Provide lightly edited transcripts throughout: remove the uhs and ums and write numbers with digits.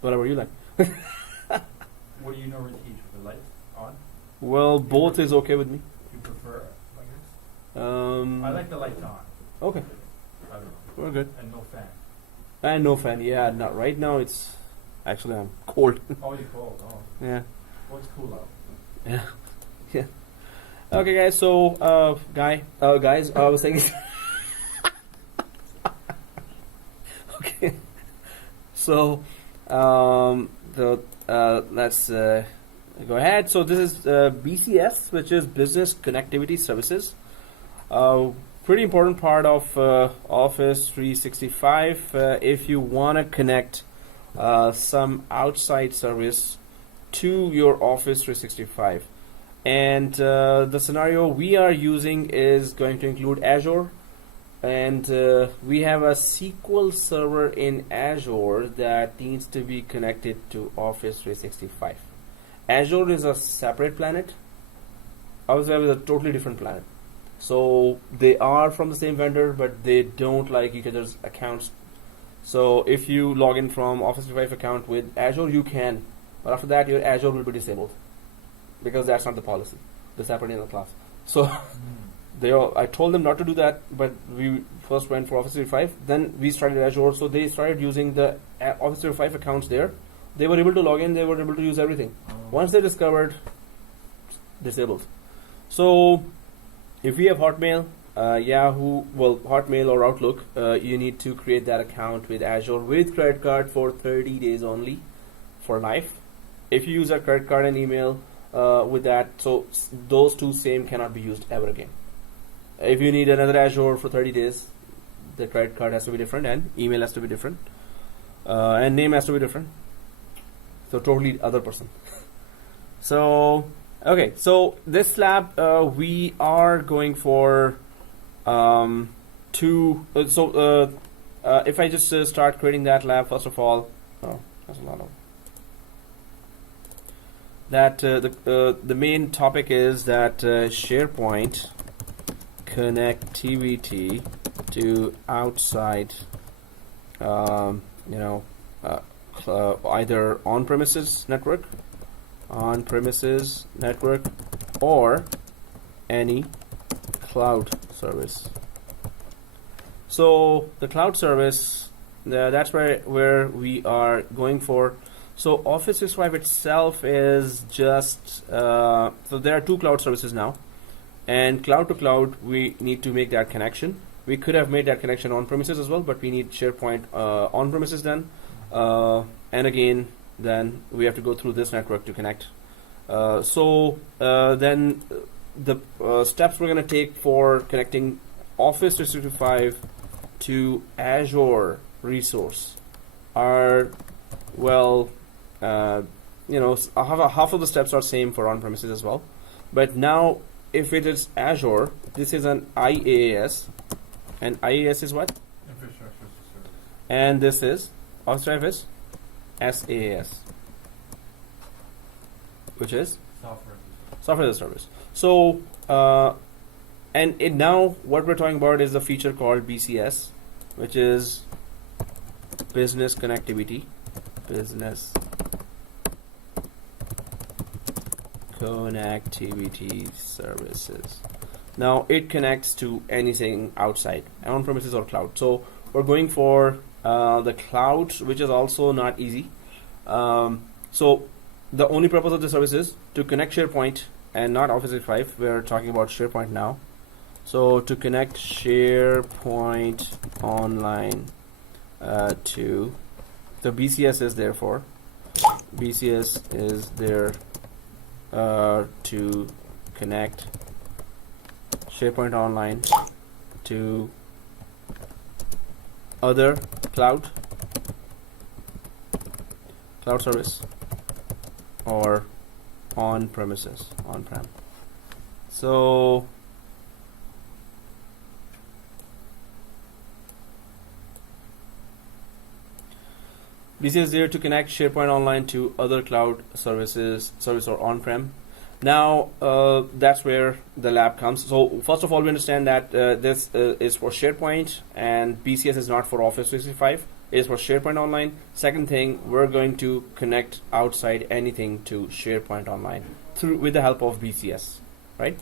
Whatever you like. What do you normally teach with the lights on? Well, both is okay with me. Do you prefer, I guess? I like the lights on. Okay, I don't know. we're good. And no fan. And no fan. Yeah, not right now. It's actually I'm cold. Oh, you're cold. Oh. Yeah. What's cool out? Yeah. Yeah. Okay, guys. So, guys, I was thinking. Okay. So, let's go ahead. So this is BCS, which is Business Connectivity Services. Pretty important part of Office 365. If you want to connect some outside service to your Office 365. And the scenario we are using is going to include Azure. And we have a SQL server in Azure that needs to be connected to Office 365. Azure is a separate planet. Office is a totally different planet. So they are from the same vendor, but they don't like each other's accounts. So if you log in from Office 365 account with Azure, you can. But after that, your Azure will be disabled because that's not the policy. They're separate in the class. So I told them not to do that, but we first went for Office 365. Then we started Azure, so they started using the Office 365 accounts there. They were able to log in. They were able to use everything. Once they discovered, disabled. So if we have Hotmail, Yahoo, well, Hotmail or Outlook, you need to create that account with Azure with credit card for 30 days only for life. If you use a credit card and email with that, so those two same cannot be used ever again. If you need another Azure for 30 days, the credit card has to be different and email has to be different and name has to be different. So totally other person. So okay, so this lab we are going for if I just start creating that lab, first of all, that's a lot of that. The main topic is that SharePoint connectivity to outside, either on-premises network, or any cloud service. So the cloud service, that's where we are going for. So Office 365 itself is just so there are two cloud services now, and cloud to cloud we need to make that connection. We could have made that connection on premises as well, but we need SharePoint on premises then, and again then we have to go through this network to connect. Then the steps we're going to take for connecting Office 365 to Azure resource are, well, half of the steps are same for on-premises as well. But now, if it is Azure, this is an IaaS, and IaaS is what? Infrastructure as a service. And this is Office Service SaaS, which is software as a service. So, now what we're talking about is the feature called BCS, which is Business Connectivity Services. Now it connects to anything outside, on-premises or cloud. So we're going for the cloud, which is also not easy. So the only purpose of the service is to connect SharePoint and not Office 365. We're talking about SharePoint now. So to connect SharepointOnline to the BCS is there for. BCS is there to connect SharepointOnline to other cloud service or on-premises, on-prem. So BCS is there to connect SharepointOnline to other cloud service or on-prem. Now that's where the lab comes. So first of all, we understand that this is for SharePoint and BCS is not for Office 365. is for SharePoint Online. Second thing, we're going to connect outside anything to SharePoint Online through with the help of BCS, right?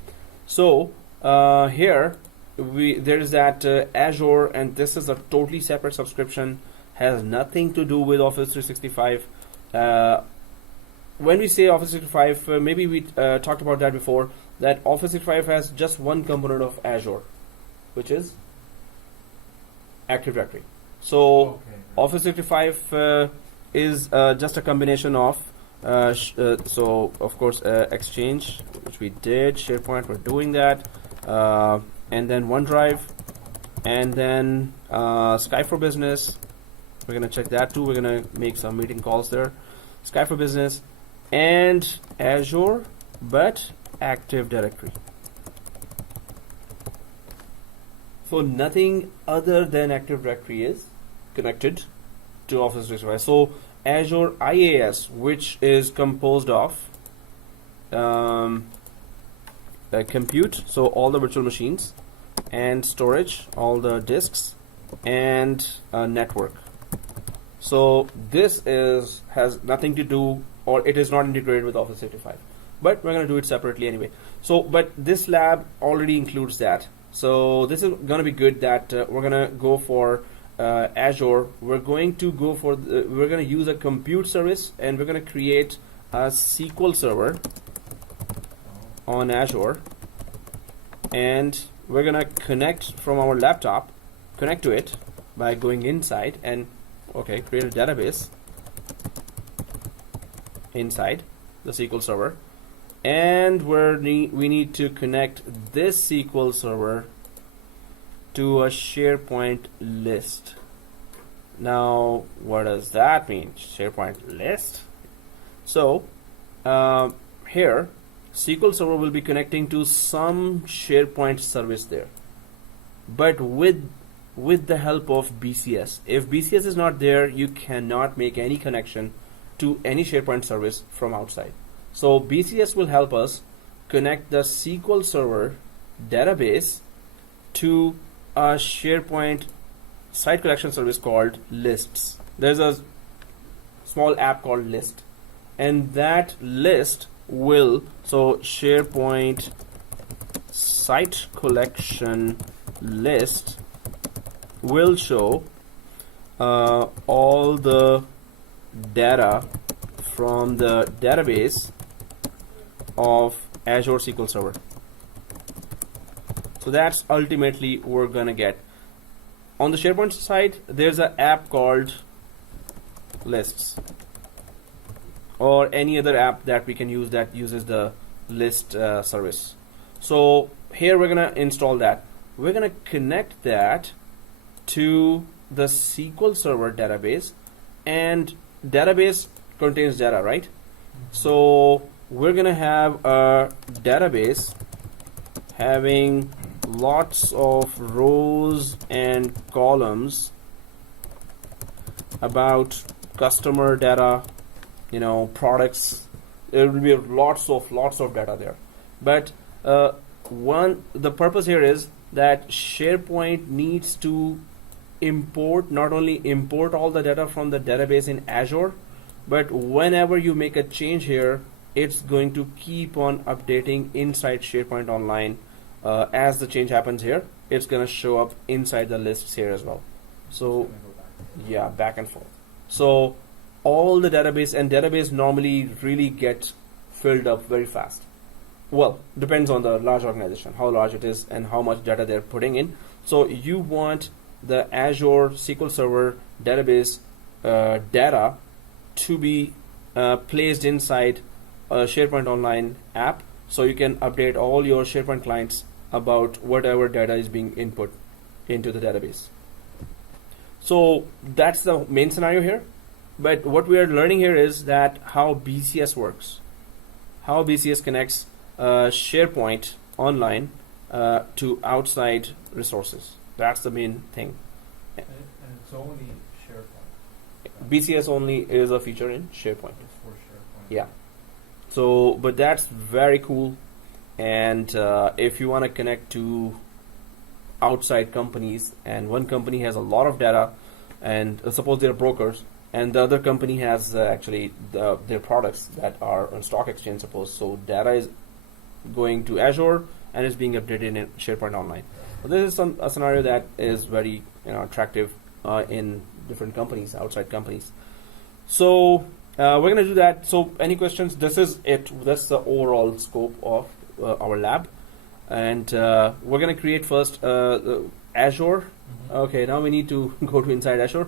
So here there is that Azure, and this is a totally separate subscription, has nothing to do with Office 365. When we say Office 365, maybe we talked about that before, that Office 365 has just one component of Azure, which is Active Directory. So Office 365 is just a combination of so of course Exchange, which we did, SharePoint, we're doing that, and then OneDrive, and then Skype for Business. We're gonna check that too. We're gonna make some meeting calls there. Skype for Business and Azure, but Active Directory. So nothing other than Active Directory is connected to Office 365. So Azure IaaS, which is composed of compute, so all the virtual machines, and storage, all the disks, and network. So this has nothing to do, or it is not integrated with Office 365. But we're going to do it separately anyway. So, but this lab already includes that. So this is going to be good that we're going to go for Azure. We're going to go for we're going to use a compute service, and we're going to create a SQL server on Azure, and we're going to connect from our laptop, connect to it by going inside and create a database inside the SQL server, and we need to connect this SQL server to a SharePoint list. Now, what does that mean? SharePoint list? So here, SQL Server will be connecting to some SharePoint service there, but with the help of BCS. If BCS is not there, you cannot make any connection to any SharePoint service from outside. So BCS will help us connect the SQL Server database to a SharePoint site collection service called Lists. There's a small app called List, and that list will, so SharePoint site collection list will show all the data from the database of Azure SQL Server. So that's ultimately we're gonna get. On the SharePoint side, there's an app called Lists, or any other app that we can use that uses the list service. So here we're gonna install that. We're gonna connect that to the SQL Server database, and database contains data, right? So we're gonna have a database having lots of rows and columns about customer data, products. There will be lots of data there. But the purpose here is that SharePoint needs to not only import all the data from the database in Azure, but whenever you make a change here, it's going to keep on updating inside SharePoint Online. As the change happens here, it's going to show up inside the lists here as well. So yeah, back and forth. So all the database normally really get filled up very fast. Well, depends on the large organization, how large it is and how much data they're putting in. So you want the Azure SQL Server database data to be placed inside a SharePoint Online app, so you can update all your SharePoint clients about whatever data is being input into the database. So that's the main scenario here. But what we are learning here is that how BCS works, how BCS connects SharePoint Online to outside resources. That's the main thing. And it's only SharePoint. BCS only is a feature in SharePoint. It's for SharePoint. Yeah. So, but that's very cool. And if you want to connect to outside companies, and one company has a lot of data, and suppose they're brokers, and the other company has actually their products that are on stock exchange. Suppose so, data is going to Azure and is being updated in SharePoint Online. So this is a scenario that is very attractive in different companies, outside companies. So we're going to do that. So any questions? This is it. That's the overall scope of our lab, and we're going to create first Azure. Okay, now we need to go to inside Azure.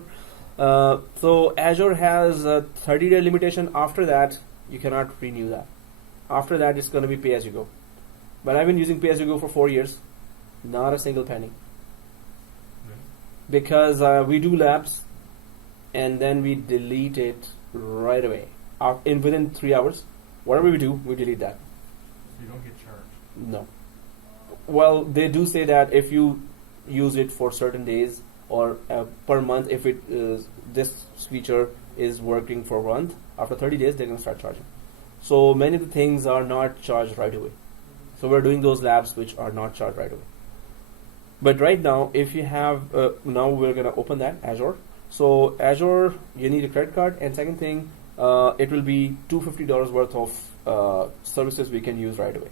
So Azure has a 30-day limitation. After that, you cannot renew that. After that, it's going to be pay as you go. But I've been using pay as you go for 4 years, not a single penny, because we do labs, and then we delete it right away. Within 3 hours, whatever we do, we delete that. You don't get charged. No. Well, they do say that if you use it for certain days or per month, if it this feature is working for a month, after 30 days they're going to start charging. So many of the things are not charged right away. So we're doing those labs which are not charged right away. But right now, if you have now we're going to open that Azure. So Azure, you need a credit card, and second thing, it will be $250 worth of services we can use right away.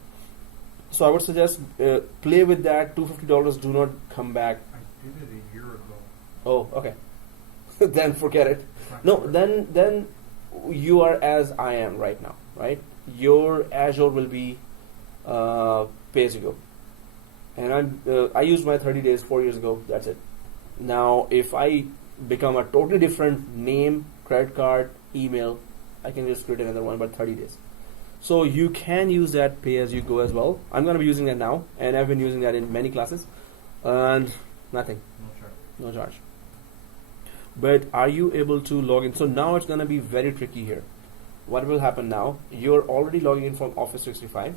So I would suggest play with that. $250. Do not come back. I did it a year ago. Oh, okay. Then forget it. No, then you are as I am right now, right? Your Azure will be pay as you go, and I used my 30 days 4 years ago. That's it. Now, if I become a totally different name, credit card, email, I can just create another one, but 30 days. So you can use that pay as you go as well. I'm going to be using that now, and I've been using that in many classes, and nothing, no charge. But are you able to log in? So now it's going to be very tricky here. What will happen now? You're already logging in from Office 365,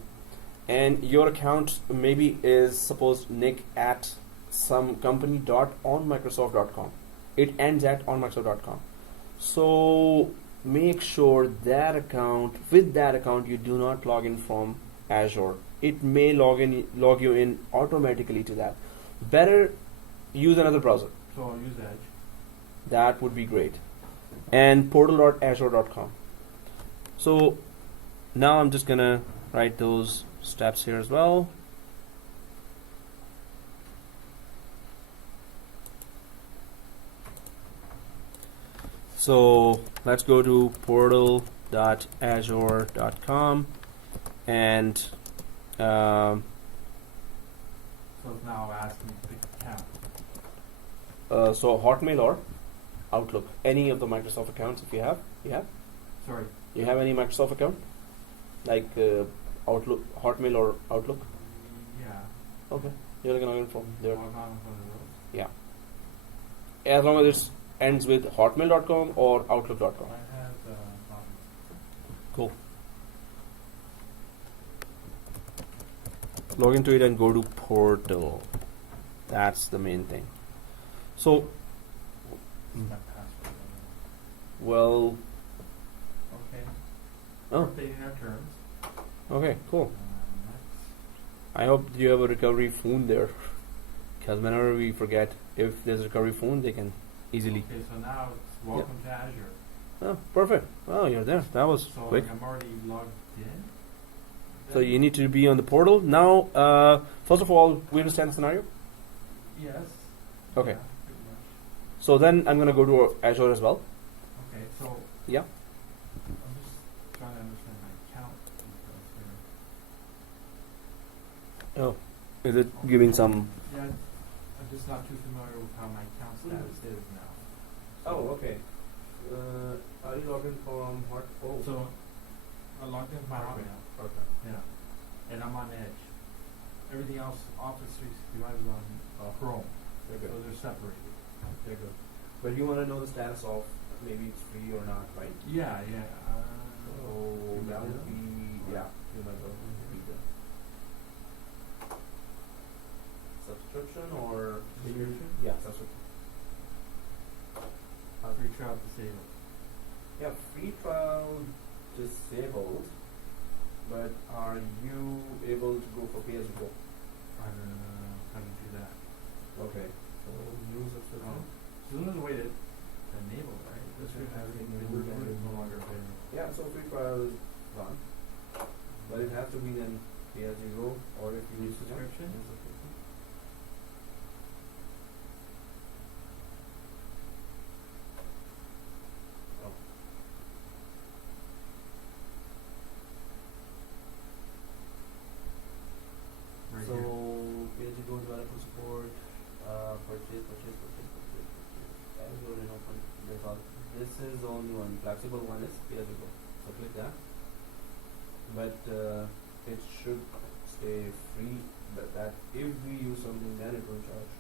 and your account maybe is suppose Nick at some company on Microsoft.com. It ends at on Microsoft.com. So make sure that with that account you do not log in from Azure. It may log you in automatically to that. Better use another browser. So I'll use Edge. That would be great. And portal.azure.com. So now I'm just gonna write those steps here as well. So let's go to portal.azure.com, and So it's now asking me to pick account. so Hotmail or Outlook, any of the Microsoft accounts if you have. Sorry. You have any Microsoft account, like Outlook, Hotmail or Outlook? Yeah. Okay, you're looking at it from there. Log on with one of those. Yeah. As long as it ends with hotmail.com or outlook.com. I have Cool. Log into it and go to portal. That's the main thing. So, my password. well, Okay. oh, Updating our terms. okay, cool. Next. I hope you have a recovery phone there, because whenever we forget, if there's a recovery phone, they can easily. Okay, so now it's welcome to Azure. Oh, perfect. Oh, you're there. That was So quick. I'm already logged in. So you need to be on the portal. Now, first of all, we understand the scenario? Yes. Okay. Yeah, pretty much. So then I'm going to go to Azure as well. Okay, so Yeah. I'm just trying to understand my account details here. Oh. Is it giving some... Yeah, I'm just not too familiar with how my account status is now. Oh, okay. Are you logged in from what? Oh. So I logged in with my Hotmail. Okay. Yeah. And I'm on Edge. Everything else, Office 365 is on Chrome. Very So good. they're separated. Very good. But you want to know the status of maybe it's free or not, right? Yeah, yeah. So that would be, yeah, you might go be the subscription or Subscription? Yeah, subscription. Free trial disabled. Yeah, free trial disabled, but are you able to go for pay as you go? I don't know how to do that. Okay. So new subscription. So there's a way to enabled, right? This Should should have have it it enabled enabled, and it's no longer available. Yeah, so free trial is gone. But it has to be then pay as you go, or if you New use subscription? Oh. Right So here. pay as you go developer support, purchase. As you go and open. There's all. This is the only one. Flexible one is pay as you go. So click that. But it should stay free. But that if we use something, then it will charge.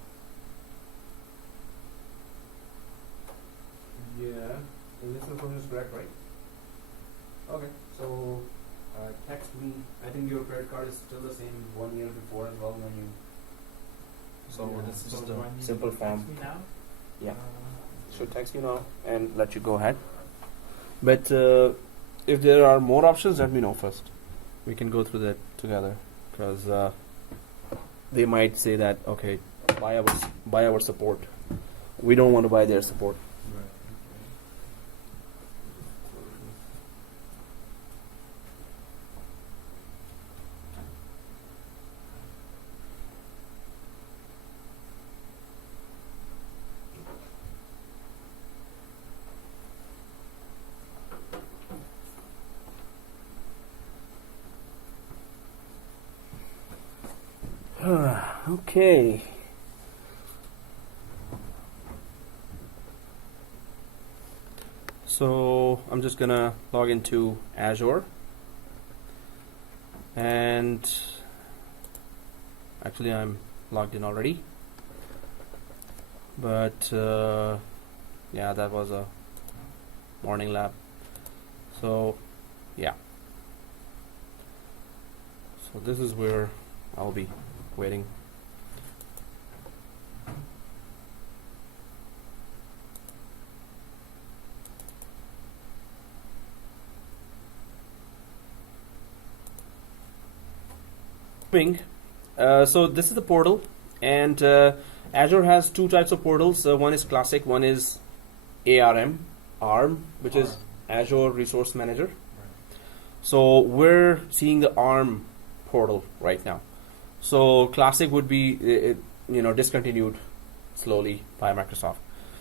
Yeah, and this information is correct, right? Okay, so text me. I think your credit card is still the same 1 year before as well when you. So Yeah. this is So just do I a need simple to form. text me now? Yeah. Uh, Should text you now and let you go ahead. But if there are more options, let me know first. We can go through that together because they might say that okay, buy our support. We don't want to buy their support. Right. Okay. So I'm just gonna log into Azure, and actually I'm logged in already, but yeah, that was a morning lab. So yeah, so this is where I'll be waiting. So this is the portal, and Azure has two types of portals. One is classic, one is ARM, which is Azure Resource Manager. Right. So we're seeing the ARM portal right now. So classic would be discontinued slowly by Microsoft.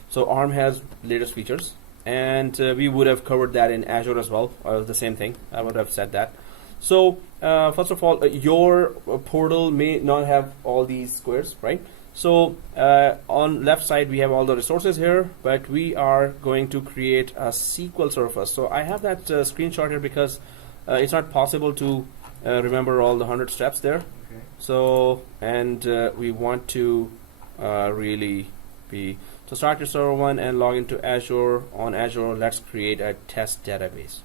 So ARM has latest features, and we would have covered that in Azure as well. The same thing. I would have said that. So first of all, your portal may not have all these squares, right? So on left side we have all the resources here, but we are going to create a SQL server first. So I have that screenshot here because it's not possible to remember all the 100 steps there. Okay. So and we want to really be so start your server one and log into Azure. On Azure, let's create a test database.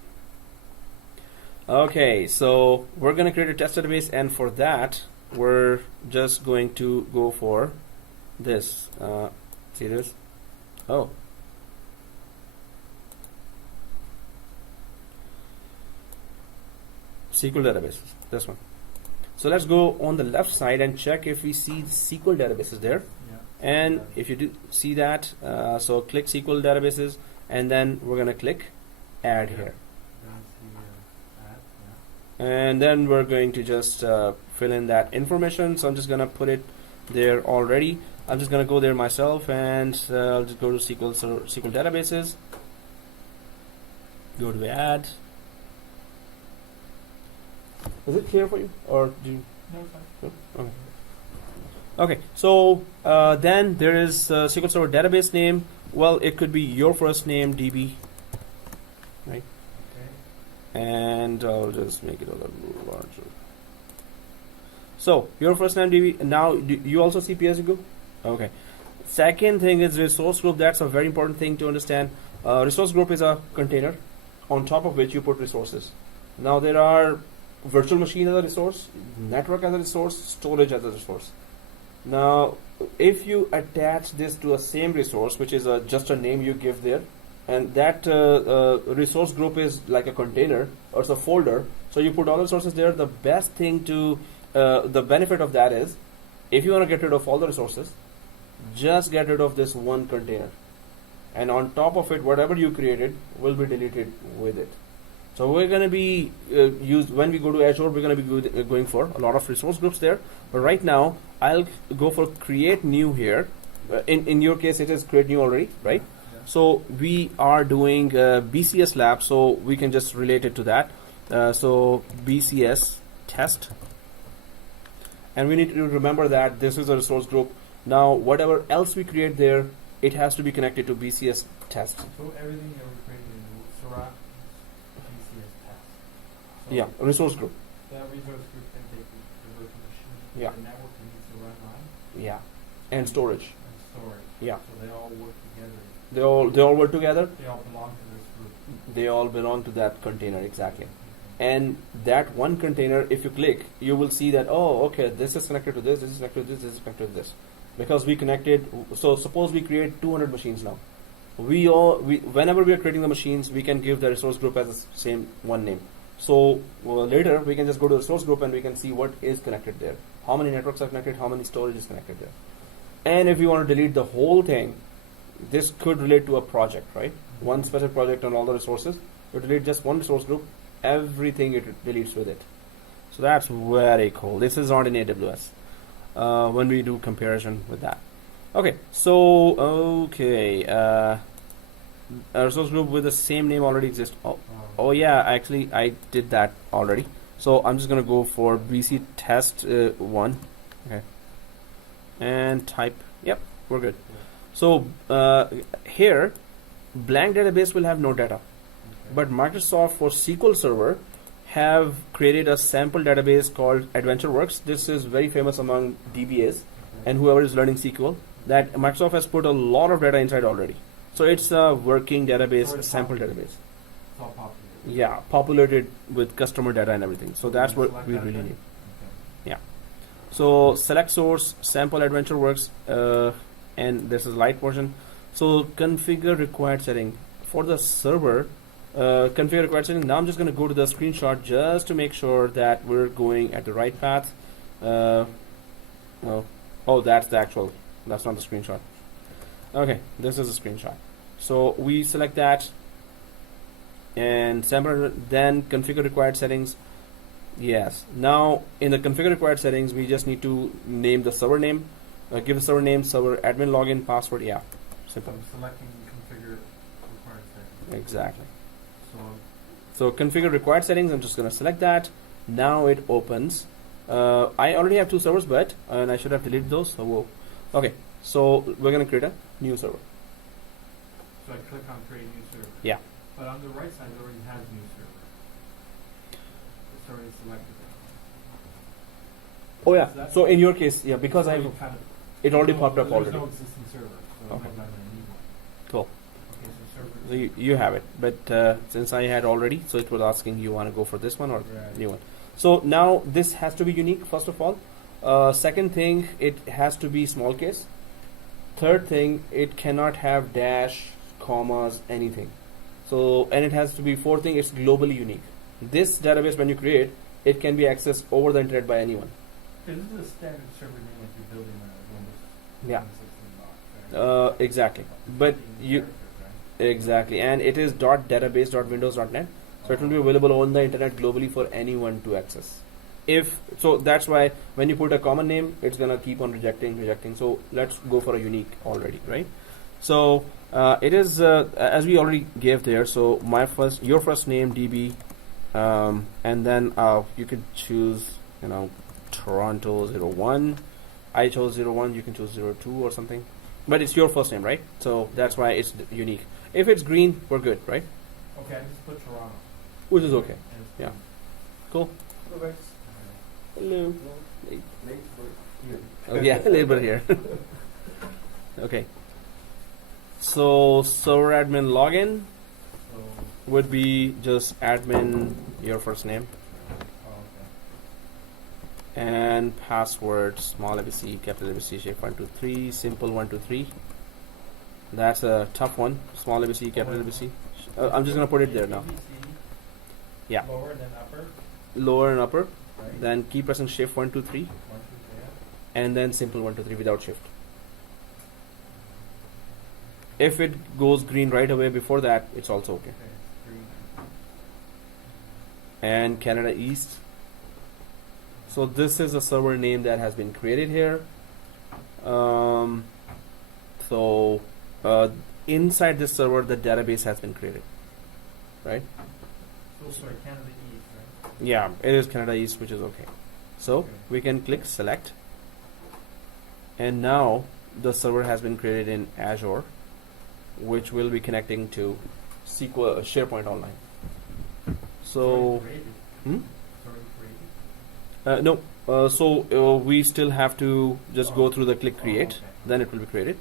Okay, so we're going to create a test database, and for that we're just going to go for this. See this? Oh. SQL databases, this one. So let's go on the left side and check if we see the SQL databases there. Yeah. And if you do see that, so click SQL databases, and then we're going to click add here. And then we're going to just fill in that information. So I'm just going to put it there already. I'm just going to go there myself, and I'll just go to SQL databases. Go to add. Is it clear for you, or do you? No, fine. Okay. Okay. So then there is SQL Server database name. Well, it could be your first name, DB, right? And I'll just make it a little larger. So your first name DB. Now do you also see PSU? Okay. Second thing is resource group. That's a very important thing to understand. Resource group is a container on top of which you put resources. Now there are virtual machine as a resource, network as a resource, storage as a resource. Now if you attach this to a same resource, which is just a name you give there, and that resource group is like a container or it's a folder, so you put all the resources there. The best thing to the benefit of that is, if you want to get rid of all the resources, just get rid of this one container. and on top of it, whatever you created will be deleted with it. So we're going to be when we go to Azure, we're going to be going for a lot of resource groups there. But right now, I'll go for create new here. In your case, it is create new already, right? Yeah. So we are doing BCS lab, so we can just relate it to that. So BCS test, and we need to remember that this is a resource group. Now, whatever else we create there, it has to be connected to BCS test. So everything that we created in Surah BCS test. So Yeah, resource group. that resource group can take the virtual machine, Yeah. the network that needs to run on, Yeah, and storage. and storage. Yeah, So they all work together. they all work together. They all belong to this group. They all belong to that container exactly. And that one container, if you click, you will see that, oh, okay, this is connected to this, this is connected to this, this is connected to this. Because we connected, so suppose we create 200 machines now. Whenever we are creating the machines, we can give the resource group as the same one name. So later, we can just go to the resource group and we can see what is connected there. How many networks are connected, how many storage is connected there. And if we want to delete the whole thing, this could relate to a project, right? One special project on all the resources. You delete just one resource group, everything it deletes with it. So that's very cool. This is not in AWS when we do comparison with that. Okay, so a resource group with the same name already exists. Oh yeah, actually I did that already. So I'm just gonna go for BC test 1. Okay, and type. Yep, we're good. So here, blank database will have no data. But Microsoft for SQL Server have created a sample database called AdventureWorks. This is very famous among DBAs and whoever is learning SQL. That Microsoft has put a lot of data inside already. So it's a working database, a sample database. It's all populated. Yeah, populated with customer data and everything. So that's what we really need. Yeah. So select source, sample AdventureWorks, and this is light version. So configure required setting for the server. Configure required setting. Now I'm just going to go to the screenshot just to make sure that we're going at the right path. Oh, that's the actual. That's not the screenshot. Okay, this is a screenshot. So we select that and sample, then configure required settings. Yes. Now in the configure required settings, we just need to name the server name, give the server name, server admin login, password. Yeah, simple. I'm selecting configure required settings. Exactly. So So configure required settings. I'm just going to select that. Now it opens. I already have 2 servers, but and I should have deleted those. So whoa. Okay. So we're going to create a new server. I click on create new server. Yeah. But on the right side, it already has new server. It's already selected. Oh Is yeah. that- So in your case, yeah, because It's I already kind of- it already no, popped up there's already. no existing server, so Okay. I'm not going to need one. Cool. Okay, so server. So you have it, but since I had already, so it was asking you want to go for this one or Right. new one. So now this has to be unique first of all. Second thing, it has to be small case. Third thing, it cannot have dash, commas, anything. So and it has to be fourth thing, it's globally unique. This database when you create, it can be accessed over the internet by anyone. Okay, this is a standard server name like you're building a Windows Yeah. 16 box, right? Exactly. But you Characters, right? exactly, and it is .database.windows.net. So it will be available on the internet globally for anyone to access. If so, that's why when you put a common name, it's gonna keep on rejecting. So let's go for a unique already, right? So it is as we already gave there. So your first name DB, and then you can choose Toronto 01. I chose 01. You can choose 02 or something, but it's your first name, right? So that's why it's unique. If it's green, we're good, right? Okay, I just put Toronto. Which is okay. And it's Yeah. green. Cool. Alright. Hello. Late for you. Oh yeah, labor here. Okay. So server admin login So, would be just admin your first name okay. and password small ABC, capital ABC, shape 123, simple 123. That's a tough one. Small ABC, capital ABC. I'm just gonna put it there now. ABC, Yeah. Lower than upper, Lower and upper. right? Then keep pressing shift 123 1, 2, 3, and then simple 123 without shift. if it goes green right away before that, it's also okay. Okay, it's green. And Canada East. So this is a server name that has been created here. So inside this server, the database has been created, right? So sorry, Canada East, right? Yeah, it is Canada East, which is okay. So Okay. we can click select, and now the server has been created in Azure, which will be connecting to SQL SharePoint Online. So Sorry, created. hmm? Sorry, created. No, so we still have to just go through the click create, okay. then it will be created.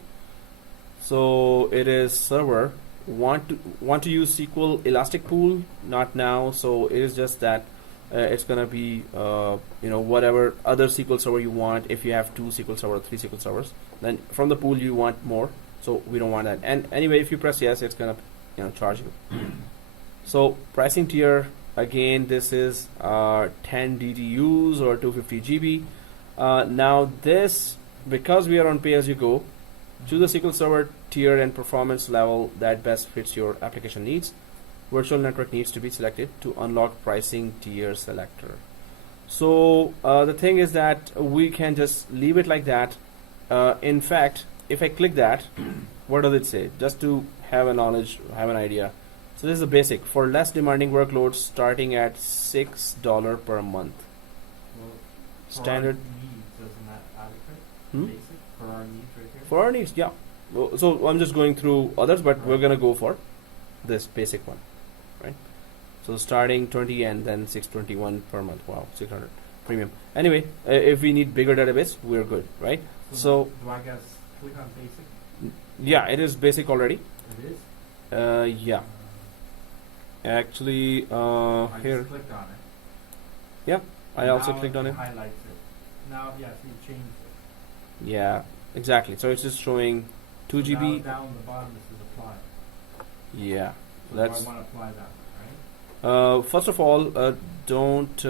So it is server want to use SQL Elastic Pool, not now. So it is just that it's gonna be whatever other SQL server you want. If you have 2 SQL server, 3 SQL servers, then from the pool you want more. So we don't want that. And anyway, if you press yes, it's gonna charge you. So pricing tier. Again, this is 10 DTUs or 250 GB. Now this, because we are on pay-as-you-go, choose the SQL Server tier and performance level that best fits your application needs. Virtual network needs to be selected to unlock pricing tier selector. So the thing is that we can just leave it like that. In fact, if I click that, what does it say? Just to have a knowledge, have an idea. So this is the basic for less demanding workloads starting at $6 per month. Well, for Standard. our needs, isn't that adequate? Hmm? Basic for our needs right here. For our needs, yeah. So I'm just going through others, but we're gonna go for this basic one, right? So starting 20 and then 621 per month. Wow, 600 premium. Anyway, if we need bigger database, we're good, right? So do I guess click on basic? yeah, it is basic already. It is. Yeah, actually, I here just clicked on it. I also Now clicked on it. Highlights it. Now, yes, you changed it. Yeah, exactly. So it's just showing 2 So GB. Now down the bottom this is apply. Yeah, So let's. do I want to apply that, right? First of all, don't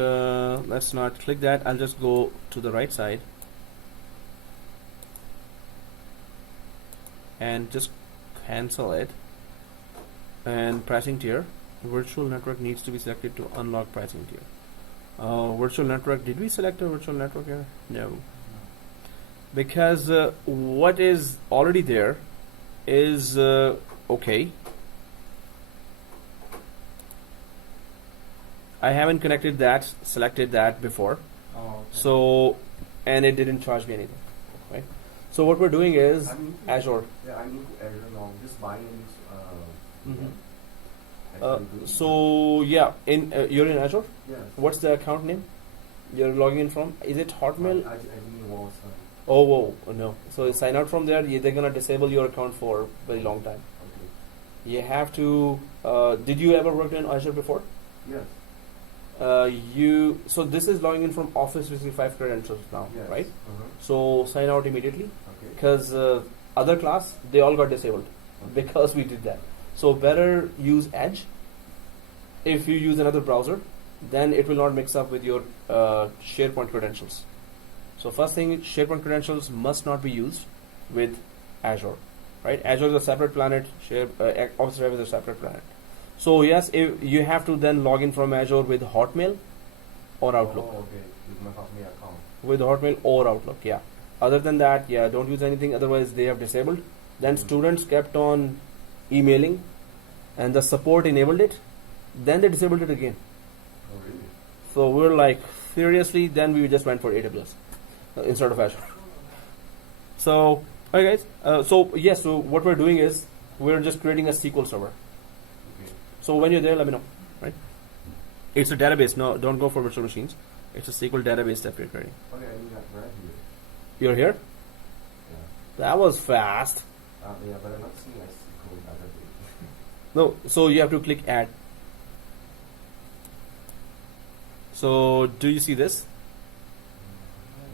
let's not click that. I'll just go to the right side and just cancel it. And pricing tier, virtual network needs to be selected to unlock pricing tier. Virtual network, did we select a virtual network here? No, because what is already there is okay. I haven't connected that, selected that before. Oh, okay. So, and it didn't charge me anything, right? So what we're doing is I'm Azure. Yeah, I'm into Azure now. Just buying Mhm. actually good. So yeah, in you're in Azure. Yes. What's the account name? You're logging in from? Is it Hotmail? I was Oh, whoa, no. So you sign out from there. They're gonna disable your account for a very long time. okay. You have to. Did you ever work in Azure before? Yes. So this is logging in from Office 365 credentials now, Yes. right? Uh-huh. So sign out immediately Okay. because other class they all got disabled Okay. because we did that. So better use Edge. If you use another browser, then it will not mix up with your SharePoint credentials. So first thing, SharePoint credentials must not be used with Azure, right? Azure is a separate planet. Office 365 is a separate planet. So yes, if you have to then log in from Azure with Hotmail or Outlook. Oh, okay. With my Hotmail account. With Hotmail or Outlook, yeah. Other than that, yeah, don't use anything. Otherwise, they have disabled. Then students kept on emailing, and the support enabled it. Then they disabled it again. Oh, really? So we're like, seriously? Then we just went for AWS instead of Azure. So, okay, guys. So yes, so what we're doing is we're just creating a SQL server. Okay. So when you're there, let me know, right? It's a database. No, don't go for virtual machines. It's a SQL database that we're creating. Okay, I got right here. You're here? Yeah. That was fast. Yeah, but I'm not seeing a SQL database. No, so you have to click add. So do you see this?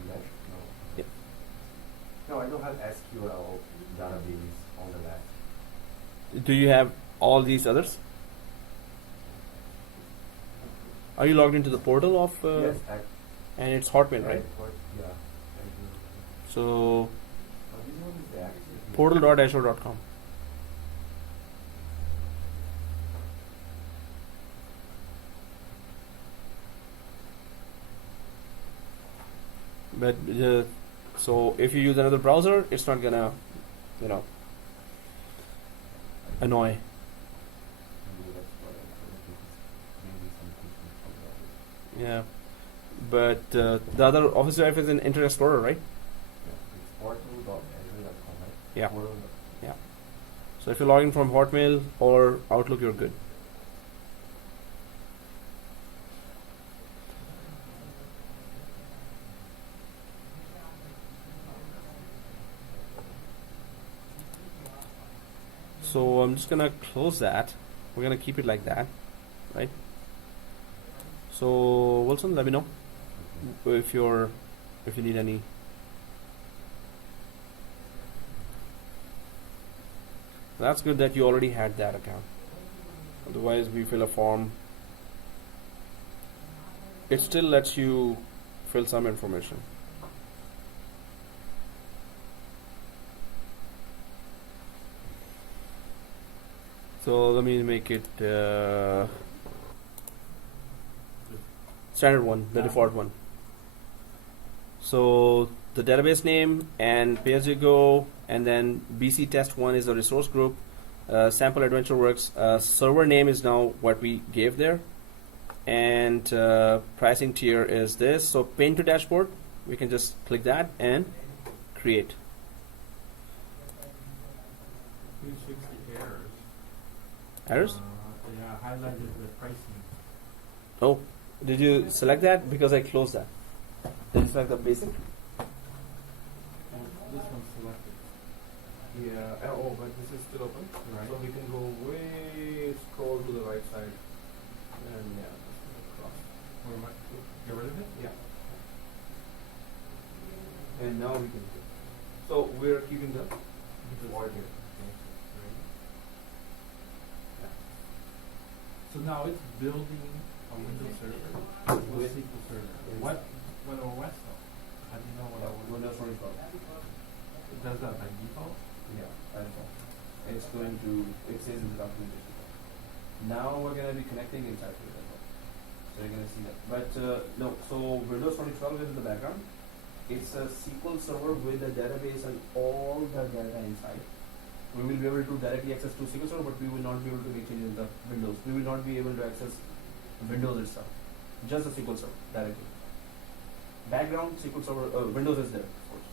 Mesh? No. Yeah. No, I don't have SQL database on the left. Do you have all these others? Are you logged into the portal of? Yes, And it's Hotmail, right? Yeah. So This one is the active. portal.azure.com. But so if you use another browser, it's not gonna, you know, annoy. Maybe that's what I think maybe some people from the Yeah. But the other Office drive is in Internet Explorer, right? it's portal.azure.com, right? Yeah. Portal. So if you're logging from Hotmail or Outlook, you're good. So I'm just gonna close that. We're gonna keep it like that, right? So Wilson, let me know if you need any. That's good that you already had that account. Otherwise, we fill a form. It still lets you fill some information. So let me make it standard one, the default one. So the database name and pay as you go, and then BC test one is the resource group. Sample Adventure Works server name is now what we gave there, and pricing tier is this. So pane to dashboard, we can just click that and create. Please fix the errors. Errors? Yeah, highlighted the pricing. Oh, did you select that? Because I closed that. Did you select the basic? And this one's selected. Yeah. Oh, but this is still open. Right. So we can go way scroll to the right side, and yeah, across. What am I, get rid of it? Yeah. And now we can. So we're keeping the default here. So now it's building a Windows server with SQL Server. What OS though? How do you know what OS? Windows 25. It does that by default? Yeah, that's all. It's going to. It says in the documentation. Now we're going to be connecting inside to it as well. So you're going to see that. But no. So Windows 2012 is in the background. It's a SQL server with a database and all the data inside. We will be able to directly access to SQL Server, but we will not be able to make changes in the Windows. We will not be able to access Windows itself. Just the SQL Server directly. Background SQL Server, Windows is there, of course.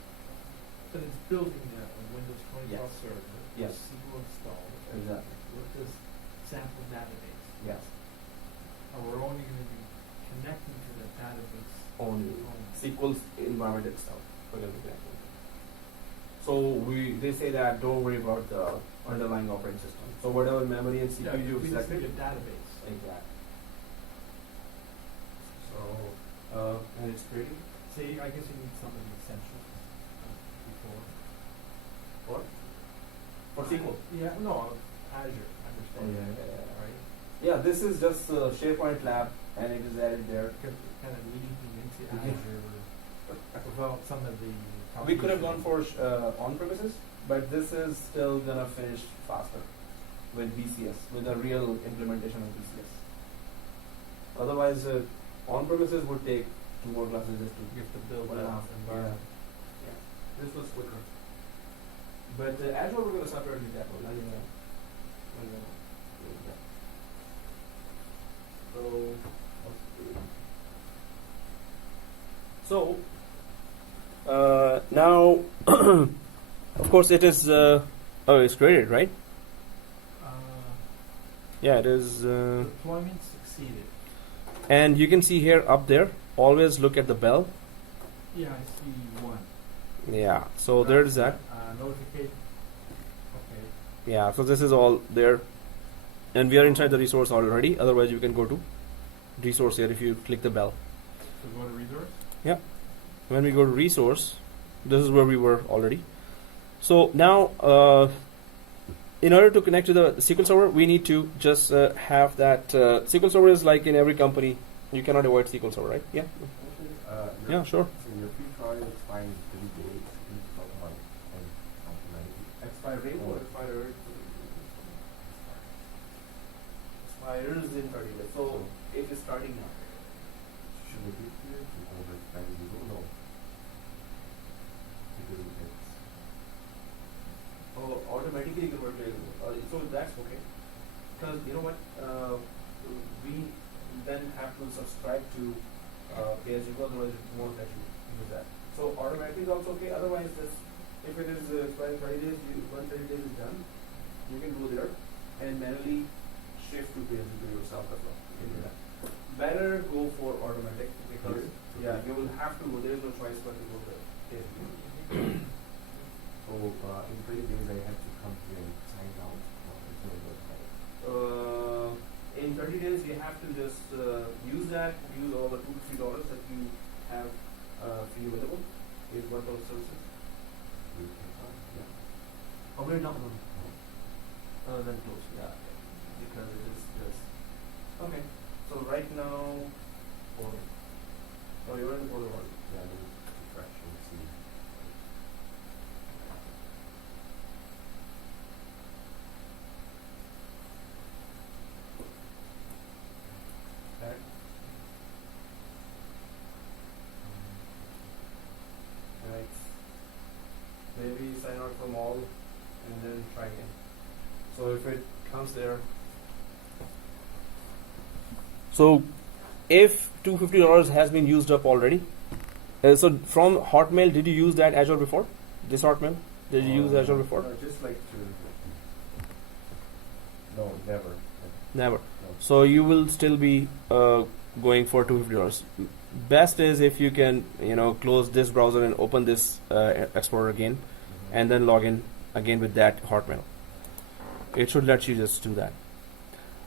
But it's building a Windows 2012 Yes. server. Yes. SQL installed. Exactly. With this sample database. Yes. And we're only going to be connecting to the database Only only. SQL's environment itself. We're going to be connecting. So they say that don't worry about the underlying operating system. So whatever memory and CPU you've we just selected. need a database. Exactly. So and it's creating. See, I guess you need some of the essentials before. What? For SQL. Yeah, no, Azure. I understand. Yeah. Right? Yeah, this is just SharePoint lab, and it is added there. Kind of leading into Azure without some of the. We could have gone for on-premises, but this is still gonna finish faster with BCS, with a real implementation of BCS. Otherwise, on-premises would take 2 more classes just to You have to build Well, that yeah. environment. Yeah, this was quicker. But Azure, we're gonna separately tackle. So now, of course, it is. It's created, right? Yeah, it is. Deployment succeeded. And you can see here up there. Always look at the bell. Yeah, I see one. Yeah. So there's that. Notification. Okay. Yeah. So this is all there, and we are inside the resource already. Otherwise, you can go to resource here if you click the bell. So go to resource. Yeah. When we go to resource, this is where we were already. So now, in order to connect to the SQL Server, we need to just have that. SQL Server is like in every company. You cannot avoid SQL Server, right? Yeah. Yeah, sure. So your free trial expires in 30 days. You need to talk about functionality. Expiring or expires in 30 days. So it is starting now. Should we be here to hold it back to zero? No. automatically it's Oh, automatically converted. So that's okay. Because you know what, we then have to subscribe to pay as you go, otherwise it won't let you use that. So automatically is also okay. Otherwise, this if it is expiring 30 days, once 30 days is done, you can go there and manually shift to pay as you go yourself as well. You can do that. Better go for automatic because yeah, you will have to go. There is no choice but to go there. Pay as you go. so in 30 days I have to come here and sign out or it's not work out. In 30 days, you have to just use all the $2-3 that you have free available. Is what those services. Yeah. Oh, we're not going then close, yeah. Because it is this. Okay. So right now, oh, you're in the portal one. Yeah, let me refresh and see. Okay. Right. Maybe sign out from all and then try again. So if it comes there. So if $250 has been used up already, so from Hotmail, did you use that Azure before? This Hotmail? Did you use Azure before? Just like to. No, never. Never. No. So you will still be going for $250. Best is if you can, close this browser and open this Explorer again, and then log in again with that Hotmail. It should let you just do that.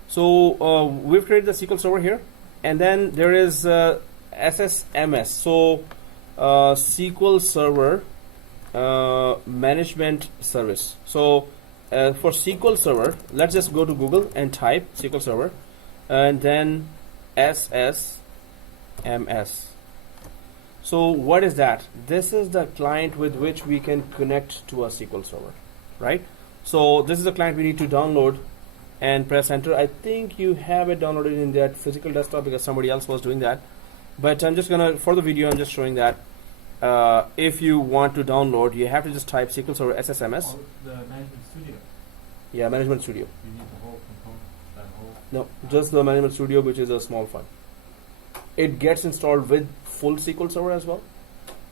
So we've created the SQL Server here, and then there is SSMS. So SQL Server Management Service. So for SQL Server, let's just go to Google and type SQL Server, and then SSMS. So what is that? This is the client with which we can connect to a SQL Server, right? So this is the client we need to download and press enter. I think you have it downloaded in that physical desktop because somebody else was doing that. But I'm just gonna, for the video, I'm just showing that if you want to download, you have to just type SQL Server SSMS. Oh, the Management Studio. Yeah, Management Studio. You need the whole component, that whole. No, just the Management Studio, which is a small file. It gets installed with full SQL Server as well.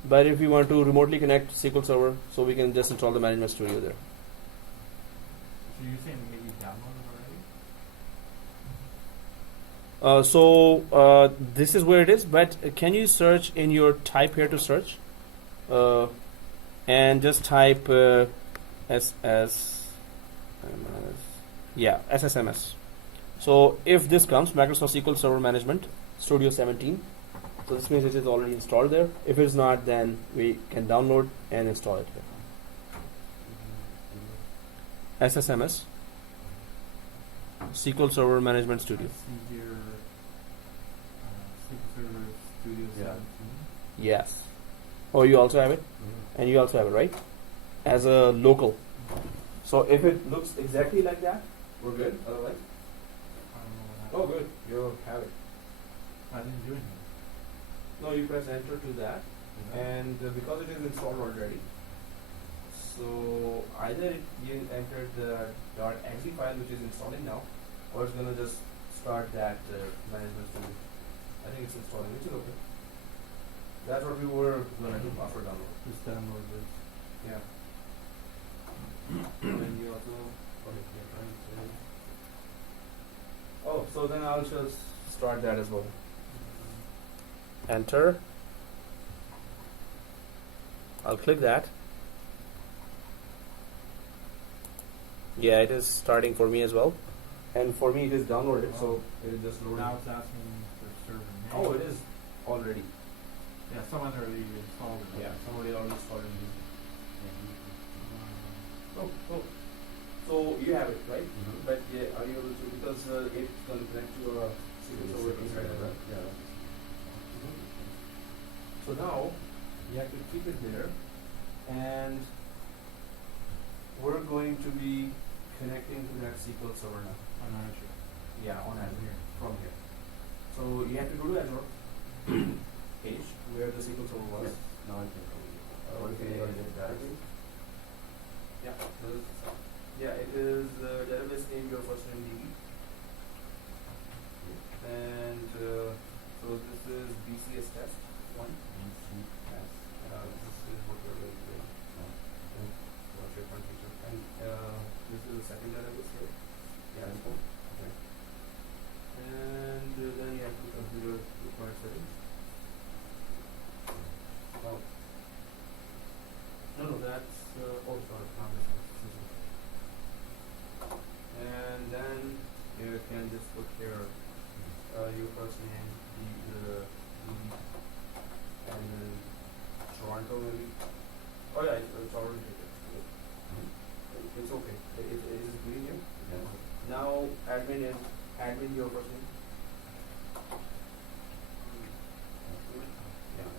But if you want to remotely connect SQL Server, so we can just install the Management Studio there. So you're saying maybe download it already? This is where it is, but can you search in your type here to search? And just type SSMS. So if this comes, Microsoft SQL Server Management Studio 17, so this means it is already installed there. If it's not, then we can download and install it here. SSMS, SQL Server Management Studio. I see here, SQL Server Studio Yeah. 17. Yes. Oh, you also have it? And you also have it, right? As a local. So if it looks exactly like that, we're good. Otherwise, I don't know what oh, happened. good. You have it. I didn't do anything. No, you press enter to that, and because it is installed already, so either you entered the .exe file which is installing now, or it's gonna just start that management studio. I think it's installing, which is okay. That's what we were gonna do after download. Just download this. Yeah. And you also, okay, you're trying to. Oh, so then I'll just start that as well. Enter. I'll click that. Yeah, it is starting for me as well. And for me it is downloaded, so it is just loading. Now it's asking for server name. Oh, it is already. Yeah, someone already installed it. Yeah, somebody already started using it. Oh, oh. So you have it, right? But yeah, are you able to, because it's going to connect to a SQL Server inside of that. Yeah. So now you have to keep it there, and we're going to be connecting to that SQL Server now. On Azure. Yeah, on Azure from here. So you have to go to Azure page where the SQL Server was. Yes. Now I can go. What is the name of the database? Yeah, it is database name your first name DB, and so this is BCS test one. BCS. This is what we're going to do. For SharePoint feature, and this is the second database here. Yeah, this one. Okay. And then you have to configure required settings. Oh. No, that's oh sorry, not this one. And then you can just put here your first name, and then Toronto maybe. Oh yeah, it's already taken. It's okay. It is green here. Yeah. Now admin your first name. Yeah.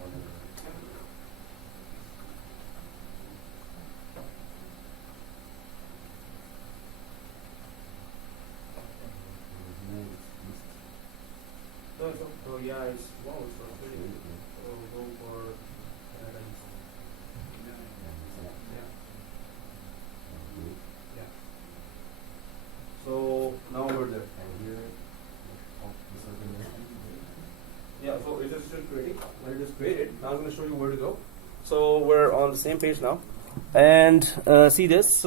So yeah, it's pretty. So go for yeah. So now we're there. Yeah, so it is still creating. When it is created, now I'm going to show you where to go. So we're on the same page now, and see this.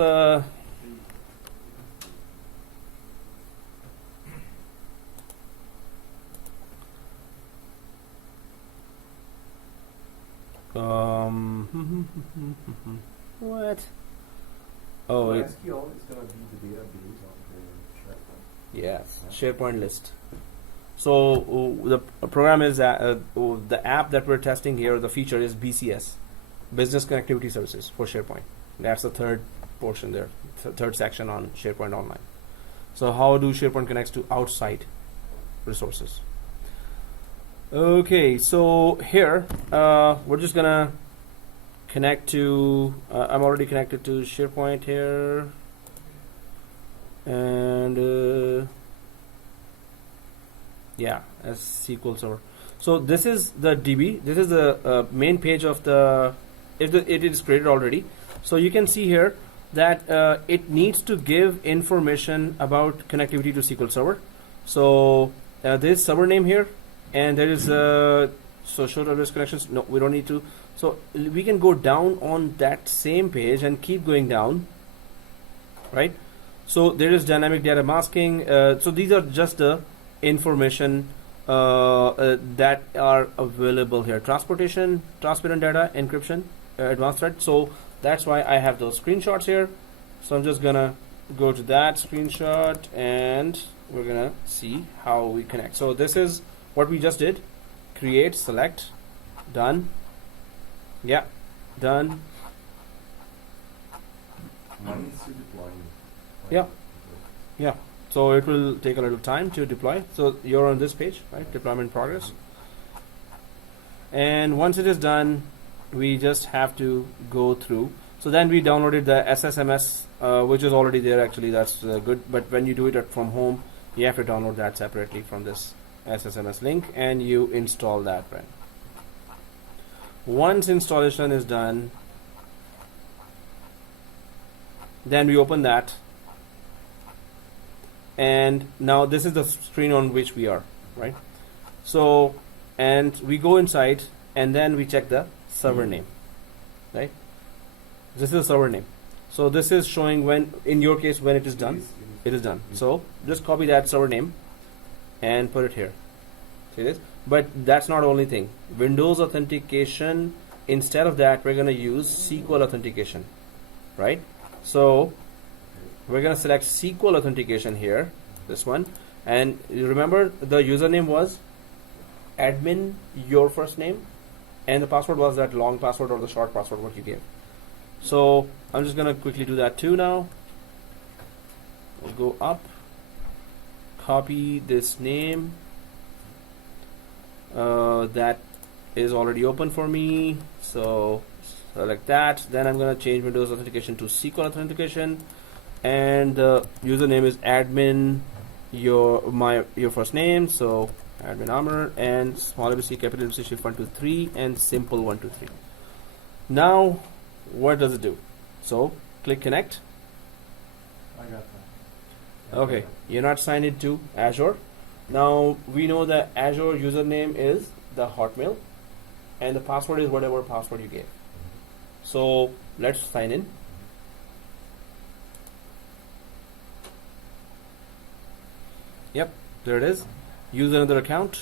What? Oh, So it, SQL is going to be the database of the SharePoint. yes, SharePoint list. So the program is the app that we're testing here. The feature is BCS, Business Connectivity Services for SharePoint. That's the third portion there, third section on SharePoint Online. So how do SharePoint connects to outside resources? Okay, so here we're just gonna connect to. I'm already connected to SharePoint here, and yeah, as SQL Server. So this is the DB. This is the main page of the. It is created already. So you can see here that it needs to give information about connectivity to SQL Server. So there's server name here, and there is so show database connections. No, we don't need to. So we can go down on that same page and keep going down, right? So there is dynamic data masking. So these are just the information that are available here. Transportation, transparent data, encryption, advanced threat. So that's why I have those screenshots here. So I'm just gonna go to that screenshot and we're gonna see how we connect. So this is what we just did. Create, select, done. Yeah, done. Mine is to deploy. Yeah. Yeah. So it will take a little time to deploy. So you're on this page, right? Deployment progress. And once it is done, we just have to go through. So then we downloaded the SSMS, which is already there. Actually, that's good. But when you do it from home, you have to download that separately from this SSMS link, and you install that one. Once installation is done, then we open that. And now this is the screen on which we are, right? So, and we go inside and then we check the server name, right? This is the server name. So this is showing when, in your case, when it is done, it is done. So just copy that server name and put it here. See this? But that's not the only thing. Windows authentication, instead of that, we're going to use SQL authentication, right? So we're going to select SQL authentication here, this one. And you remember the username was admin, your first name, and the password was that long password or the short password what you gave. So I'm just going to quickly do that too now. We'll go up, copy this name. That is already open for me. So select that. Then I'm going to change Windows authentication to SQL authentication. And the username is admin, your first name, so admin Amr, and small ABC, capital ABC, shift 1 2 3, and simple 1 2 3. Now, what does it do? So, click connect. I got that. Okay, you're not signed into Azure. Now, we know that Azure username is the Hotmail, and the password is whatever password you gave. So, let's sign in. Yep, there it is. Use another account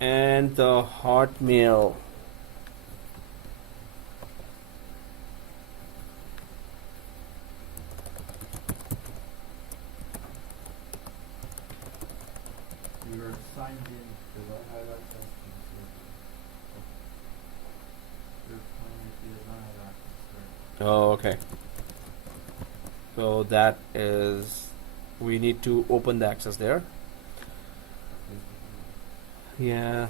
and the Hotmail. You're signed in because I have access to the server. Your client does not have access to it. Oh, okay. So that is, we need to open the access there. Yeah.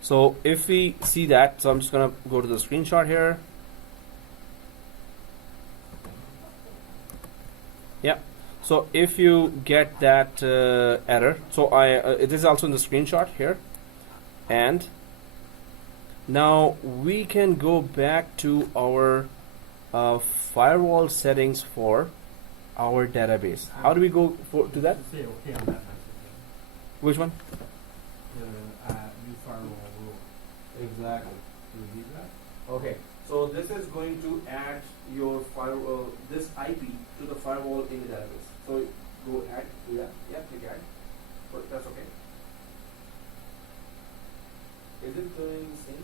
So if we see that, so I'm just gonna go to the screenshot here. Yeah. So if you get that error, so it is also in the screenshot here, and now we can go back to our firewall settings for our database. How do we go to that? Say okay on that message. Which one? The new firewall rule. Exactly. Do you leave that? Okay. So this is going to add your firewall, this IP to the firewall in the database. So go add, do that. Yeah, click add. But that's okay. Is it doing sync?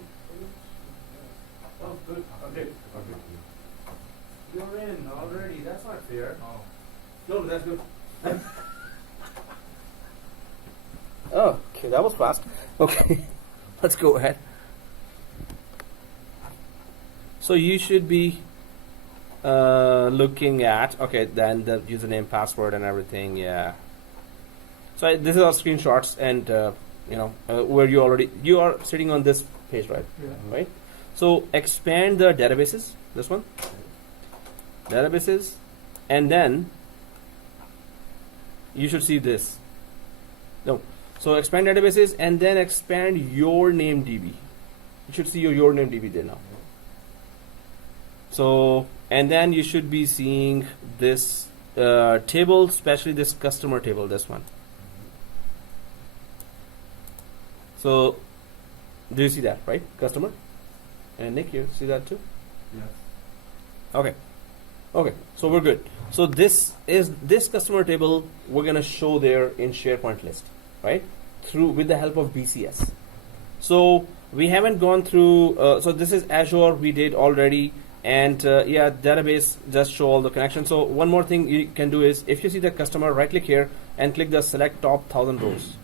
Oh, good. Okay. You're in already. That's not fair. Oh. No, that's good. Oh, okay, that was fast. Okay, let's go ahead. So you should be looking at, okay, then the username, password, and everything. Yeah. So this is our screenshots, and where you are sitting on this page, right? Yeah. Right. So expand the databases. This one. Databases, and then you should see this. No. So expand databases and then expand your name DB. You should see your name DB there now. So, and then you should be seeing this table, especially this customer table, this one. So, do you see that, right? Customer? And Nick, you see that too? Yes. Okay. Okay, so we're good. So this customer table we're gonna show there in SharePoint list, right? With the help of BCS. So we haven't gone through. So this is Azure. We did already, and yeah, database just show all the connections. So one more thing you can do is, if you see the customer, right click here and click the select top 1000 rows.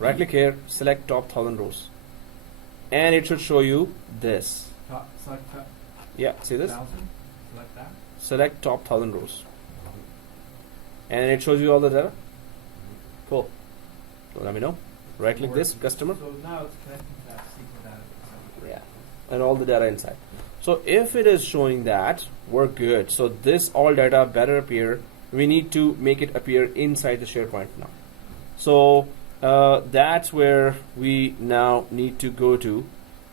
Right click here, select top 1000 rows, and it should show you this. Select top. Yeah, see this? 1000. Select that. Select top 1000 rows, and it shows you all the data. Cool. So let me know. Right click this customer. So now it's connecting to that SQL data. Yeah, and all the data inside. So if it is showing that, we're good. So this all data better appear. We need to make it appear inside the SharePoint now. So that's where we now need to go to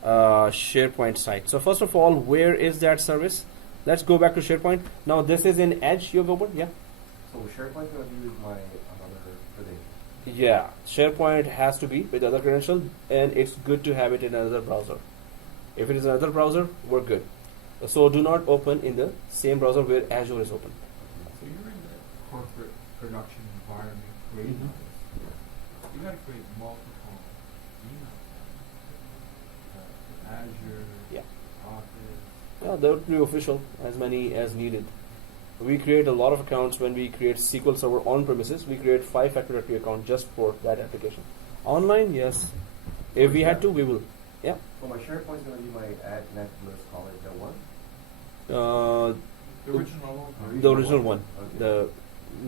SharePoint site. So first of all, where is that service? Let's go back to SharePoint. Now this is in Edge you've opened, yeah? So SharePoint gonna be with my another credential. Yeah, SharePoint has to be with other credential, and it's good to have it in another browser. If it is another browser, we're good. So do not open in the same browser where Azure is open. So you're in the corporate production environment creating this. You got to create multiple emails. Azure, Yeah. Office. Yeah, that would be official, as many as needed. We create a lot of accounts when we create SQL Server on premises. We create 5-factor account just for that application. Online, yes. If we had to, we will. Yeah. So my SharePoint is gonna be my at Netflix college that one. The original. The original one. Okay.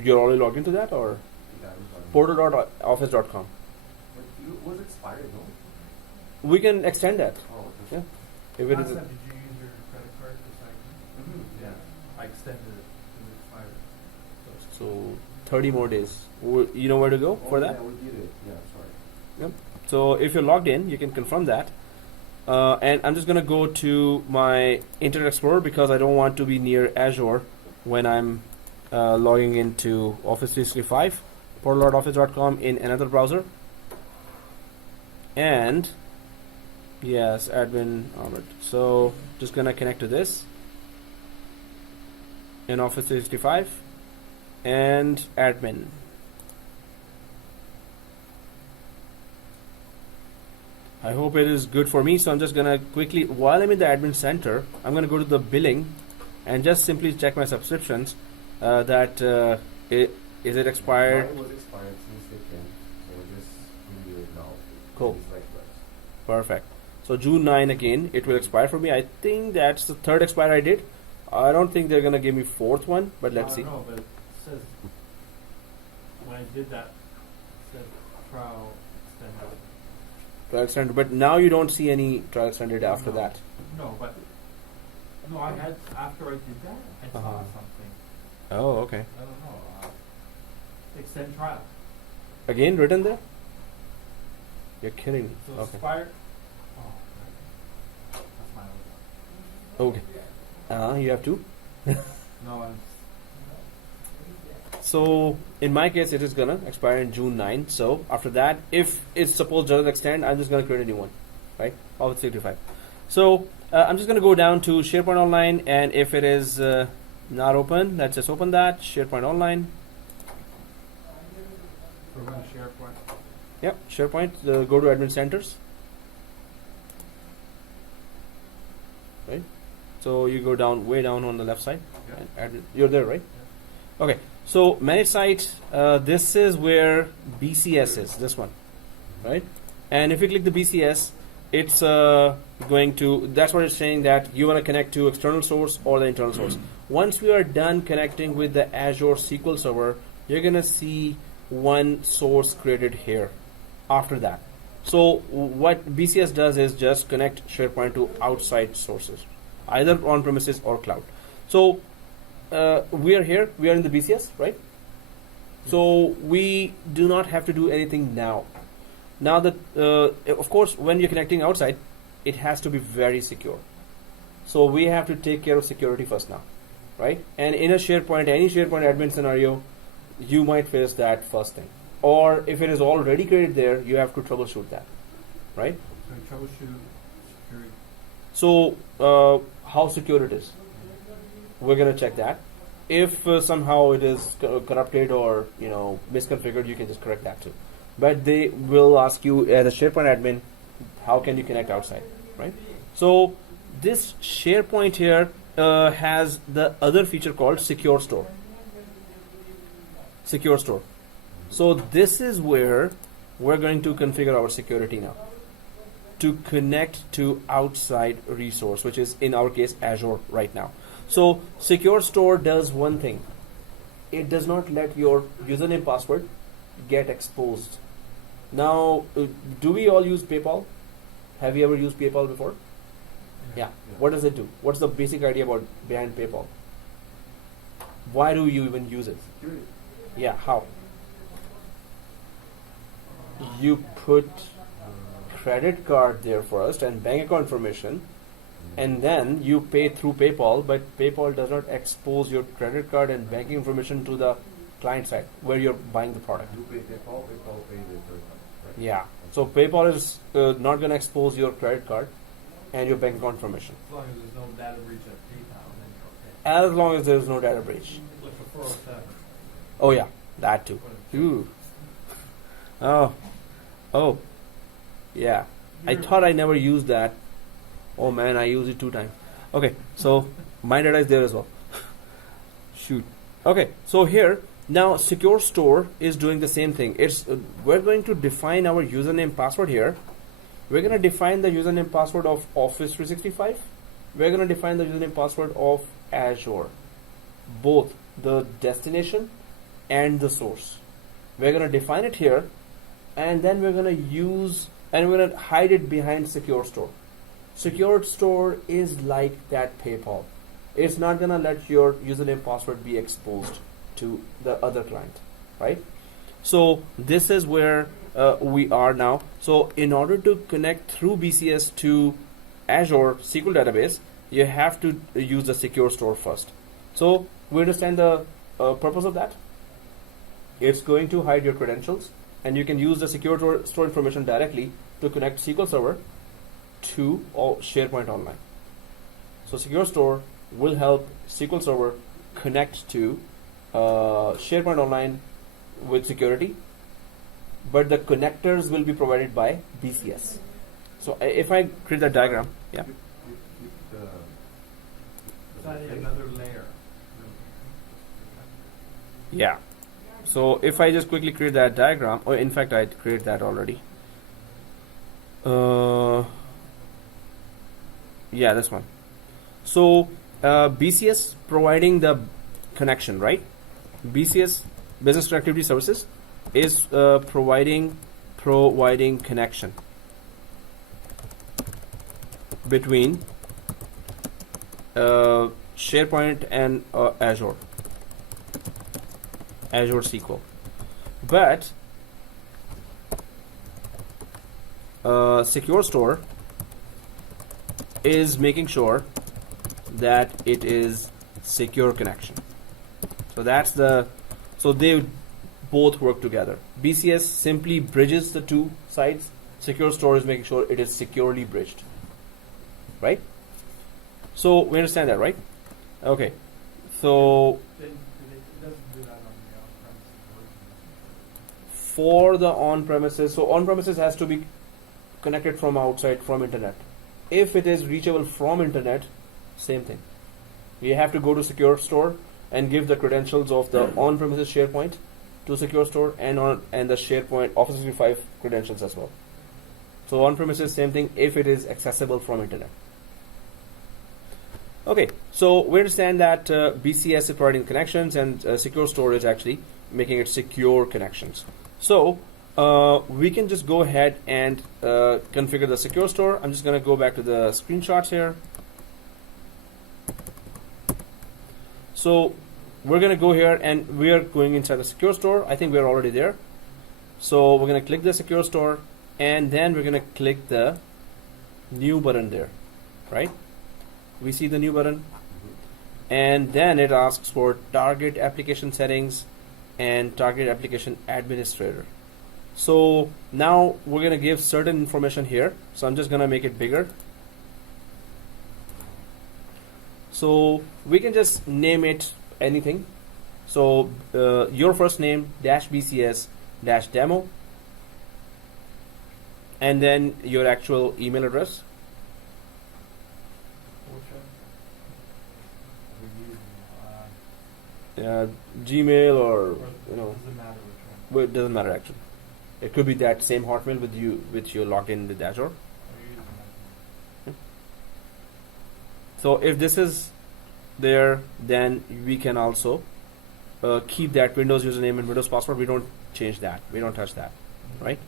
You're already logged into that, or Yeah, I'm sorry. portal.office.com. But was it expired, no? We can extend that. Oh, Yeah. okay. If it Last is. time, did you use your credit card to sign in? Mhm. Yeah. I extended it to the expired. So 30 more days. You know where to go for Oh, that? Yeah, we did it. Yeah, sorry. So if you're logged in, you can confirm that. And I'm just gonna go to my Internet Explorer because I don't want to be near Azure when I'm logging into Office 365, portal.office.com in another browser. And yes, admin Ahmed. So just gonna connect to this in Office 365 and admin. I hope it is good for me. So I'm just gonna quickly, while I'm in the admin center, I'm gonna go to the billing and just simply check my subscriptions is it expired. Mine was expired since they came, so we'll just renew it now. Cool. It's like this. Perfect. So June 9 again, it will expire for me. I think that's the third expire I did. I don't think they're gonna give me fourth one, but let's see. No, but it says, when I did that, it said trial extended. Trial extended, but now you don't see any trial extended after No. that. No, but, no, I had, after I did that, I saw Uh-huh. something. Oh, okay. I don't know, extend trial. Again, written there? You're kidding me. So Okay. expired, oh, that's my old Okay. You have to. one. No, I'm, So in my case, it is gonna expire in June 9. So after that, if it's supposed doesn't extend, I'm just gonna create a new one, right? Office 365. So I'm just gonna go down to SharePoint Online, and if it is not open, let's just open that SharePoint Online. we're going to SharePoint. Yep, SharePoint. Go to Admin Centers. Right. So you go down, way down on the left side. Yeah. You're there, right? Okay. So manage site. This is where BCS is. This one, right? And if you click the BCS, it's going to. That's what it's saying, that you want to connect to external source or the internal source. Once we are done connecting with the Azure SQL Server, you're gonna see one source created here. After that, so what BCS does is just connect SharePoint to outside sources, either on premises or cloud. So we are here. We are in the BCS, right? So we do not have to do anything now. Now that, of course, when you're connecting outside, it has to be very secure. So we have to take care of security first now, right? And in a SharePoint, any SharePoint admin scenario, you might face that first thing. Or if it is already created there, you have to troubleshoot that, right? So we troubleshoot security. So how secure it is, we're gonna check that. If somehow it is corrupted or misconfigured, you can just correct that too. But they will ask you as a SharePoint admin, how can you connect outside, right? So this SharePoint here has the other feature called Secure Store. Secure Store. So this is where we're going to configure our security now to connect to outside resource, which is in our case Azure right now. So Secure Store does one thing. It does not let your username password get exposed. Now, do we all use PayPal? Have you ever used PayPal before? Yeah. What does it do? What's the basic idea behind PayPal? Why do you even use it? Security. Yeah, how? You put credit card there first and bank account information, and then you pay through PayPal, but PayPal does not expose your credit card and banking information to the client side where you're buying the product. You pay PayPal, PayPal pay the third party, right? Yeah. So PayPal is not going to expose your credit card and your bank account information. As long as there's no data breach at PayPal, then you're okay. As long as there is no data breach. Like for 407. Oh yeah, that too. Ooh. Oh. Yeah. I thought I never used that. Oh man, I used it 2 times. Okay, so my data is there as well. Shoot. Okay, so here now Secure Store is doing the same thing. It's we're going to define our username password here. We're going to define the username password of Office 365. We're going to define the username password of Azure, both the destination and the source. We're going to define it here, and then we're going to use and we're going to hide it behind Secure Store. Secure Store is like that PayPal. It's not going to let your username password be exposed to the other client, right? So this is where we are now. So in order to connect through BCS to Azure SQL database, you have to use the secure store first. So we understand the purpose of that. It's going to hide your credentials, and you can use the secure store information directly to connect SQL Server to SharePoint Online. So secure store will help SQL Server connect to SharePoint Online with security, but the connectors will be provided by BCS. So if I create that diagram, yeah. It's another layer. Yeah. So if I just quickly create that diagram, or in fact I create that already. Yeah, this one. So BCS providing the connection, right? BCS, Business Connectivity Services, is providing connection between SharePoint and Azure SQL. But Secure Store is making sure that it is secure connection. So that's so they both work together. BCS simply bridges the two sides. Secure Store is making sure it is securely bridged. Right? So we understand that, right? Okay. So It doesn't do that on the on-premise version. for the on-premises, so on-premises has to be connected from outside, from internet. If it is reachable from internet, same thing. You have to go to Secure Store and give the credentials of the on-premises SharePoint to Secure Store and the SharePoint Office 365 credentials as well. So on-premises, same thing if it is accessible from internet. Okay, so we understand that BCS is providing connections and Secure Store is actually making it secure connections. So we can just go ahead and configure the Secure Store. I'm just going to go back to the screenshots here. So we're going to go here and we are going inside the Secure Store. I think we're already there. So we're going to click the Secure Store and then we're going to click the new button there, right? We see the new button and then it asks for target application settings and target application administrator. So now we're going to give certain information here. So I'm just going to make it bigger. So we can just name it anything. So your first name -BCS -demo and then your actual email address. Gmail or you know, Doesn't matter which one. well, it doesn't matter actually. It could be that same Hotmail with you, which you're logged in with Azure. Or you're using that. So if this is there, then we can also keep that Windows username and Windows password. We don't change that. We don't touch that, right?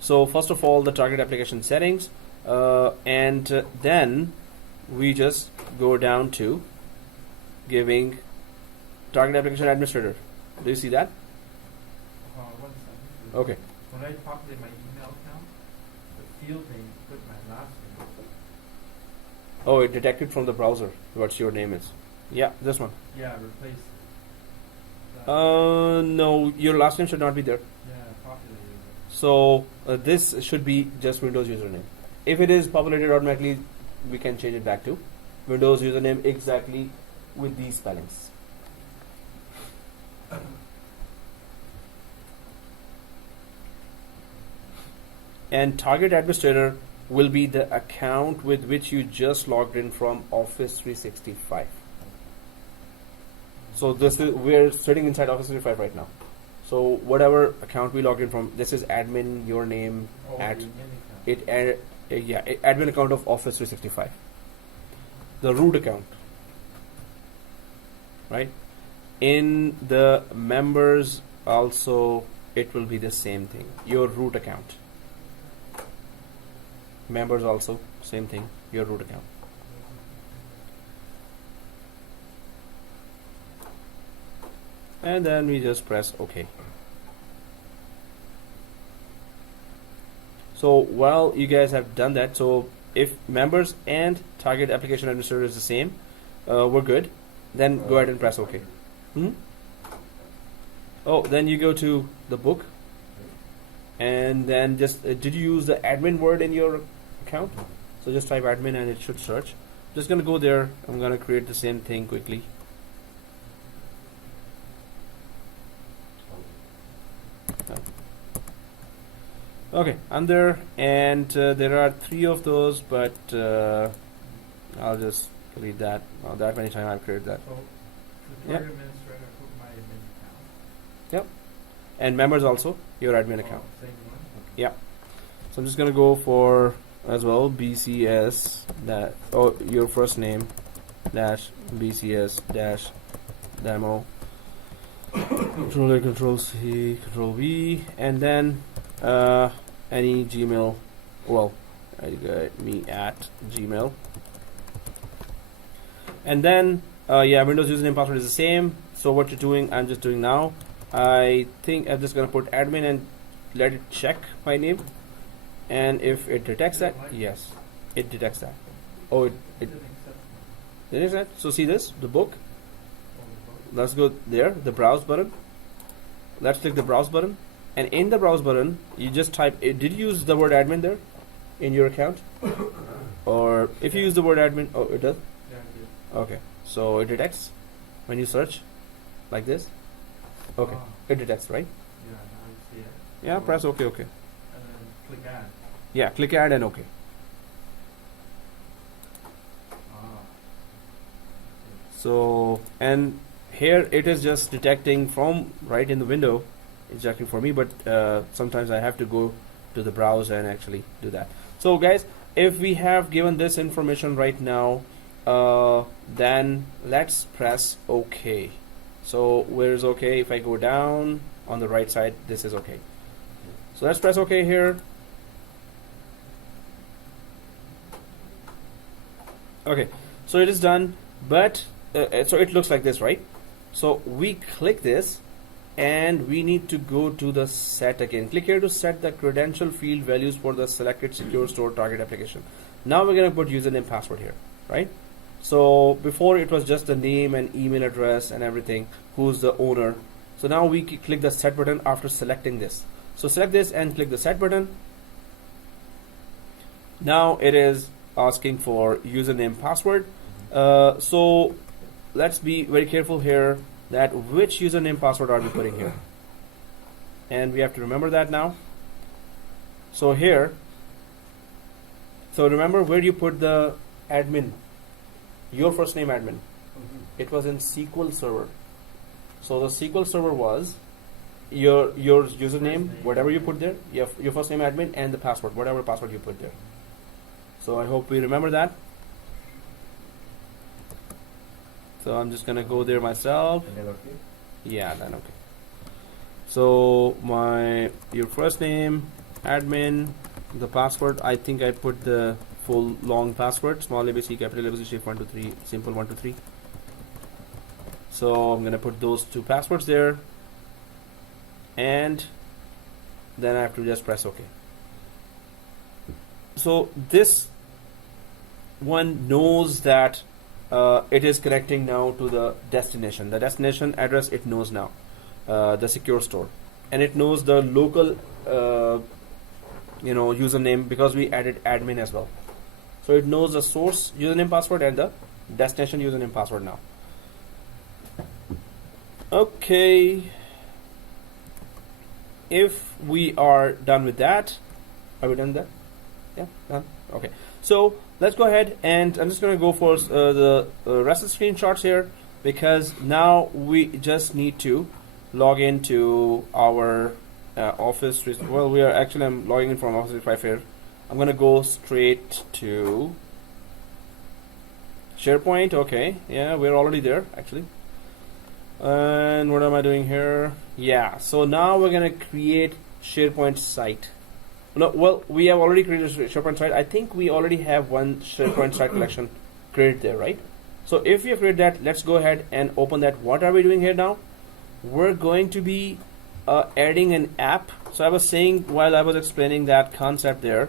So first of all, the target application settings, and then we just go down to giving target application administrator. Do you see that? 1 second. Okay. When I populate my email account, the field name put my last name. Oh, it detected from the browser what your name is. Yeah, this one. Yeah, replace that. No, your last name should not be there. Yeah, populated it. So this should be just Windows username. If it is populated automatically, we can change it back to Windows username exactly with these spellings. And target administrator will be the account with which you just logged in from Office 365. So this is, we're sitting inside Office 365 right now. So whatever account we logged in from, this is admin, your name, at The admin account. admin account of Office 365. The root account, right? In the members also, it will be the same thing. Your root account. Members also, same thing. Your root account. And then we just press OK. So while you guys have done that, so if members and target application administrator is the same, we're good. Then go ahead and press OK. Hmm? Oh, then you go to the book, and then just did you use the admin word in your account? So just type admin and it should search. Just gonna go there. I'm gonna create the same thing quickly. Okay, I'm there, and there are 3 of those, but I'll just delete that. Oh, that many times I've created that. So, the Yep. target administrator put my admin account. Yep. And members also, your admin account. Oh, same one? Yep. So I'm just gonna go for as well BCS that your first name dash BCS dash demo Control A, Control C, Control V, and then any Gmail. Well, I got me at Gmail, and then yeah, Windows username password is the same. So what you're doing, I'm just doing now. I think I'm just gonna put admin and let it check my name, and if it detects that, yes, it detects that. Oh, it Didn't accept detects that. So see this, the book. all the votes. Let's go there, the browse button. Let's click the browse button, and in the browse button, you just type. Did you use the word admin there in your account? Or if you use the word admin, oh, it does. Yeah, I did. Okay, so it detects when you search like this. Okay, Ah, it detects, right? yeah, now I see it. Yeah, press OK. And then click add. Yeah, click add and OK. Ah. So, and here it is just detecting from right in the window. It's checking for me, but sometimes I have to go to the browser and actually do that. So guys, if we have given this information right now, then let's press OK. So where is OK? If I go down on the right side, this is OK. So let's press OK here. Okay, so it is done, but so it looks like this, right? So we click this, and we need to go to the set again. Click here to set the credential field values for the selected secure store target application. Now we're going to put username password here, right? So before it was just the name and email address and everything, who's the owner. So now we click the set button after selecting this. So select this and click the set button. Now it is asking for username password. So let's be very careful here that which username password are we putting here, and we have to remember that now. So here, so remember where you put the admin, your first name admin. It was in SQL Server. So the SQL Server was your username, whatever you put there, your first name admin, and the password, whatever password you put there. So I hope we remember that. So I'm just gonna go there myself. And then okay. Yeah, then okay. So your first name, admin, the password. I think I put the full long password: small ABC, capital ABC, shape 1 2 3, simple 1 2 3. So I'm gonna put those 2 passwords there, and then I have to just press OK. So this one knows that it is connecting now to the destination. The destination address it knows now, the secure store, and it knows the local, username because we added admin as well. So it knows the source username password and the destination username password now. Okay. If we are done with that, are we done with that? Yeah, done. Okay. So let's go ahead, and I'm just going to go for the rest of the screenshots here, because now we just need to log into our Office. Well, I'm logging in from Office 365 here. I'm going to go straight to SharePoint. Okay, yeah, we're already there actually. And what am I doing here? Yeah, so now we're going to create SharePoint site. No, well, we have already created a SharePoint site. I think we already have one SharePoint site collection created there, right? So if you have created that, let's go ahead and open that. What are we doing here now? We're going to be adding an app. So I was saying while I was explaining that concept there,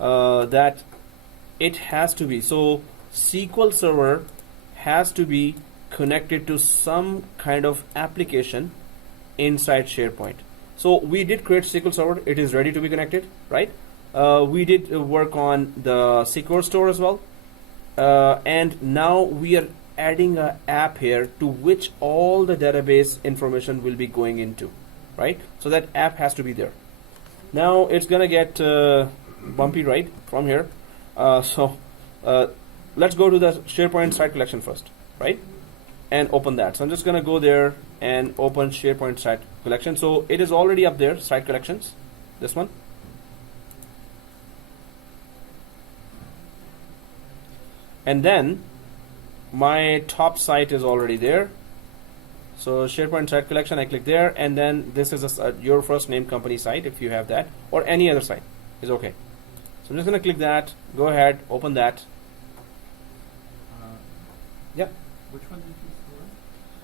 that it has to be. So SQL Server has to be connected to some kind of application inside SharePoint. So we did create SQL Server. It is ready to be connected, right? We did work on the SQL Store as well. And now we are adding an app here to which all the database information will be going into, right? So that app has to be there. Now it's gonna get bumpy right from here. So let's go to the SharePoint site collection first, right? And open that. So I'm just gonna go there and open SharePoint site collection. So it is already up there, site collections, this one. And then my top site is already there. So SharePoint site collection, I click there, and then this is your first name company site if you have that, or any other site is okay. So I'm just gonna click that, go ahead, open that. Yeah. Which one did you select?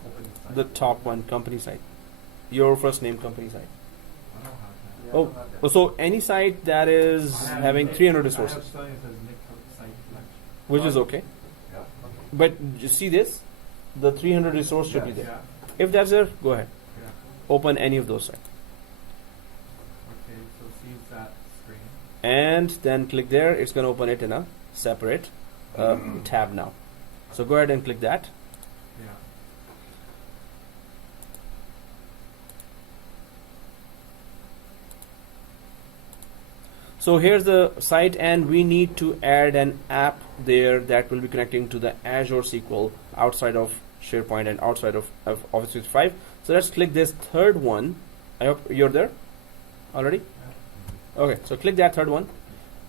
Open site. The top one, company site. Your first name company site. I don't have that. Yeah, I Oh, don't have that. so any site that is I have having Nick- 300 I resources, have something that says Nick site collection. which is okay. Yeah, okay. But you see this? The 300 resource should be Yes. there. Yeah, If that's there, go ahead. yeah. Open any of those sites. Okay, so see that screen. And then click there. It's going to open it in a separate tab now. So go ahead and click that. Yeah. So here's the site, and we need to add an app there that will be connecting to the Azure SQL outside of SharePoint and outside of Office 365. So let's click this third one. I hope you're there already. Okay, so click that third one,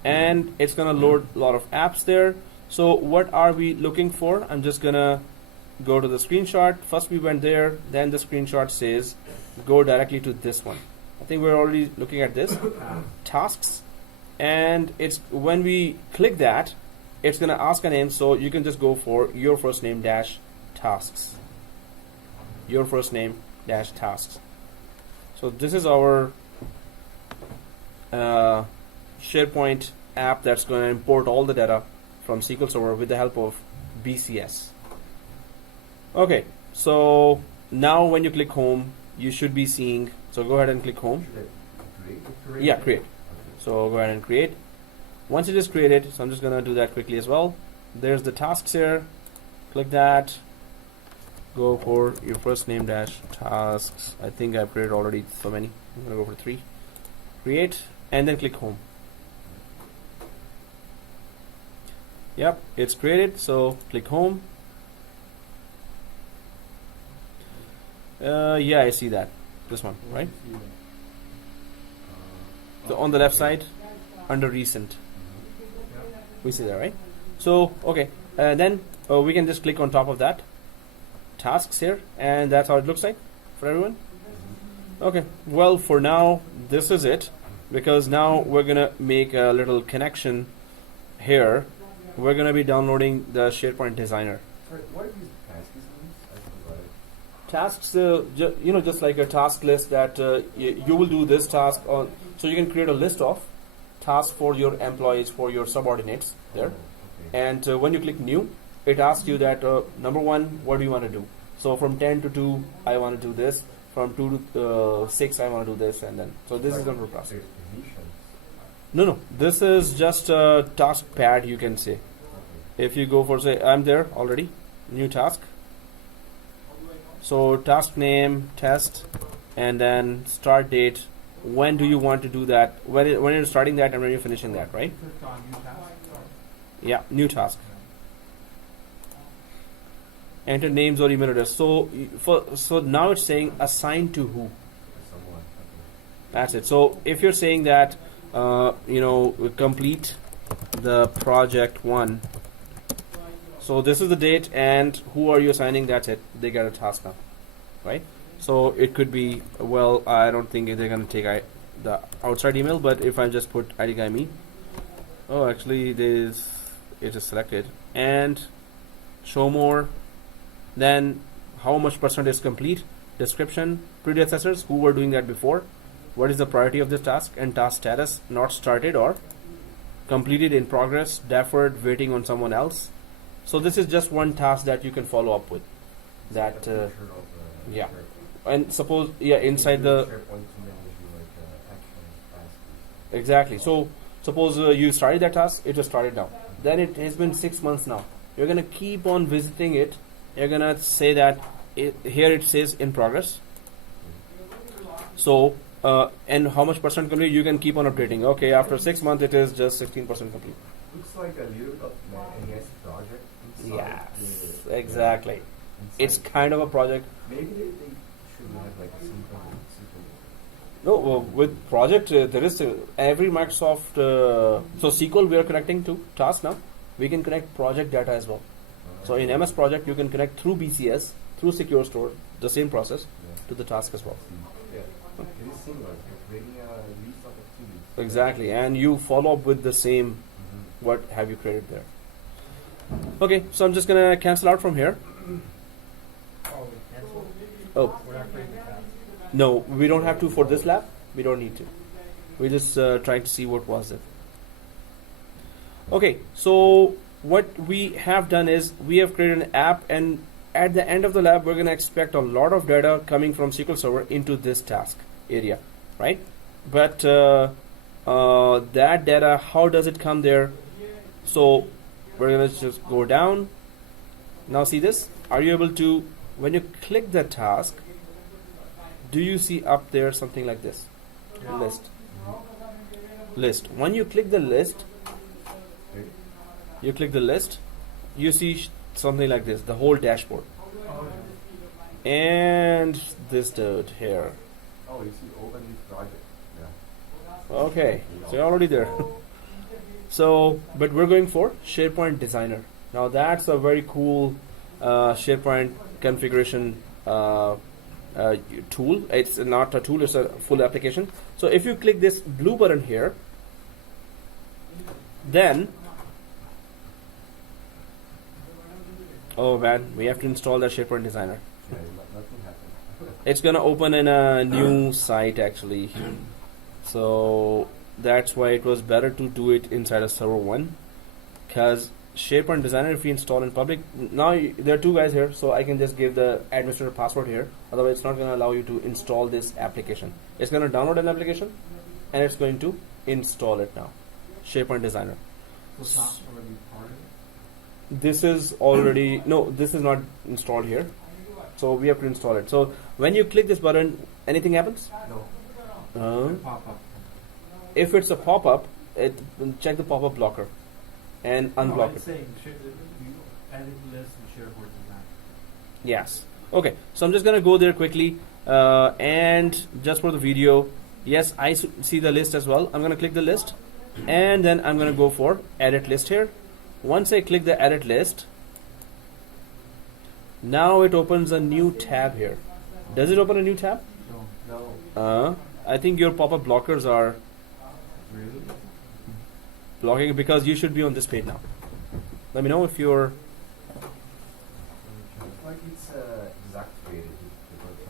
and it's gonna load a lot of apps there. So what are we looking for? I'm just gonna go to the screenshot. First we went there, then the screenshot says go directly to this one. I think we're already looking at this tasks, and it's when we click that, it's gonna ask a name. So you can just go for your first name dash tasks. Your first name dash tasks. So this is our SharePoint app that's going to import all the data from SQL Server with the help of BCS. Okay, so now when you click home, you should be seeing. So go ahead and click home. Should I create? Yeah, create. Okay. So go ahead and create. Once it is created, so I'm just going to do that quickly as well. There's the tasks here. Click that. Go for your first name dash tasks. I think I've created already so many. I'm going to go for 3. Create, and then click home. Yep, it's created, so click home. Yeah, I see that. This one, right? So on the left side, under recent. We see that, right? So, okay, then we can just click on top of that. Tasks here, and that's how it looks like for everyone. Okay, well, for now, this is it, because now we're gonna make a little connection here. We're gonna be downloading the SharePoint Designer. Sorry, what are these passes on this? Tasks, just like a task list that you will do this task on. So you can create a list of tasks for your employees, for your subordinates there. Okay. And when you click new, it asks you that number 1, what do you want to do? So from 10 to 2, I want to do this. From 2 to 6, I want to do this, and then so this is the process. There's permissions. No, this is just a task pad, you can say. Okay. If you go for, say, I'm there already, new task. So task name, test, and then start date. When do you want to do that? When you're starting that and when you're finishing that, right? Click on new task. Yeah, new task. Enter names or email address. So now it's saying assign to who. Someone. Okay. That's it. So if you're saying that complete the project 1. So this is the date, and who are you assigning? That's it. They get a task now, right? So it could be, well, I don't think they're gonna take the outside email, but if I just put ID guy me, oh, actually it is selected, and show more. Then how much percent is complete? Description, predecessors who were doing that before. What is the priority of this task, and task status not started or completed, in progress, deferred, waiting on someone else. So this is just one task that you can follow up with. That Like a feature of, yeah. SharePoint. And suppose inside You the use SharePoint to manage your actions, tasks. exactly. So suppose you started that task, it just started now. Then it has been 6 months now. You're gonna keep on visiting it. You're gonna say that here it says in progress. So and how much percent complete, you can keep on updating. Okay, after 6 months it is just 16% complete. Looks like a little bit of NES project inside. Yes, the- exactly. inside. It's kind of a project. Maybe they should have like a simple. No, with project there is every Microsoft. So SQL we are connecting to task now. We can connect project data as well. So in MS Project you can connect through BCS, through Secure Store, the same process to the task as well. Yeah, it is similar. You're creating a list of activities. Exactly, and you follow up with the same. What have you created there? Okay, so I'm just gonna cancel out from here. Oh, we cancel? Oh, We're not creating the task. no, we don't have to for this lab. We don't need to. We just trying to see what was it. Okay, so what we have done is we have created an app, and at the end of the lab, we're going to expect a lot of data coming from SQL Server into this task area, right? But that data, how does it come there? So we're going to just go down. Now see this? Are you able to, when you click the task, do you see up there something like this? Yeah. List. When you click the list, you see something like this, the whole dashboard. Oh, And this dude here. Oh, you see, open this project. Yeah. Okay, so you're already there. So, but we're going for SharePoint Designer. Now that's a very cool SharePoint configuration tool. It's not a tool, it's a full application. So if you click this blue button here, then oh man, we have to install the SharePoint Designer. Yeah, nothing happened. It's gonna open in a new site actually. So that's why it was better to do it inside a server one, because SharePoint Designer, if we install in public, now there are two guys here, so I can just give the administrator password here. Otherwise, it's not gonna allow you to install this application. It's gonna download an application, and it's going to install it now. SharePoint Designer. so it's not already part of it? This is already no, this is not installed here, so we have to install it. So when you click this button, anything happens. No. Pop up. If it's a pop-up, check the pop-up blocker and No, unblock I'm it. saying you added the list and SharePoint Design. Yes. Okay. So I'm just gonna go there quickly, and just for the video, yes, I see the list as well. I'm gonna click the list, and then I'm gonna go for edit list here. Once I click the edit list, now it opens a new tab here. Does it open a new tab? No. I think your pop-up blockers are Really? blocking it because you should be on this page now. Let me know if you're. It's like it's deactivated. The button.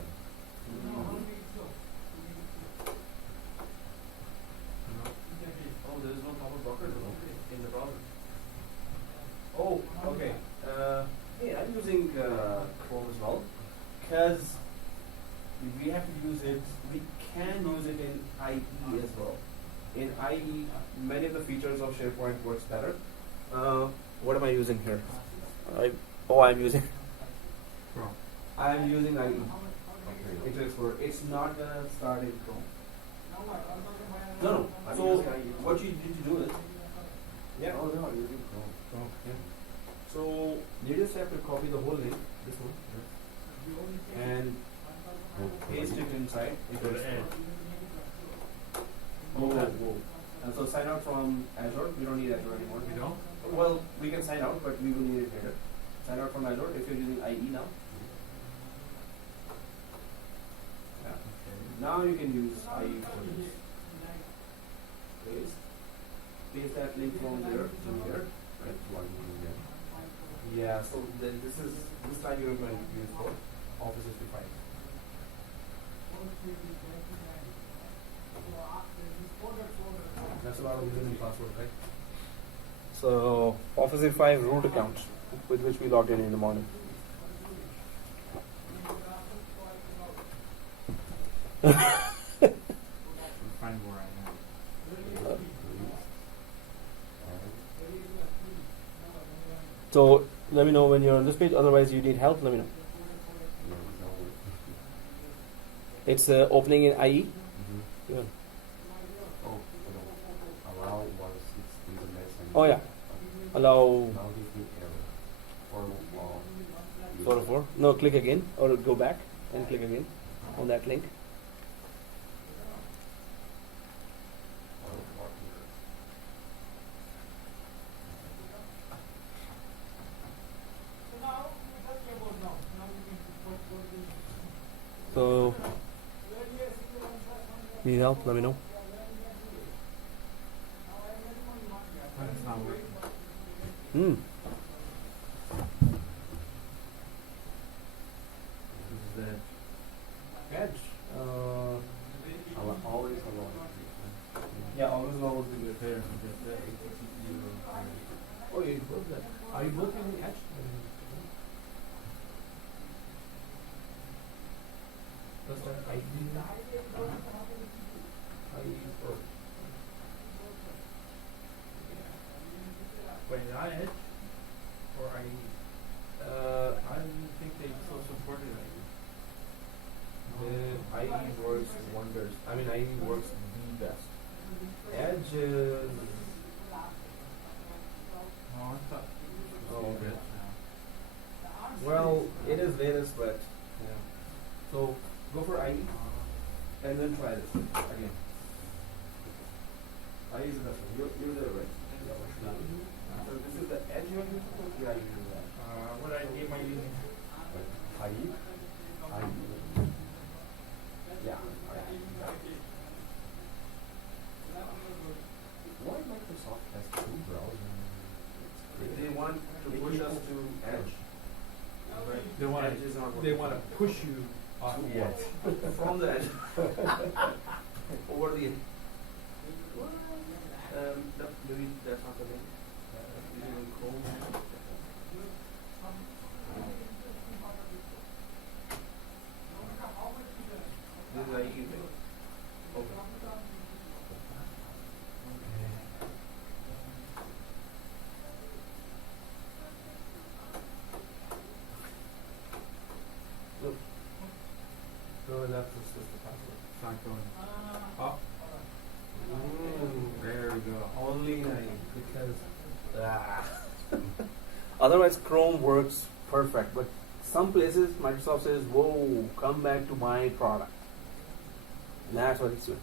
Oh, there is no pop-up blocker in the browser. Oh, okay. Hey, I'm using Chrome as well, because we have to use it. We can use it in IE as well. In IE, many of the features of SharePoint works better. What am I using here? I'm using. Chrome. I'm using IE. Okay. Internet Explorer. It's not gonna start in Chrome. No, no. I'm So using IE. what you need to do is, yeah. Oh no, I'm using Chrome. Chrome. Yeah. So you just have to copy the whole link, this one, and paste it inside. Go to Edge. Whoa. And so sign out from Azure. We don't need Azure anymore. We don't? Well, we can sign out, but we will need it later. Sign out from Azure if you're using IE now. Yeah. Now you can use IE for this. Paste that link from there to here. Right, one here. Yeah, so then this time you're going to use for Office 365. That's a lot of username and password, right? So Office 365 root account with which we logged in the morning. We'll find where I am. So let me know when you're on this page. Otherwise, you need help. Let me know. It's opening in IE. Yeah. Oh, allow 160 the message. Oh yeah. Allow Now give me error. Or sort of four. No, click again or go back and click again on that link. So need help? Let me know. But it's not working. Hmm. This is the Edge. always allow. Yeah, always always be good. repair. Oh, you both that. Are you both using Edge? Does that ID? Wait, not Edge? Or I didn't think they so supported it. IE works wonders. I mean, IE works the best. Edge is. Oh, I thought it was Oh, good. Well, it is latest, but yeah. So go for IE and then try this again. IE is the best one. You're there, right? So this is the Edge you're using? Yeah, you use that. What ID am I using? IE? Yeah. Why Microsoft has two browsers? They want to push us to Edge. They want Edge is not to working. push you off To the what? edge. From the edge. Over the edge. No, maybe that's not the name. Using Chrome. This is IE thing. Okay. Look. No, that's just the password. It's not going up. There we go. Only because otherwise Chrome works perfect, but some places Microsoft says, "Whoa, come back to my product." And that's what it's doing.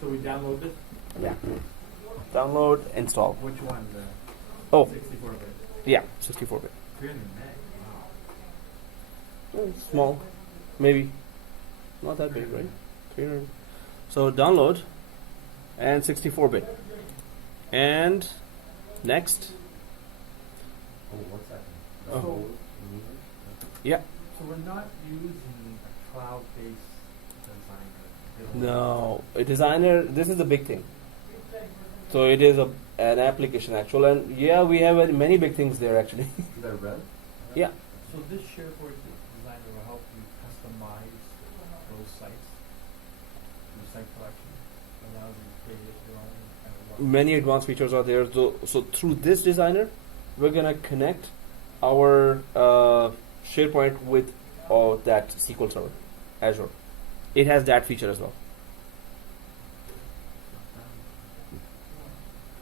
So we download it? Yeah. Download, install. Which one? The Oh, 64-bit? yeah, 64-bit. 300 meg. Wow. Small, maybe. Not that big, right? 300. So download and 64-bit. And next. Oh, what's that? Oh. Yeah. So we're not using a cloud-based designer. No, a designer. This is the big thing. So it is an application actual, and yeah, we have many big things there actually. Is that red? Yeah. So this SharePoint designer will help you customize those sites, your site collection, allows you to create your own kind of Many advanced features are there. So through this designer, we're gonna connect our SharePoint with that SQL Server, Azure. It has that feature as well.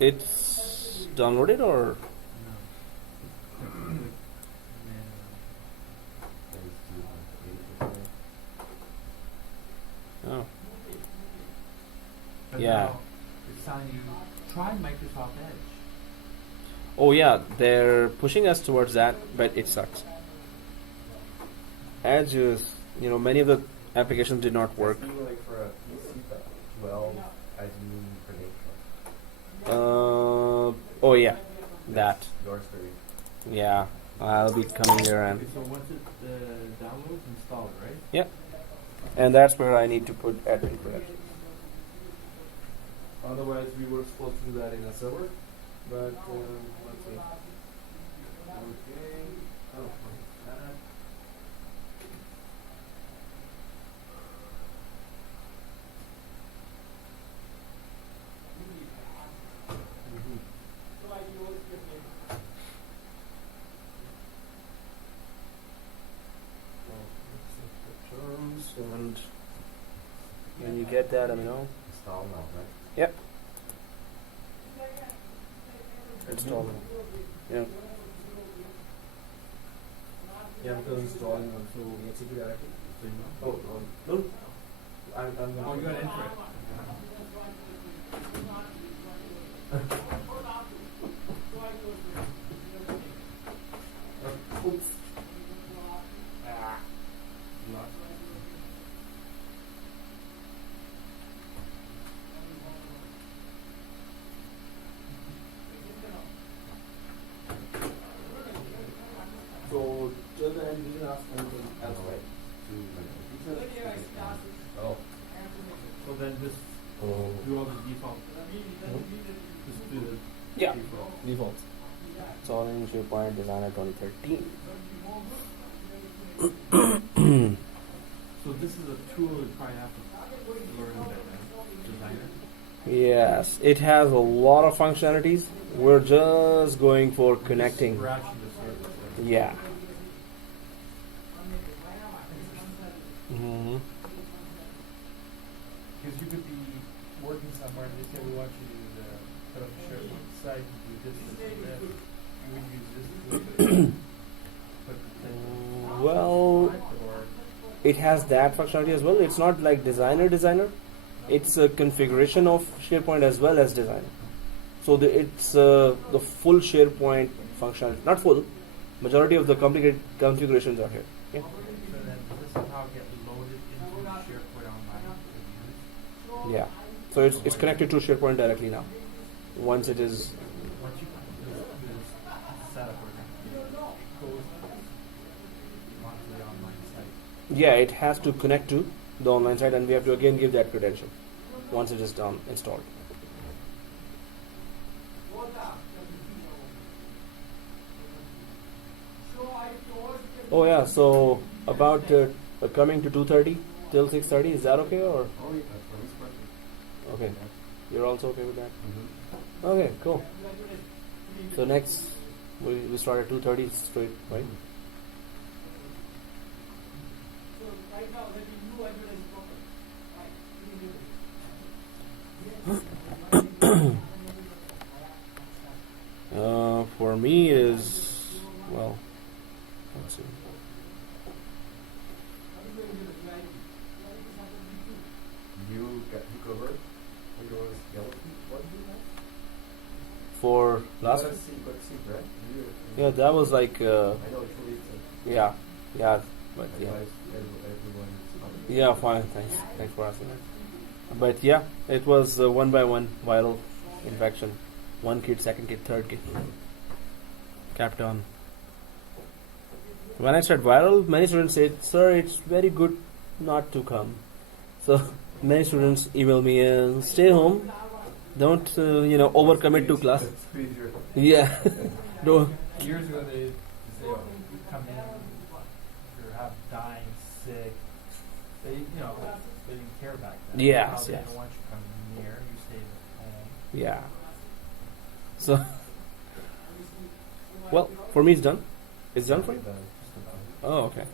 It's downloaded or oh But yeah. now it's telling you, try Microsoft Edge. oh yeah, they're pushing us towards that, but it sucks. Edge is many of the applications did not work. Something like for a PC, but 12 admin credentials. Oh yeah, that. Your story. Yeah, I'll be coming there Okay, so once it downloads, install it, right? Yep. And that's where I need to put admin credentials. Otherwise, we were supposed to do that in a server. But let's see. Okay. Oh, that. Terms, and when you get that, let me know. Install now, right? Yep. Install. Yeah. Yeah, because installing also execute directly. So you know. Oh, no. I'm Oh, you gotta enter it. Oops. Ah. Lost. So till the end, we can ask anything else, right? Oh. So then just Oh. do all the default. Just do the Yeah. default. Default. It's all in SharePoint Designer 2013. So this is a tool you probably have to learn a bit, right? Designer. Yes, it has a lot of functionalities. We're just going for connecting. Scratching the surface. Right? Yeah. Mm-hmm. Because you could be working somewhere and they say, we want you to put up a SharePoint site and do this, this, and that. You would use this tool to put the thing Well, on, or it has that functionality as well. It's not like designer. It's a configuration of SharePoint as well as designer. So it's the full SharePoint functionality. Not full. Majority of the complicated configurations are here. Okay? so then this somehow get loaded into SharepointOnline to use. Yeah. So it's connected to SharePoint directly now. Once it is. Once you this setup, we're going to goes onto the online site. Yeah, it has to connect to the online site, and we have to again give that credential once it is done installed. Oh yeah, so about coming to 2:30 till 6:30, is that okay, or Oh, yeah, for this question. okay? You're also okay with that? Mm-hmm. Okay, cool. So next we start at 2:30 straight, right? For me is, well, let's see. You covered Windows Galaxy. What do you have? For last, Got a seat, right? yeah, that was like, I know actually it's yeah, but yeah, everyone is yeah, fine. Thanks for asking that. But yeah, it was one by one viral infection. One kid, second kid, third kid. Kept on. When I said viral, many students said, "Sir, it's very good not to come." So many students email me, "Stay home, don't overcommit to class." It's easier. Yeah, don't. Years ago, they say, oh, you come in, you're dying, sick. They, they didn't care back then. Yes, Now they yes. don't want you to come near, you stay at home. Yeah. So, well, for me it's done. It's done for you? Oh, okay.